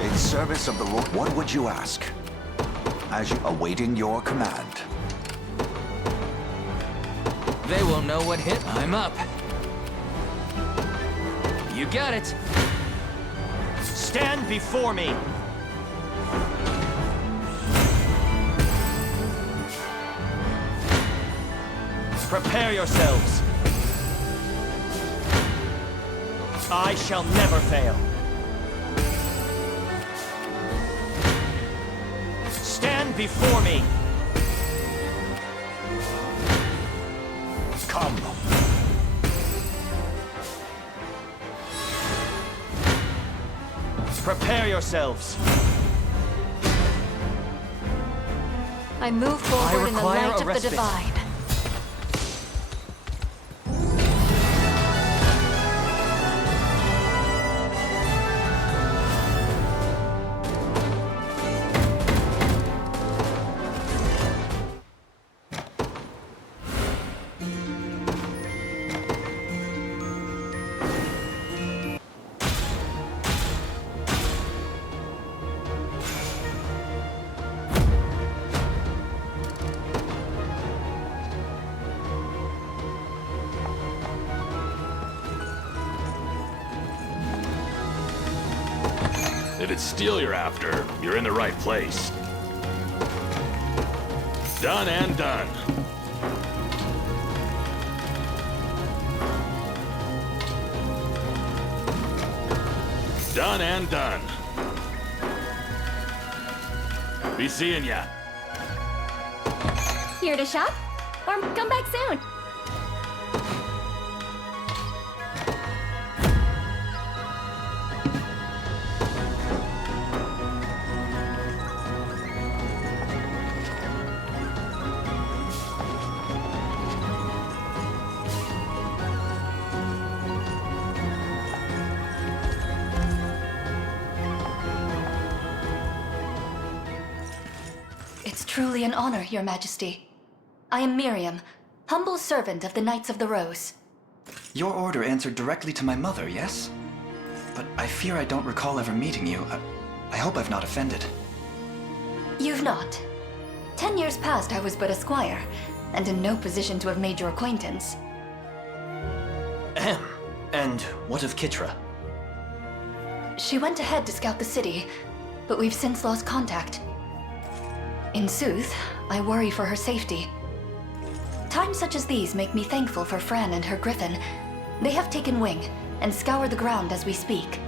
In service of the Lord, what would you ask? As you awaiting your command. They won't know what hit. I'm up. You got it. Stand before me. Prepare yourselves. I shall never fail. Stand before me. Come. Prepare yourselves. I move forward in the require light a of the respite. divine. If it's steel you're after, you're in the right place. Done and done. Done and done. Be seeing ya. Here to shop? Or come back soon. It's truly an honor, Your Majesty. I am Miriam, humble servant of the Knights of the Rose. Your order answered directly to my mother, yes? But I fear I don't recall ever meeting you. I hope I've not offended. You've not. 10 years past, I was but a squire, and in no position to have made your acquaintance. Ahem. And what of Kitra? She went ahead to scout the city, but we've since lost contact. In sooth, I worry for her safety. Times such as these make me thankful for Fran and her griffin. They have taken wing, and scour the ground as we speak.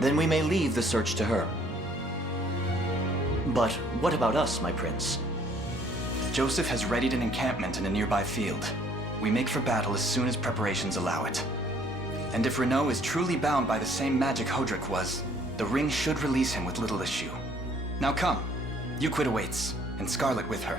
Then we may leave the search to her. But what about us, my prince? Joseph has readied an encampment in a nearby field. We make for battle as soon as preparations allow it. And if Renaud is truly bound by the same magic Hodrick was, the ring should release him with little issue. Now come. Euclid awaits, and Scarlett with her.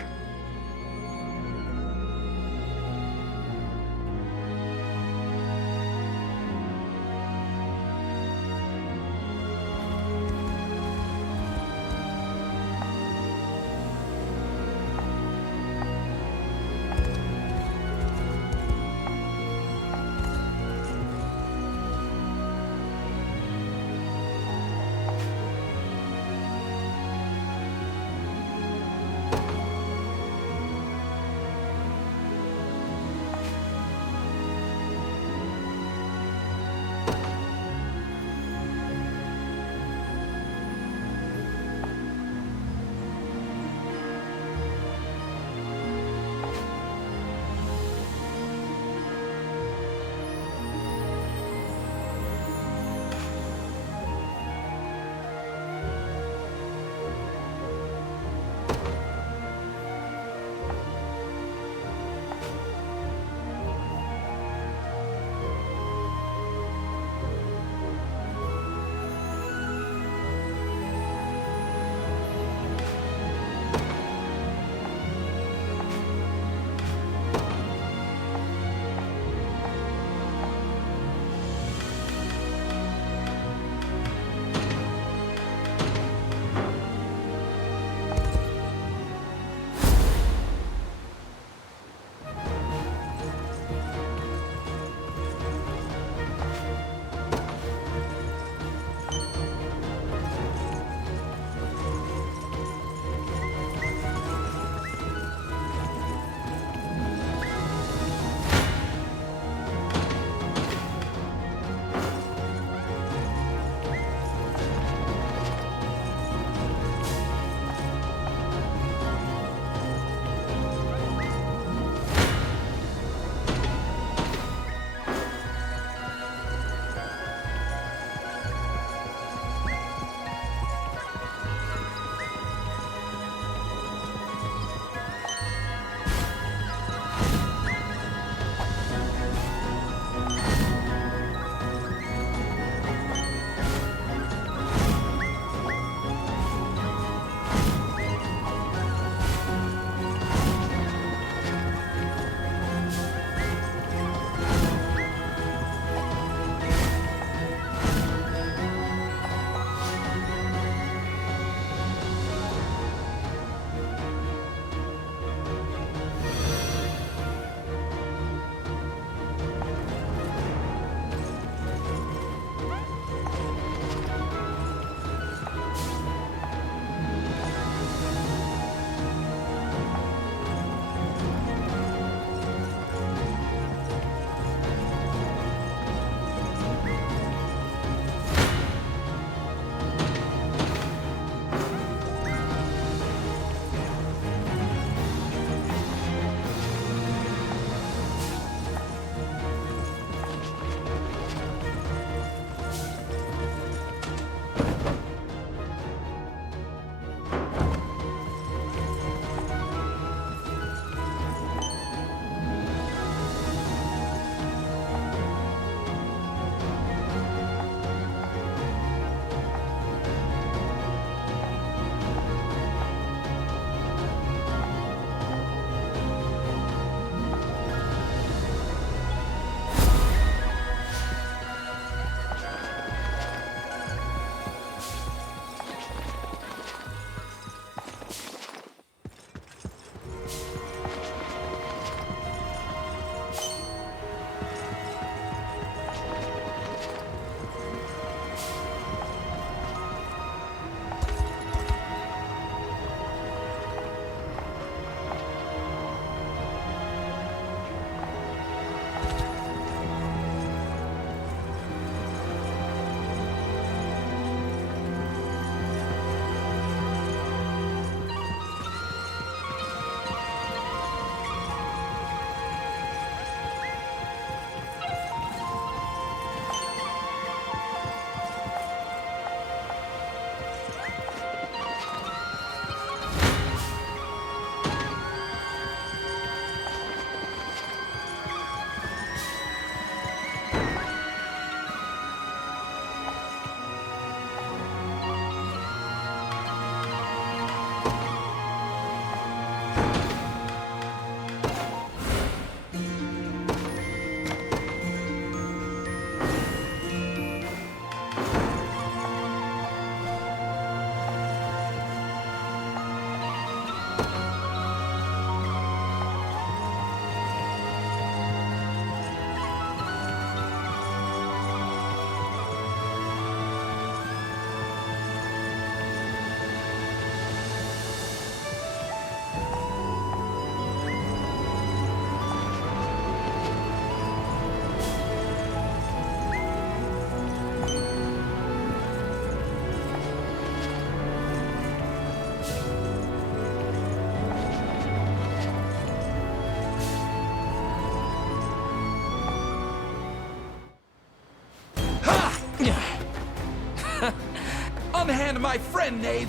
to my friend, knave!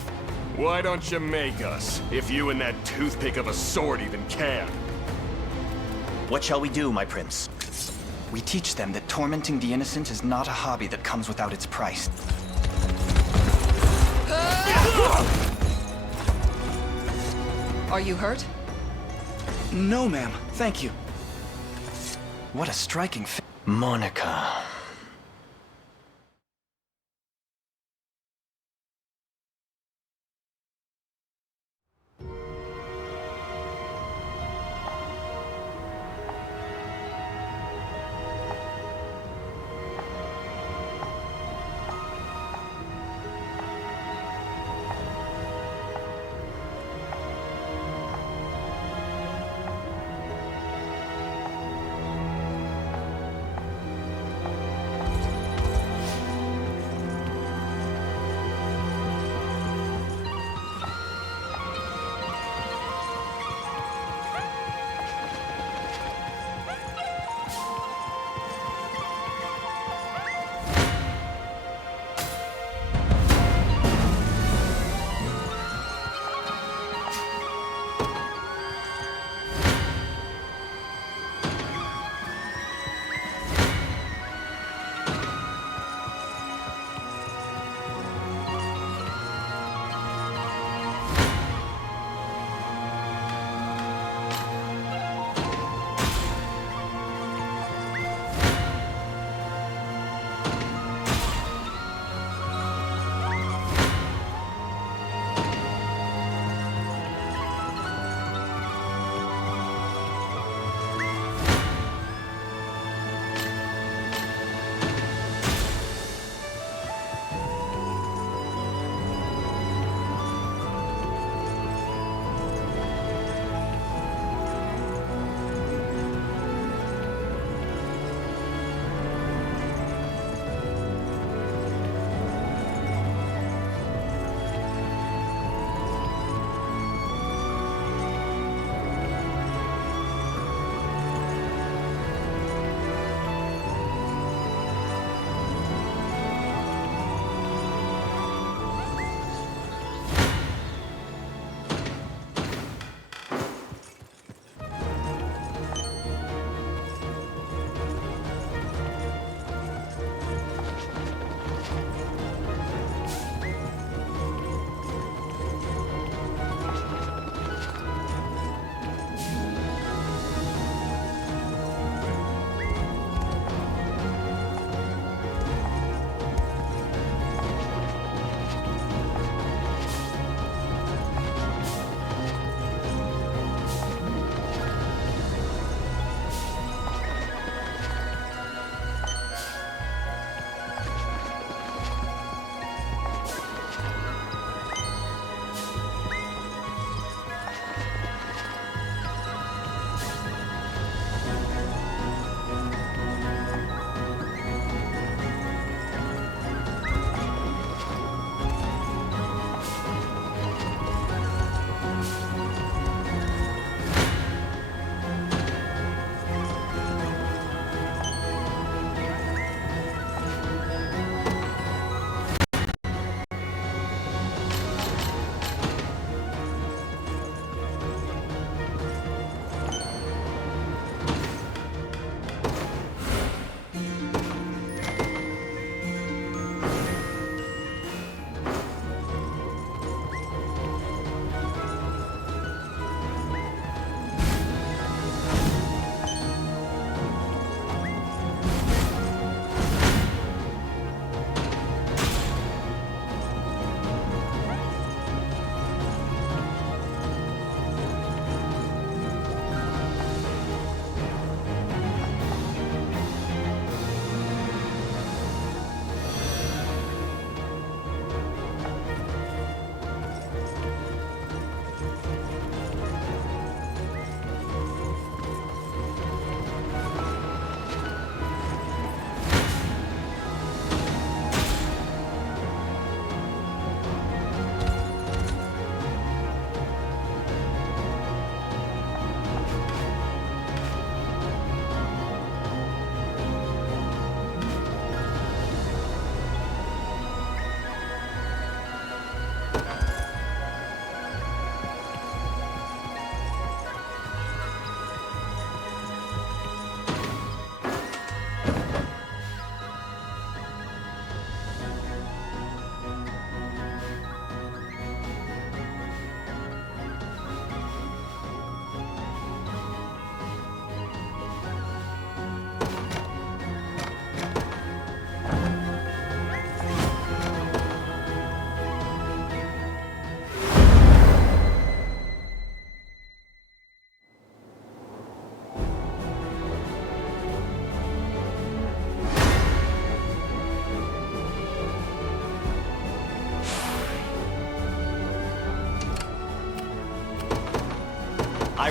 Why don't you make us, if you and that toothpick of a sword even can? What shall we do, my prince? We teach them that tormenting the innocent is not a hobby that comes without its price. Are you hurt? No, ma'am. Thank you. What a striking Monica.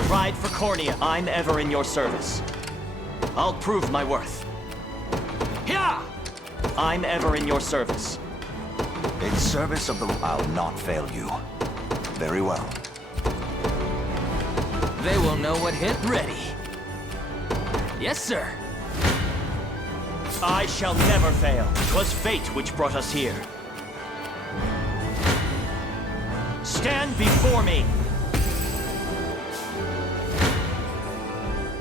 I ride for Cornea. I'm ever in your service. I'll prove my worth. Yeah! I'm ever in your service. In service of the... I'll not fail you. Very well. They will know what hit ready. Yes, sir. I shall never fail. 'Twas fate which brought us here. Stand before me!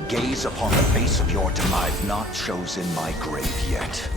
Gaze upon the face of your demise. I've not chosen my grave yet.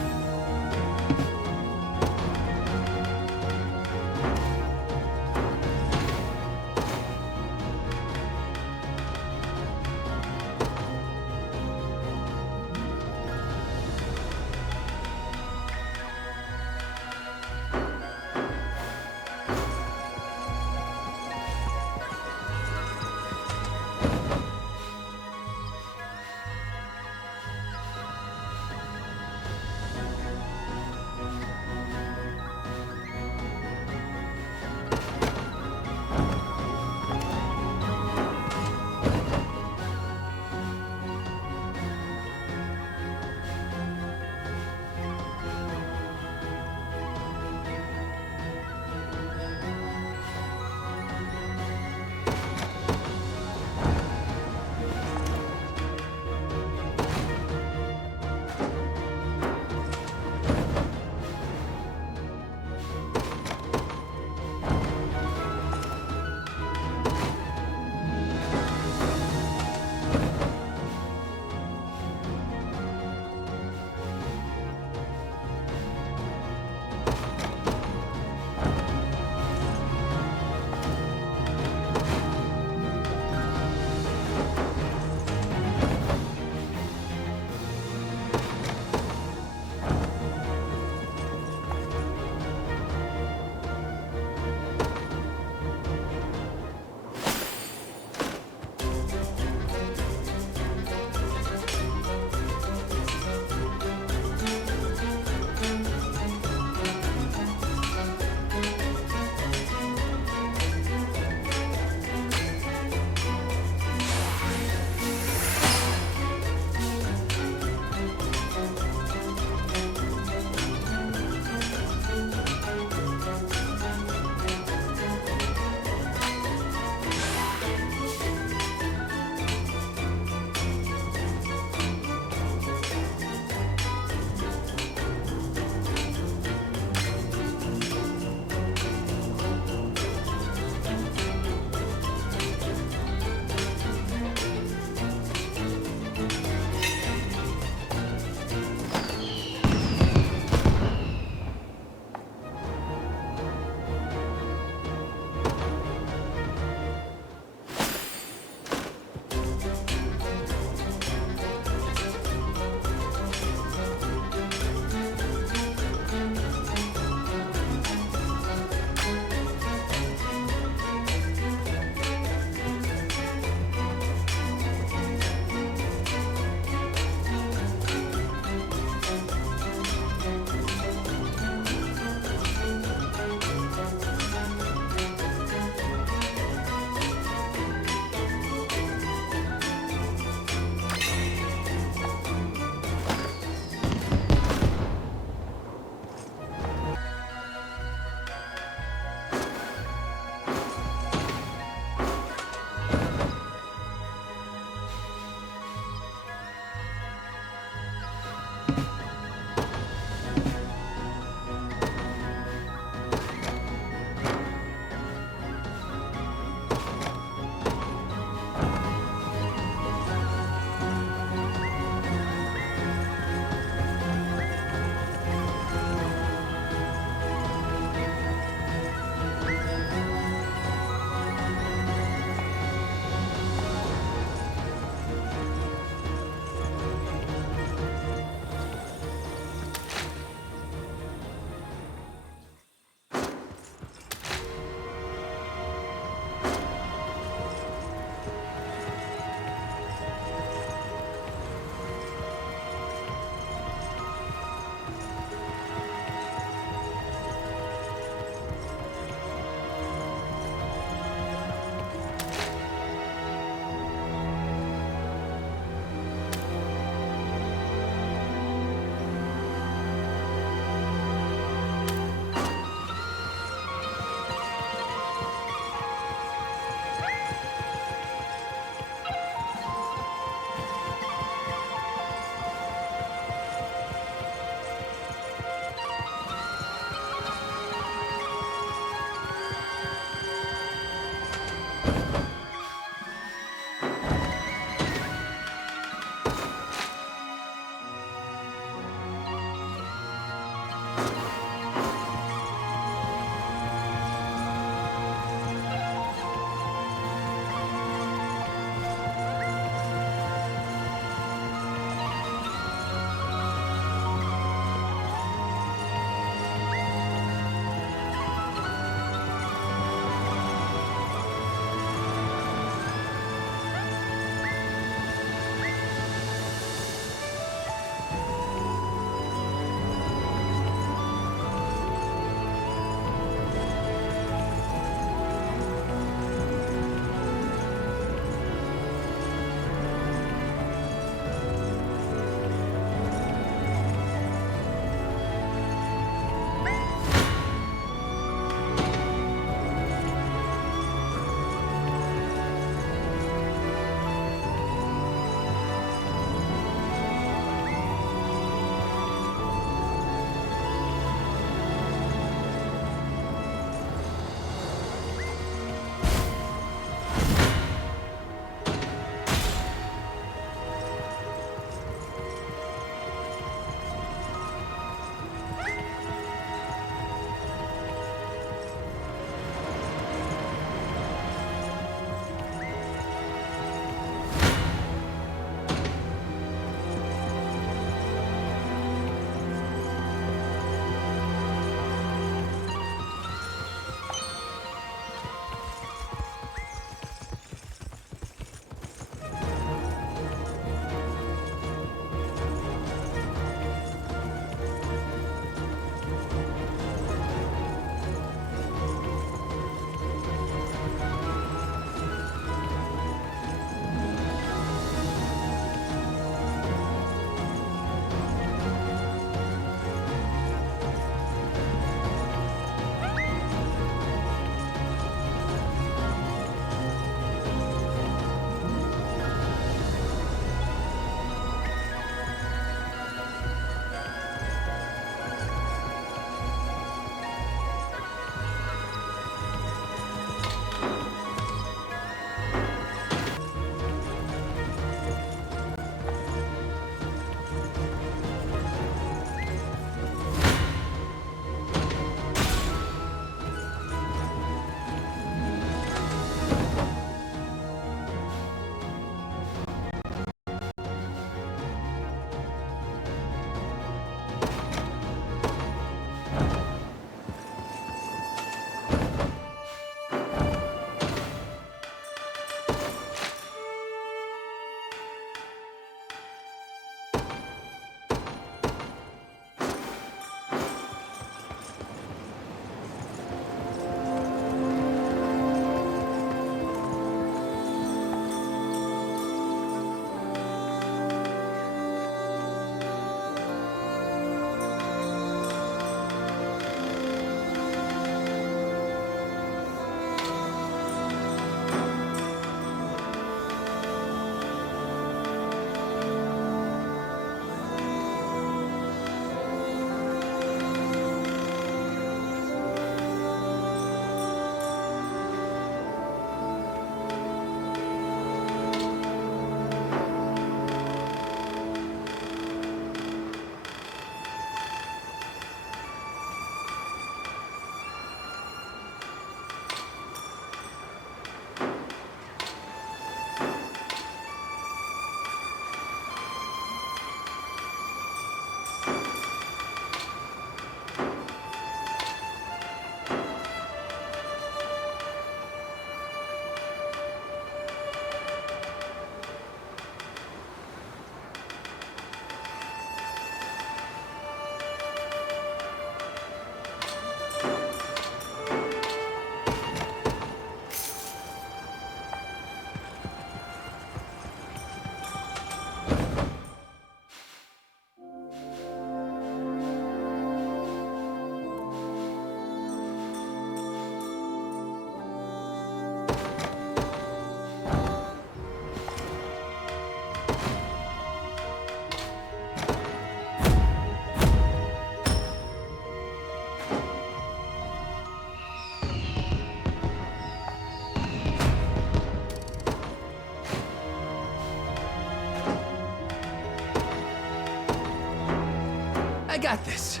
I got this.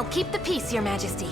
I'll keep the peace, Your Majesty.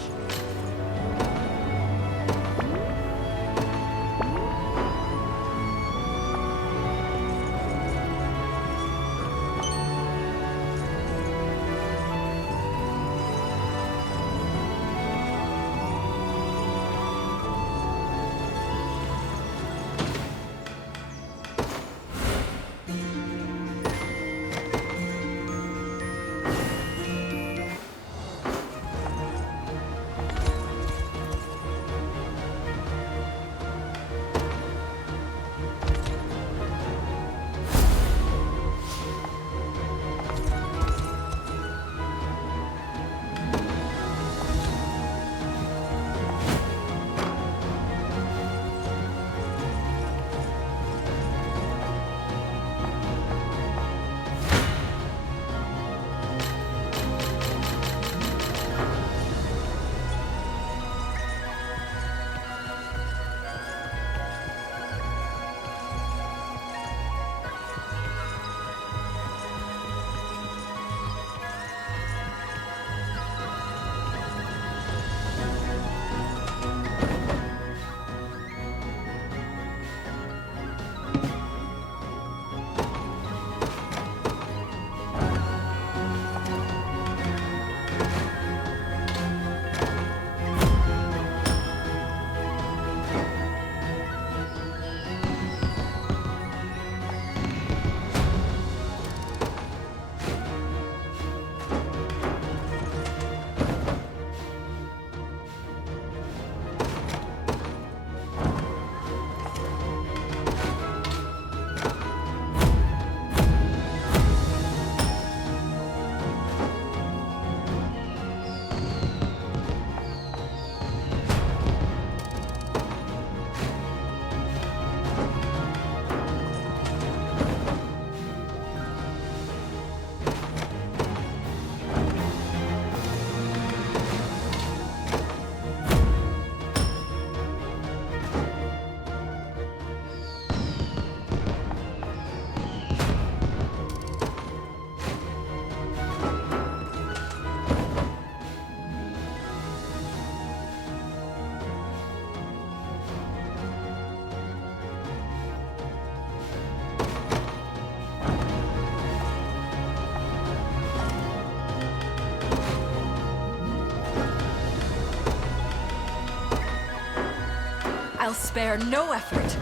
I'll spare no effort.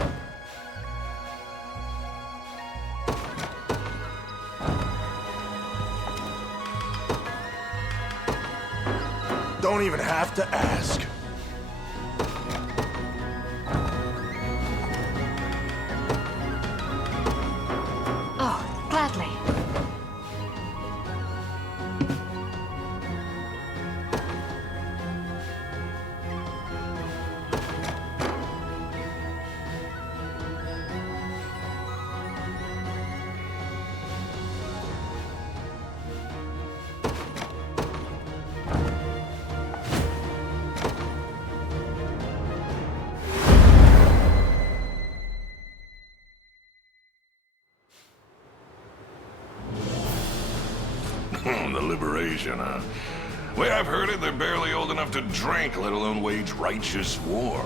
Don't even have to ask. Oh, gladly. The liberation, huh? Way I've heard it, they're barely old enough to drink, let alone wage righteous war.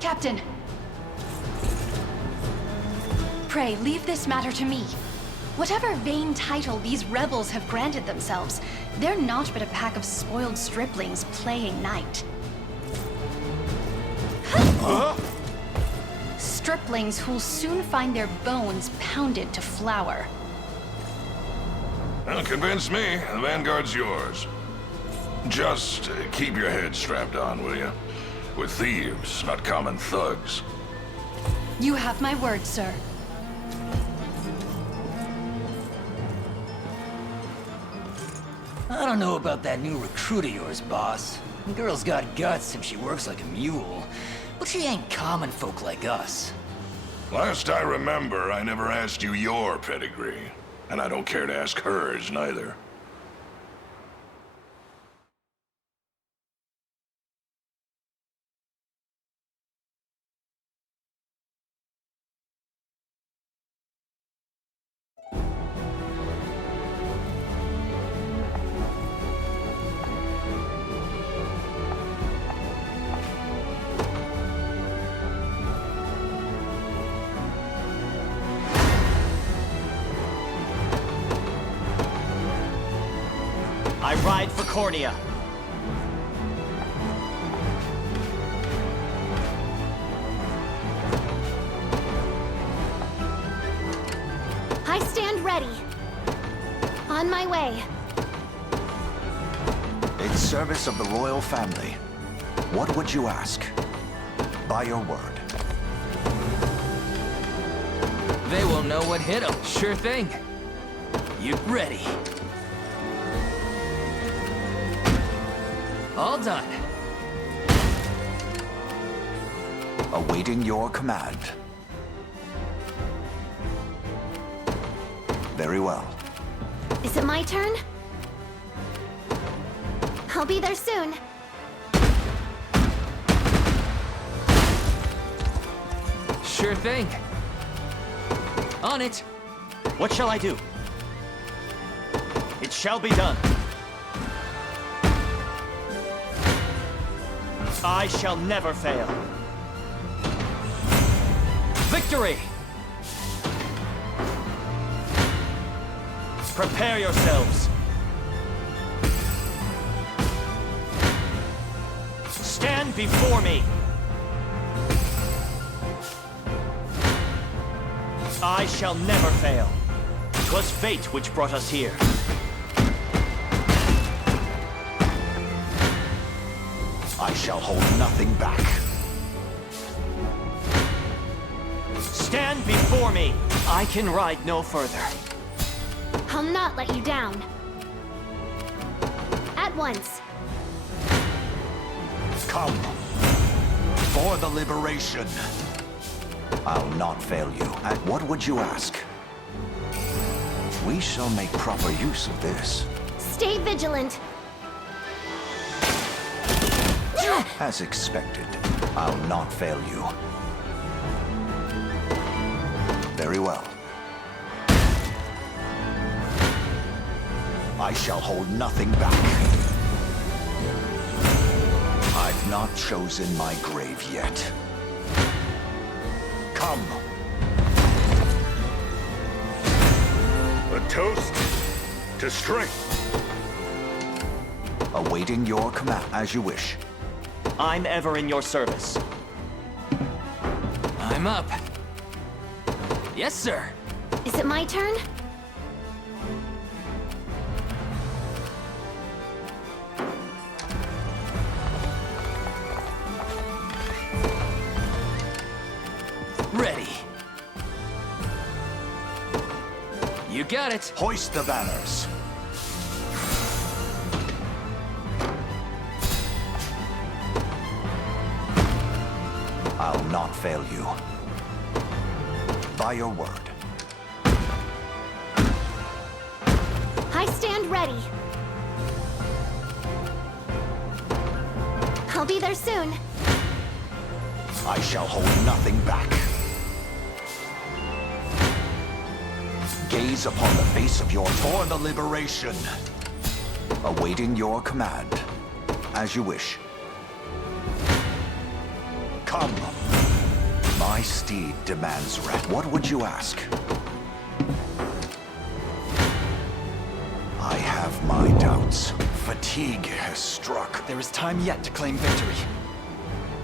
Captain! Pray, leave this matter to me. Whatever vain title these rebels have granted themselves, they're naught but a pack of spoiled striplings playing knight. Striplings who'll soon find their bones pounded to flour. Well, convince me. The Vanguard's yours. Just keep your head strapped on, will you? We're thieves, not common thugs. You have my word, sir. I don't know about that new recruit of yours, boss. The girl's got guts and she works like a mule. But she ain't common folk like us. Last I remember, I never asked you your pedigree. And I don't care to ask hers, neither. I ride for Cornea. I stand ready. On my way. In service of the royal family, what would you ask? By your word. They will know what hit them. Sure thing. You ready? All done. Awaiting your command. Very well. Is it my turn? I'll be there soon. Sure thing. On it. What shall I do? It shall be done. I shall never fail. Victory! Prepare yourselves. Stand before me. I shall never fail. 'Twas fate which brought us here. I shall hold nothing back. Stand before me. I can ride no further. I'll not let you down. At once. Come. For the liberation. I'll not fail you. And what would you ask? We shall make proper use of this. Stay vigilant. As expected, I'll not fail you. Very well. I shall hold nothing back. I've not chosen my grave yet. Come. A toast to strength. Awaiting your command, as you wish. I'm ever in your service. I'm up. Yes, sir. Is it my turn? Ready. You got it. Hoist the banners. I'll not fail you. By your word. I stand ready. I'll be there soon. I shall hold nothing back. Gaze upon the face of your for the liberation. Awaiting your command. As you wish. Come. My steed demands rest. What would you ask? I have my doubts. Fatigue has struck. There is time yet to claim victory.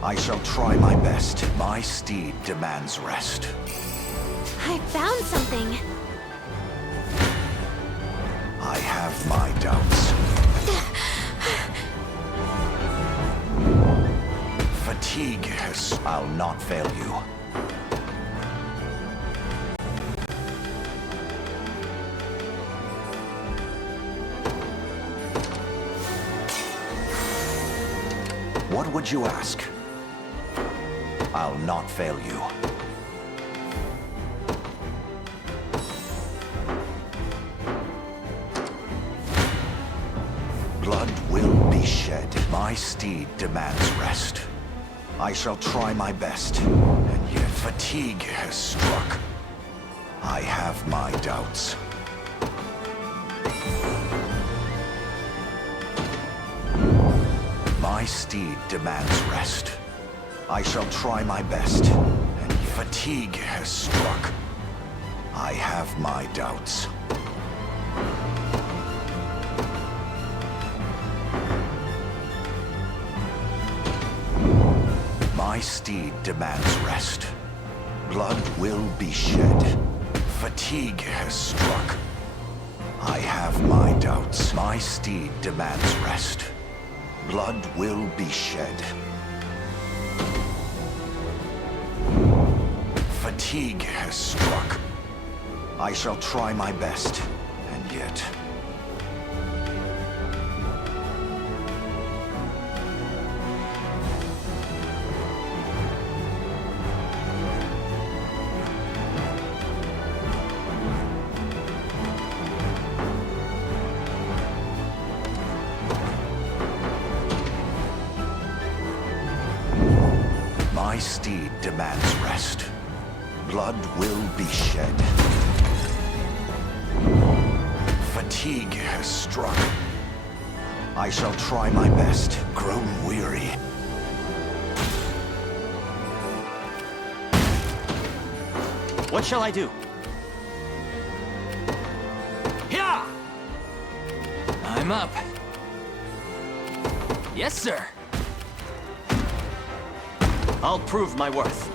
I shall try my best. My steed demands rest. I found something. I have my doubts. Fatigue has... I'll not fail you. What would you ask? I'll not fail you. Blood will be shed. My steed demands rest. I shall try my best, and yet fatigue has struck. I have my doubts. My steed demands rest. I shall try my best, and yet fatigue has struck. I have my doubts. My steed demands rest. Blood will be shed. Fatigue has struck. I have my doubts. My steed demands rest. Blood will be shed. Fatigue has struck. I shall try my best, and yet... My steed demands rest. Blood will be shed. Fatigue has struck. I shall try my best. Grown weary. What shall I do? Yeah! I'm up. Yes, sir. I'll prove my worth.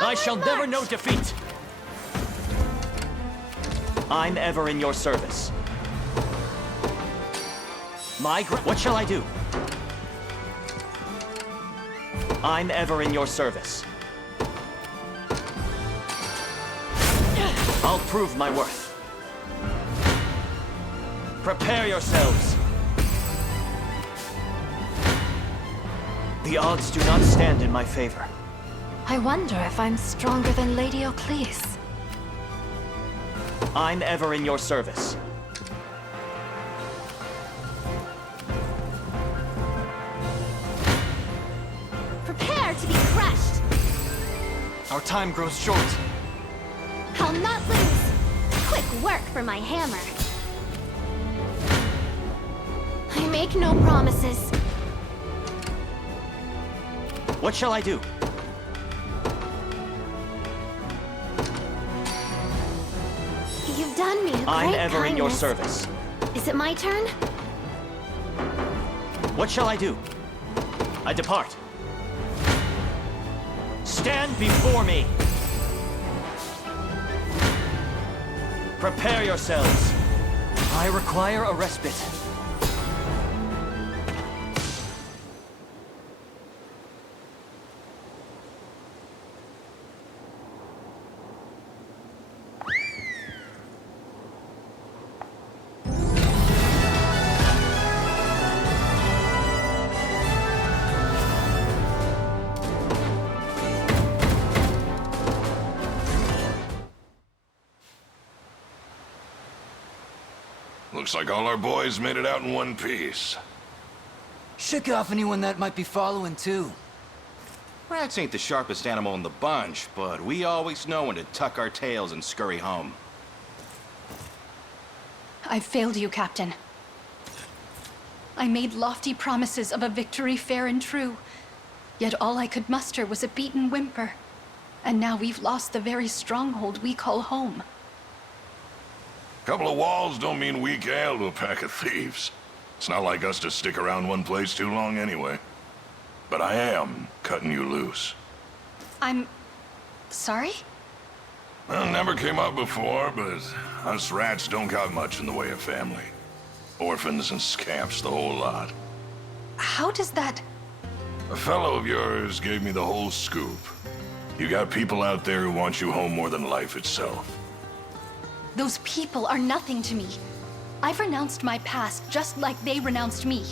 I shall never know defeat. I'm ever in your service. What shall I do? I'm ever in your service. I'll prove my worth. Prepare yourselves. The odds do not stand in my favor. I wonder if I'm stronger than Lady Oclese. I'm ever in your service. Prepare to be crushed! Our time grows short. I'll not lose! Quick work for my hammer. I make no promises. What shall I do? You've done me a great I'm ever kindness. in your service. Is it my turn? What shall I do? I depart. Stand before me! Prepare yourselves. I require a respite. Looks like all our boys made it out in one piece. Shook off anyone that might be following, too. Rats ain't the sharpest animal in the bunch, but we always know when to tuck our tails and scurry home. I've failed you, Captain. I made lofty promises of a victory fair and true, yet all I could muster was a beaten whimper. And now we've lost the very stronghold we call home. Couple of walls don't mean weak ale to a pack of thieves. It's not like us to stick around one place too long anyway. But I am cutting you loose. I'm... sorry? Well, never came up before, but us rats don't got much in the way of family. Orphans and scamps, the whole lot. How does that... A fellow of yours gave me the whole scoop. You got people out there who want you home more than life itself. Those people are nothing to me. I've renounced my past just like they renounced me.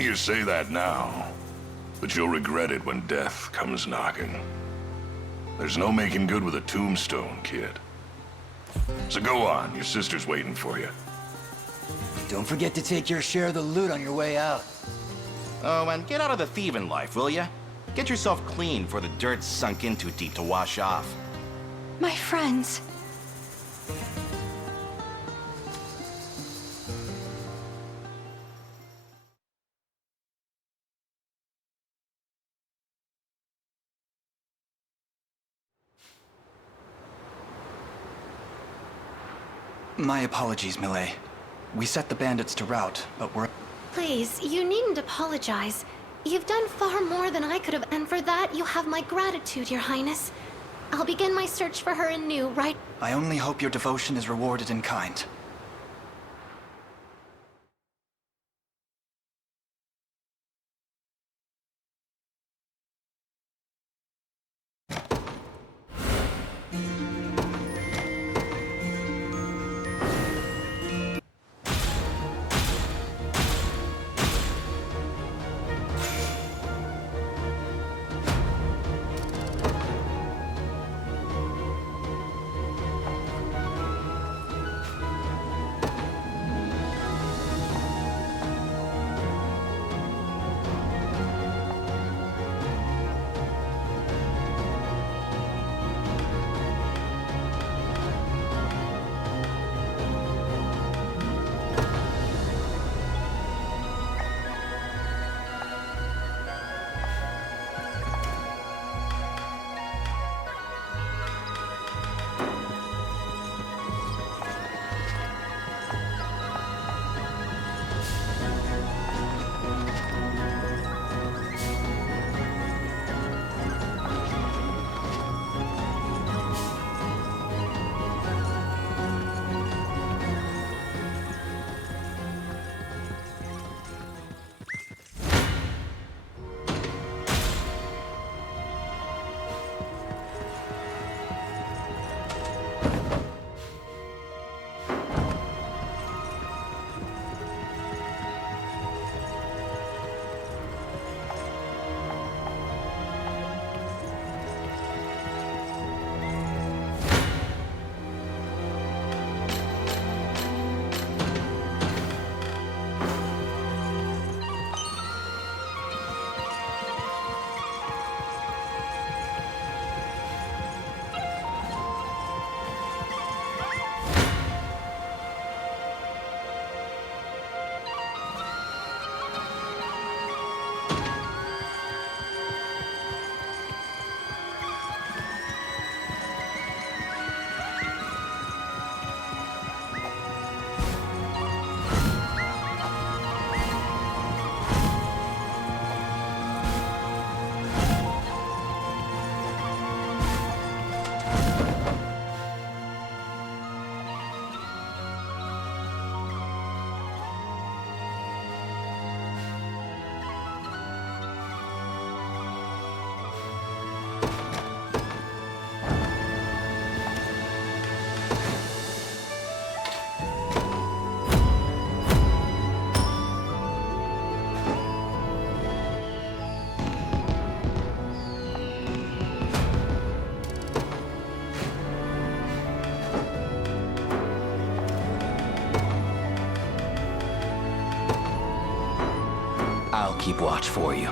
You say that now, but you'll regret it when death comes knocking. There's no making good with a tombstone, kid. So go on, your sister's waiting for you. Don't forget to take your share of the loot on your way out. Oh, and get out of the thieving life, will ya? Get yourself clean before the dirt's sunk in too deep to wash off. My friends. My apologies, Millet. We set the bandits to rout, but we're... Please, you needn't apologize. You've done far more than I could have, and for that, you have my gratitude, Your Highness. I'll begin my search for her anew, right? I only hope your devotion is rewarded in kind. I'll keep watch for you.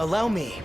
Allow me.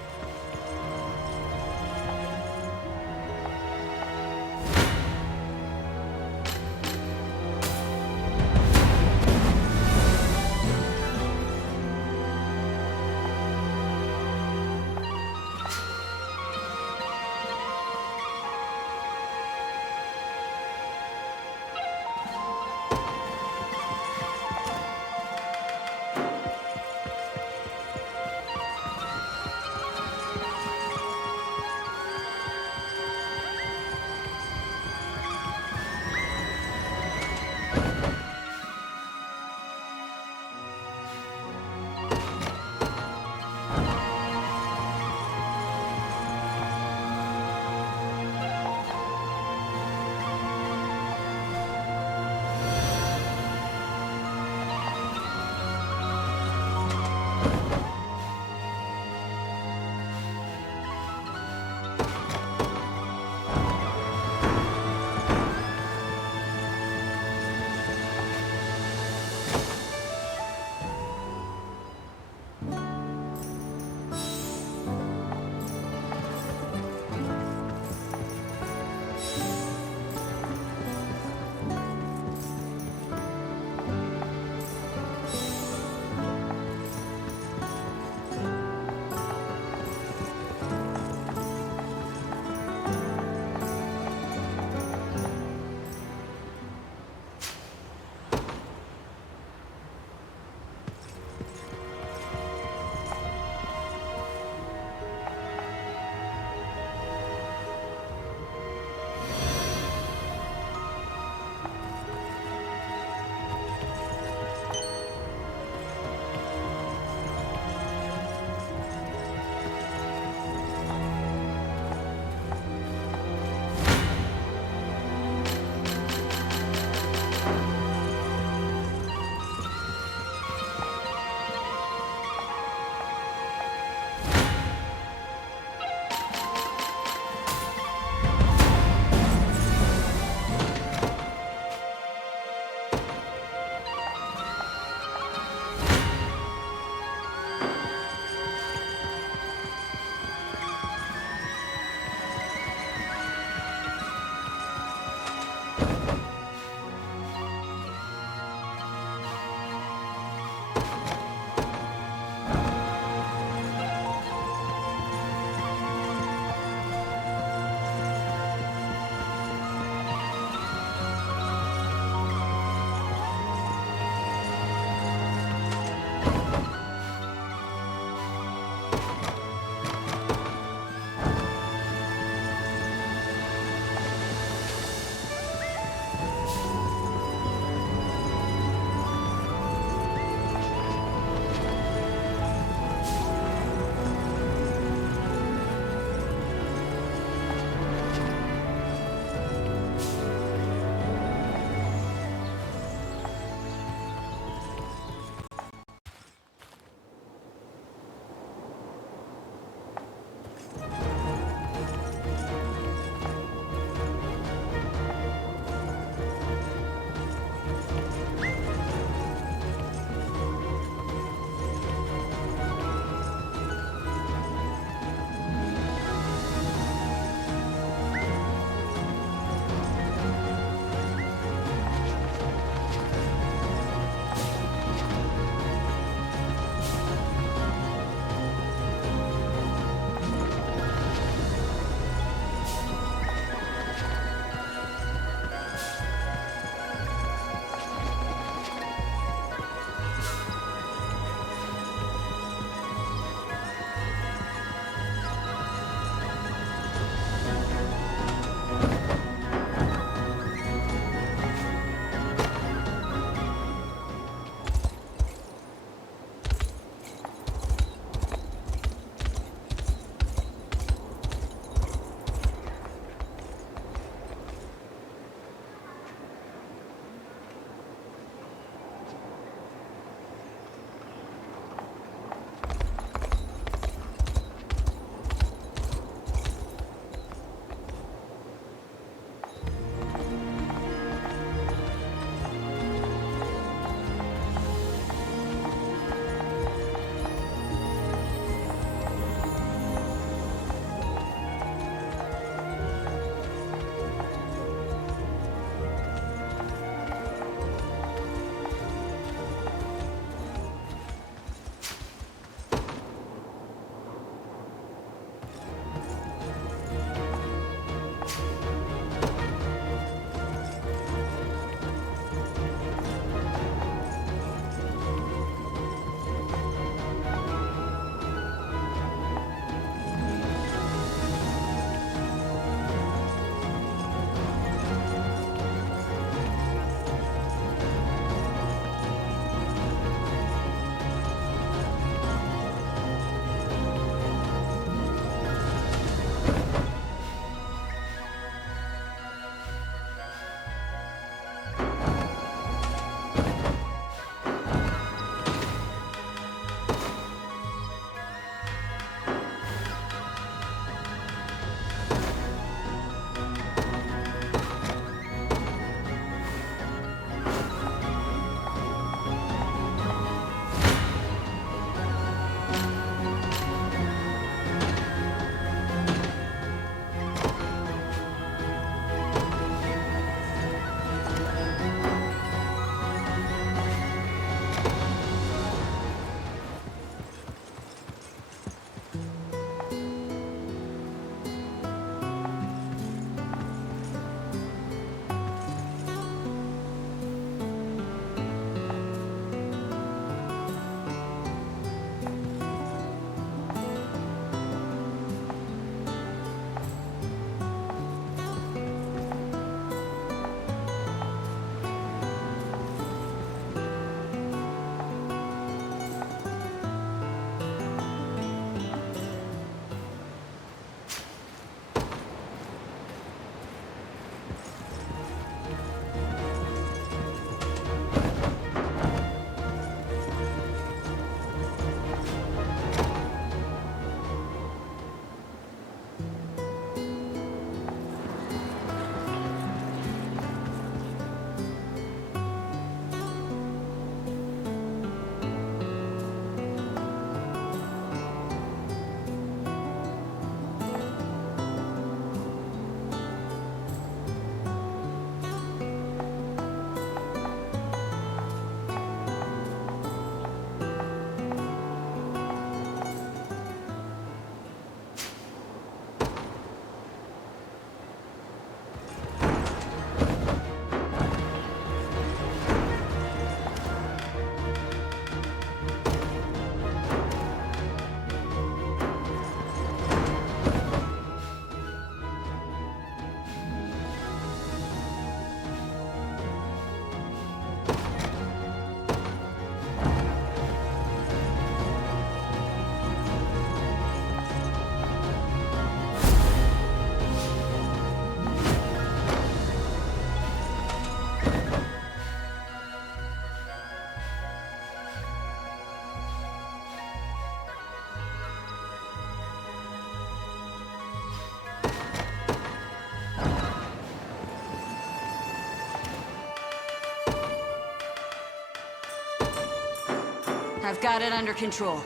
I've got it under control.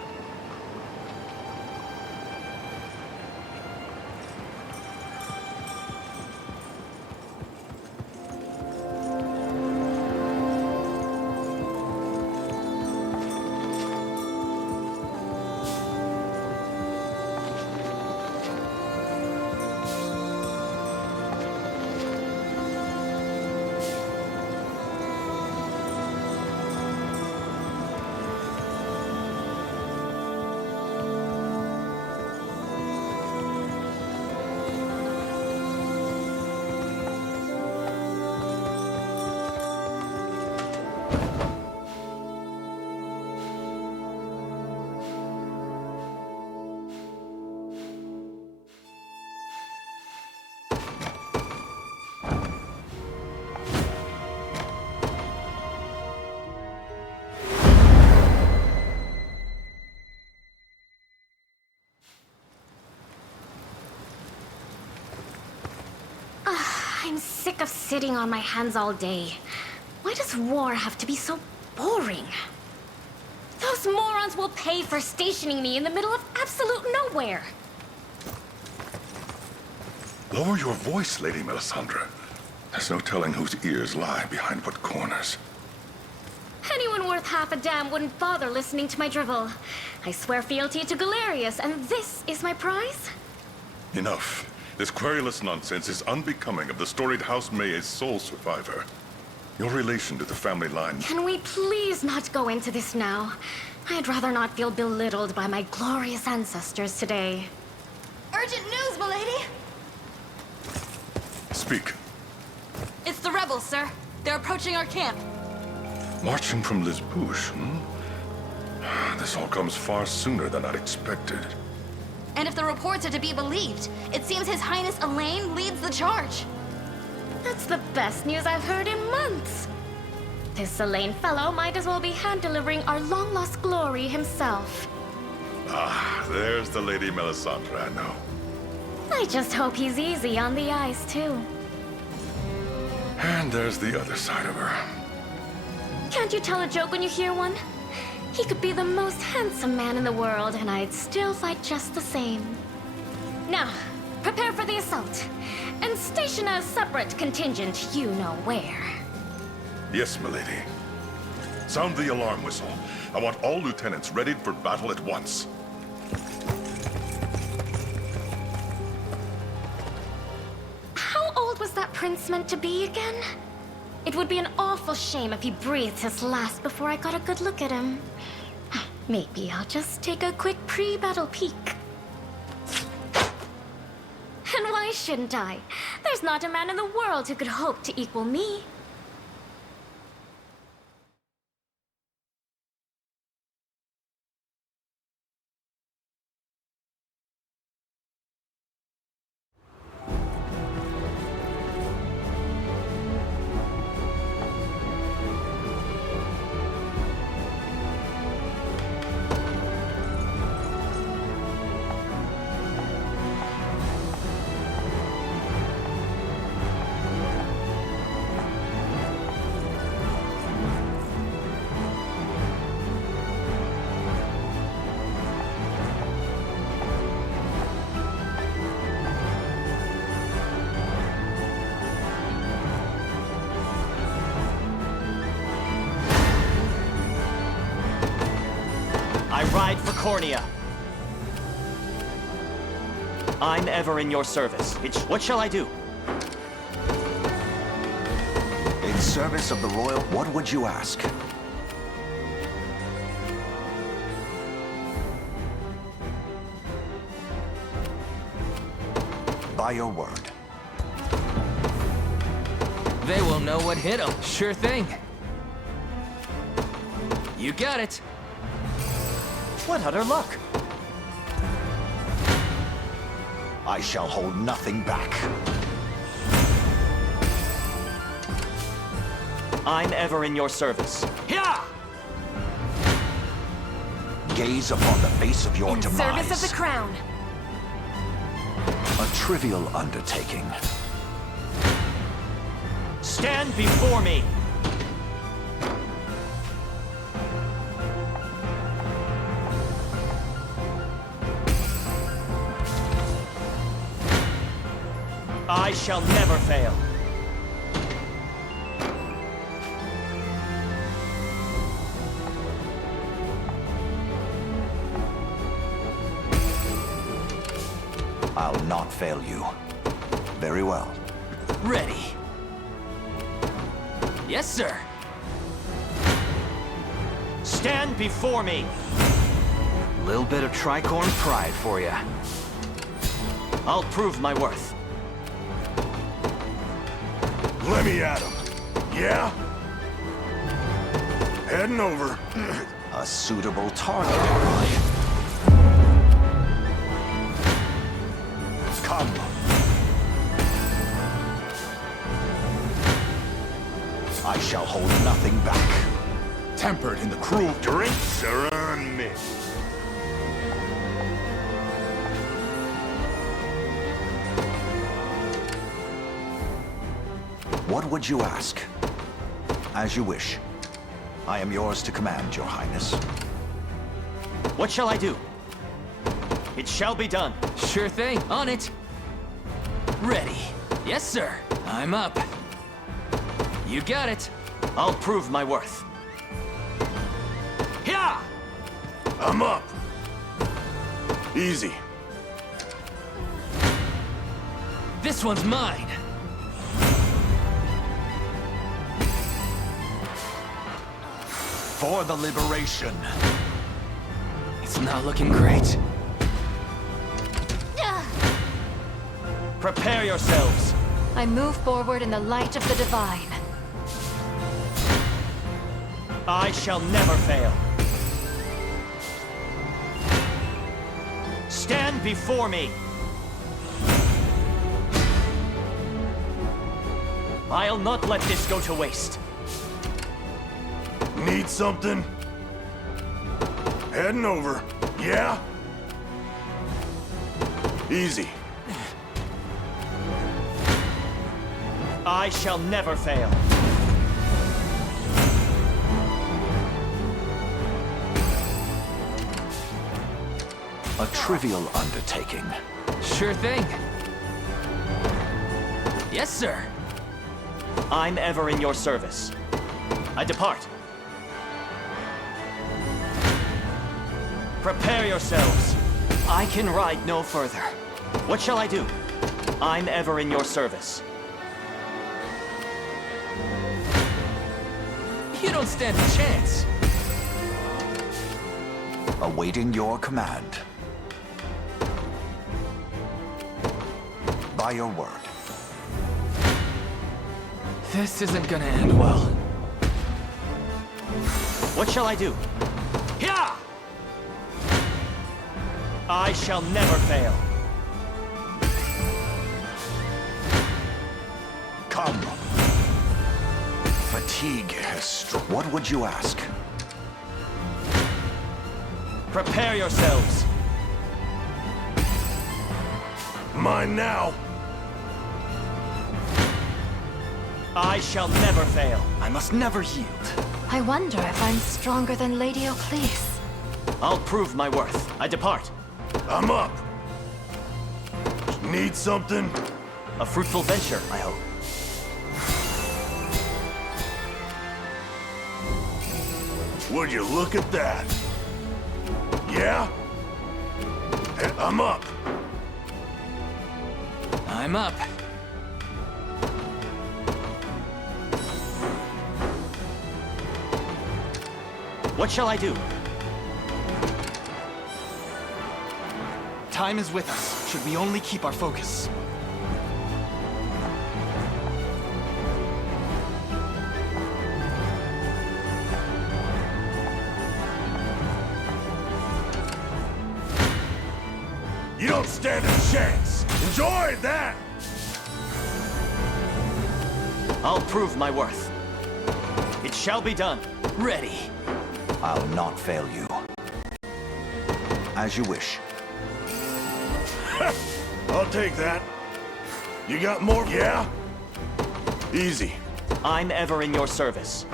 I'm sick of sitting on my hands all day. Why does war have to be so boring? Those morons will pay for stationing me in the middle of absolute nowhere. Lower your voice, Lady Melisandre. There's no telling whose ears lie behind what corners. Anyone worth half a damn wouldn't bother listening to my drivel. I swear fealty to Galerius, and this is my prize? Enough. This querulous nonsense is unbecoming of the storied House May's sole survivor. Your relation to the family line... Can we please not go into this now? I'd rather not feel belittled by my glorious ancestors today. Urgent news, milady! Speak. It's the rebels, sir. They're approaching our camp. Marching from Lisbouche, This all comes far sooner than I'd expected. And if the reports are to be believed, it seems His Highness Elaine leads the charge. That's the best news I've heard in months. This Elaine fellow might as well be hand-delivering our long-lost glory himself. Ah, there's the Lady Melisandre I know. I just hope he's easy on the eyes, too. And there's the other side of her. Can't you tell a joke when you hear one? He could be the most handsome man in the world, and I'd still fight just the same. Now, prepare for the assault. And station a separate contingent you know where. Yes, milady. Sound the alarm whistle. I want all lieutenants readied for battle at once. How old was that prince meant to be again? It would be an awful shame if he breathed his last before I got a good look at him. Maybe I'll just take a quick pre-battle peek. And why shouldn't I? There's not a man in the world who could hope to equal me. I ride for Cornea. I'm ever in your service. What shall I do? In service of the royal, what would you ask? By your word. They will know what hit them. Sure thing. You got it. What utter luck? I shall hold nothing back. I'm ever in your service. Yeah! Gaze upon the face of your In demise. service of the crown. A trivial undertaking. Stand before me! shall never fail. I'll not fail you. Very well. Ready. Yes, sir. Stand before me. Little bit of tricorn pride for you. I'll prove my worth. Let me at him. Yeah? Heading over. A suitable target, am I? Come. I shall hold nothing back. Tempered in the cruel drinks are on me. What would you ask? As you wish. I am yours to command, Your Highness. What shall I do? It shall be done. Sure thing. On it. Ready. Yes, sir. I'm up. You got it. I'll prove my worth. Yeah! I'm up. Easy. This one's mine. For the liberation. It's not looking great. Prepare yourselves. I move forward in the light of the divine. I shall never fail. Stand before me. I'll not let this go to waste. Need something? Heading over. Yeah? Easy. I shall never fail. A trivial undertaking. Sure thing. Yes, sir. I'm ever in your service. I depart. Prepare yourselves. I can ride no further. What shall I do? I'm ever in your service. You don't stand a chance. Awaiting your command. By your word. This isn't gonna end well. What shall I do? Yeah! I shall never fail. Come. Fatigue has struck. What would you ask? Prepare yourselves. Mine now. I shall never fail. I must never yield. I wonder if I'm stronger than Lady Oclese. I'll prove my worth. I depart. I'm up. Need something? A fruitful venture, I hope. Would you look at that? Yeah? I'm up. I'm up. What shall I do? Time is with us, should we only keep our focus. You don't stand a chance. Enjoy that! I'll prove my worth. It shall be done. Ready. I'll not fail you. As you wish. I'll take that. You got more? Yeah? Easy. I'm ever in your service.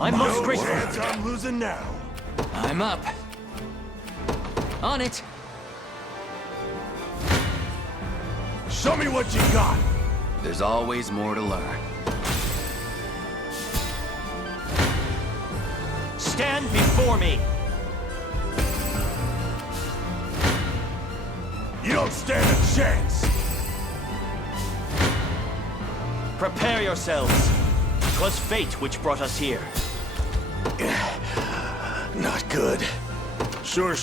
I'm most No grateful. chance I'm losing now. I'm up. On it. Show me what you got! There's always more to learn. Stand before me! You don't stand a chance! Prepare yourselves. 'Twas fate which brought us here. Not good. Sure.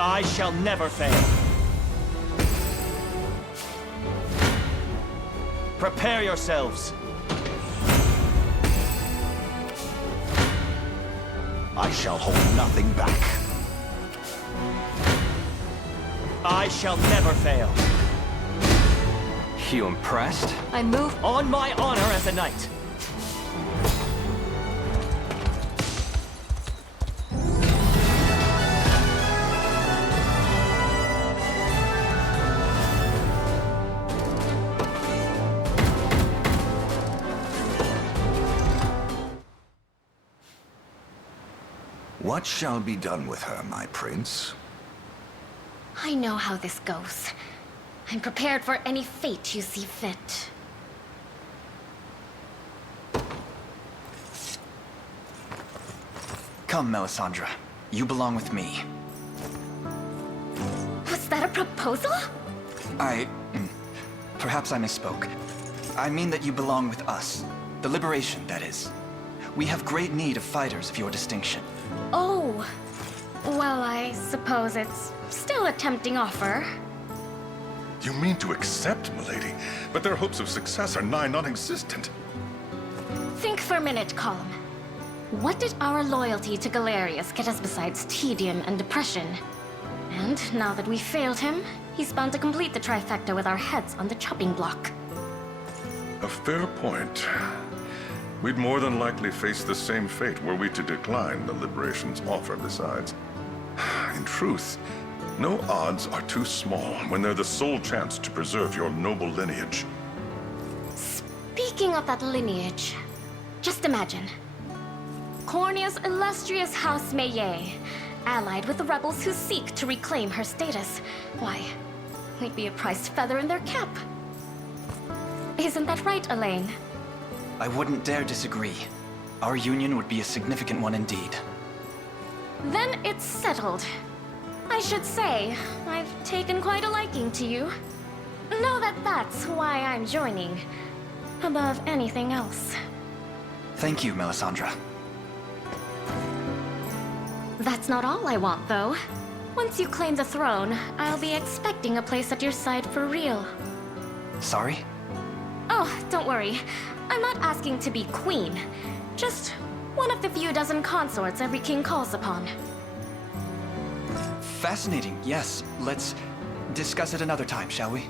I shall never fail. Prepare yourselves. I shall hold nothing back. I shall never fail. You impressed? I move on my honor as a knight. What shall be done with her, my prince? I know how this goes. I'm prepared for any fate you see fit. Come, Melisandre. You belong with me. Was that a proposal? Perhaps I misspoke. I mean that you belong with us. The Liberation, that is. We have great need of fighters of your distinction. Oh. Well, I suppose it's still a tempting offer. You mean to accept, milady, but their hopes of success are nigh non-existent. Think for a minute, Colum. What did our loyalty to Galerius get us besides tedium and depression? And now that we failed him, he's bound to complete the trifecta with our heads on the chopping block. A fair point. We'd more than likely face the same fate were we to decline the Liberation's offer besides. In truth, no odds are too small when they're the sole chance to preserve your noble lineage. Speaking of that lineage, just imagine. Cornia's illustrious House Maillet, allied with the rebels who seek to reclaim her status. Why, we'd be a prized feather in their cap. Isn't that right, Elaine? I wouldn't dare disagree. Our union would be a significant one indeed. Then it's settled. I should say, I've taken quite a liking to you. Know that that's why I'm joining, above anything else. Thank you, Melisandre. That's not all I want, though. Once you claim the throne, I'll be expecting a place at your side for real. Sorry? Oh, don't worry. I'm not asking to be queen. Just one of the few dozen consorts every king calls upon. Fascinating, yes. Let's discuss it another time, shall we?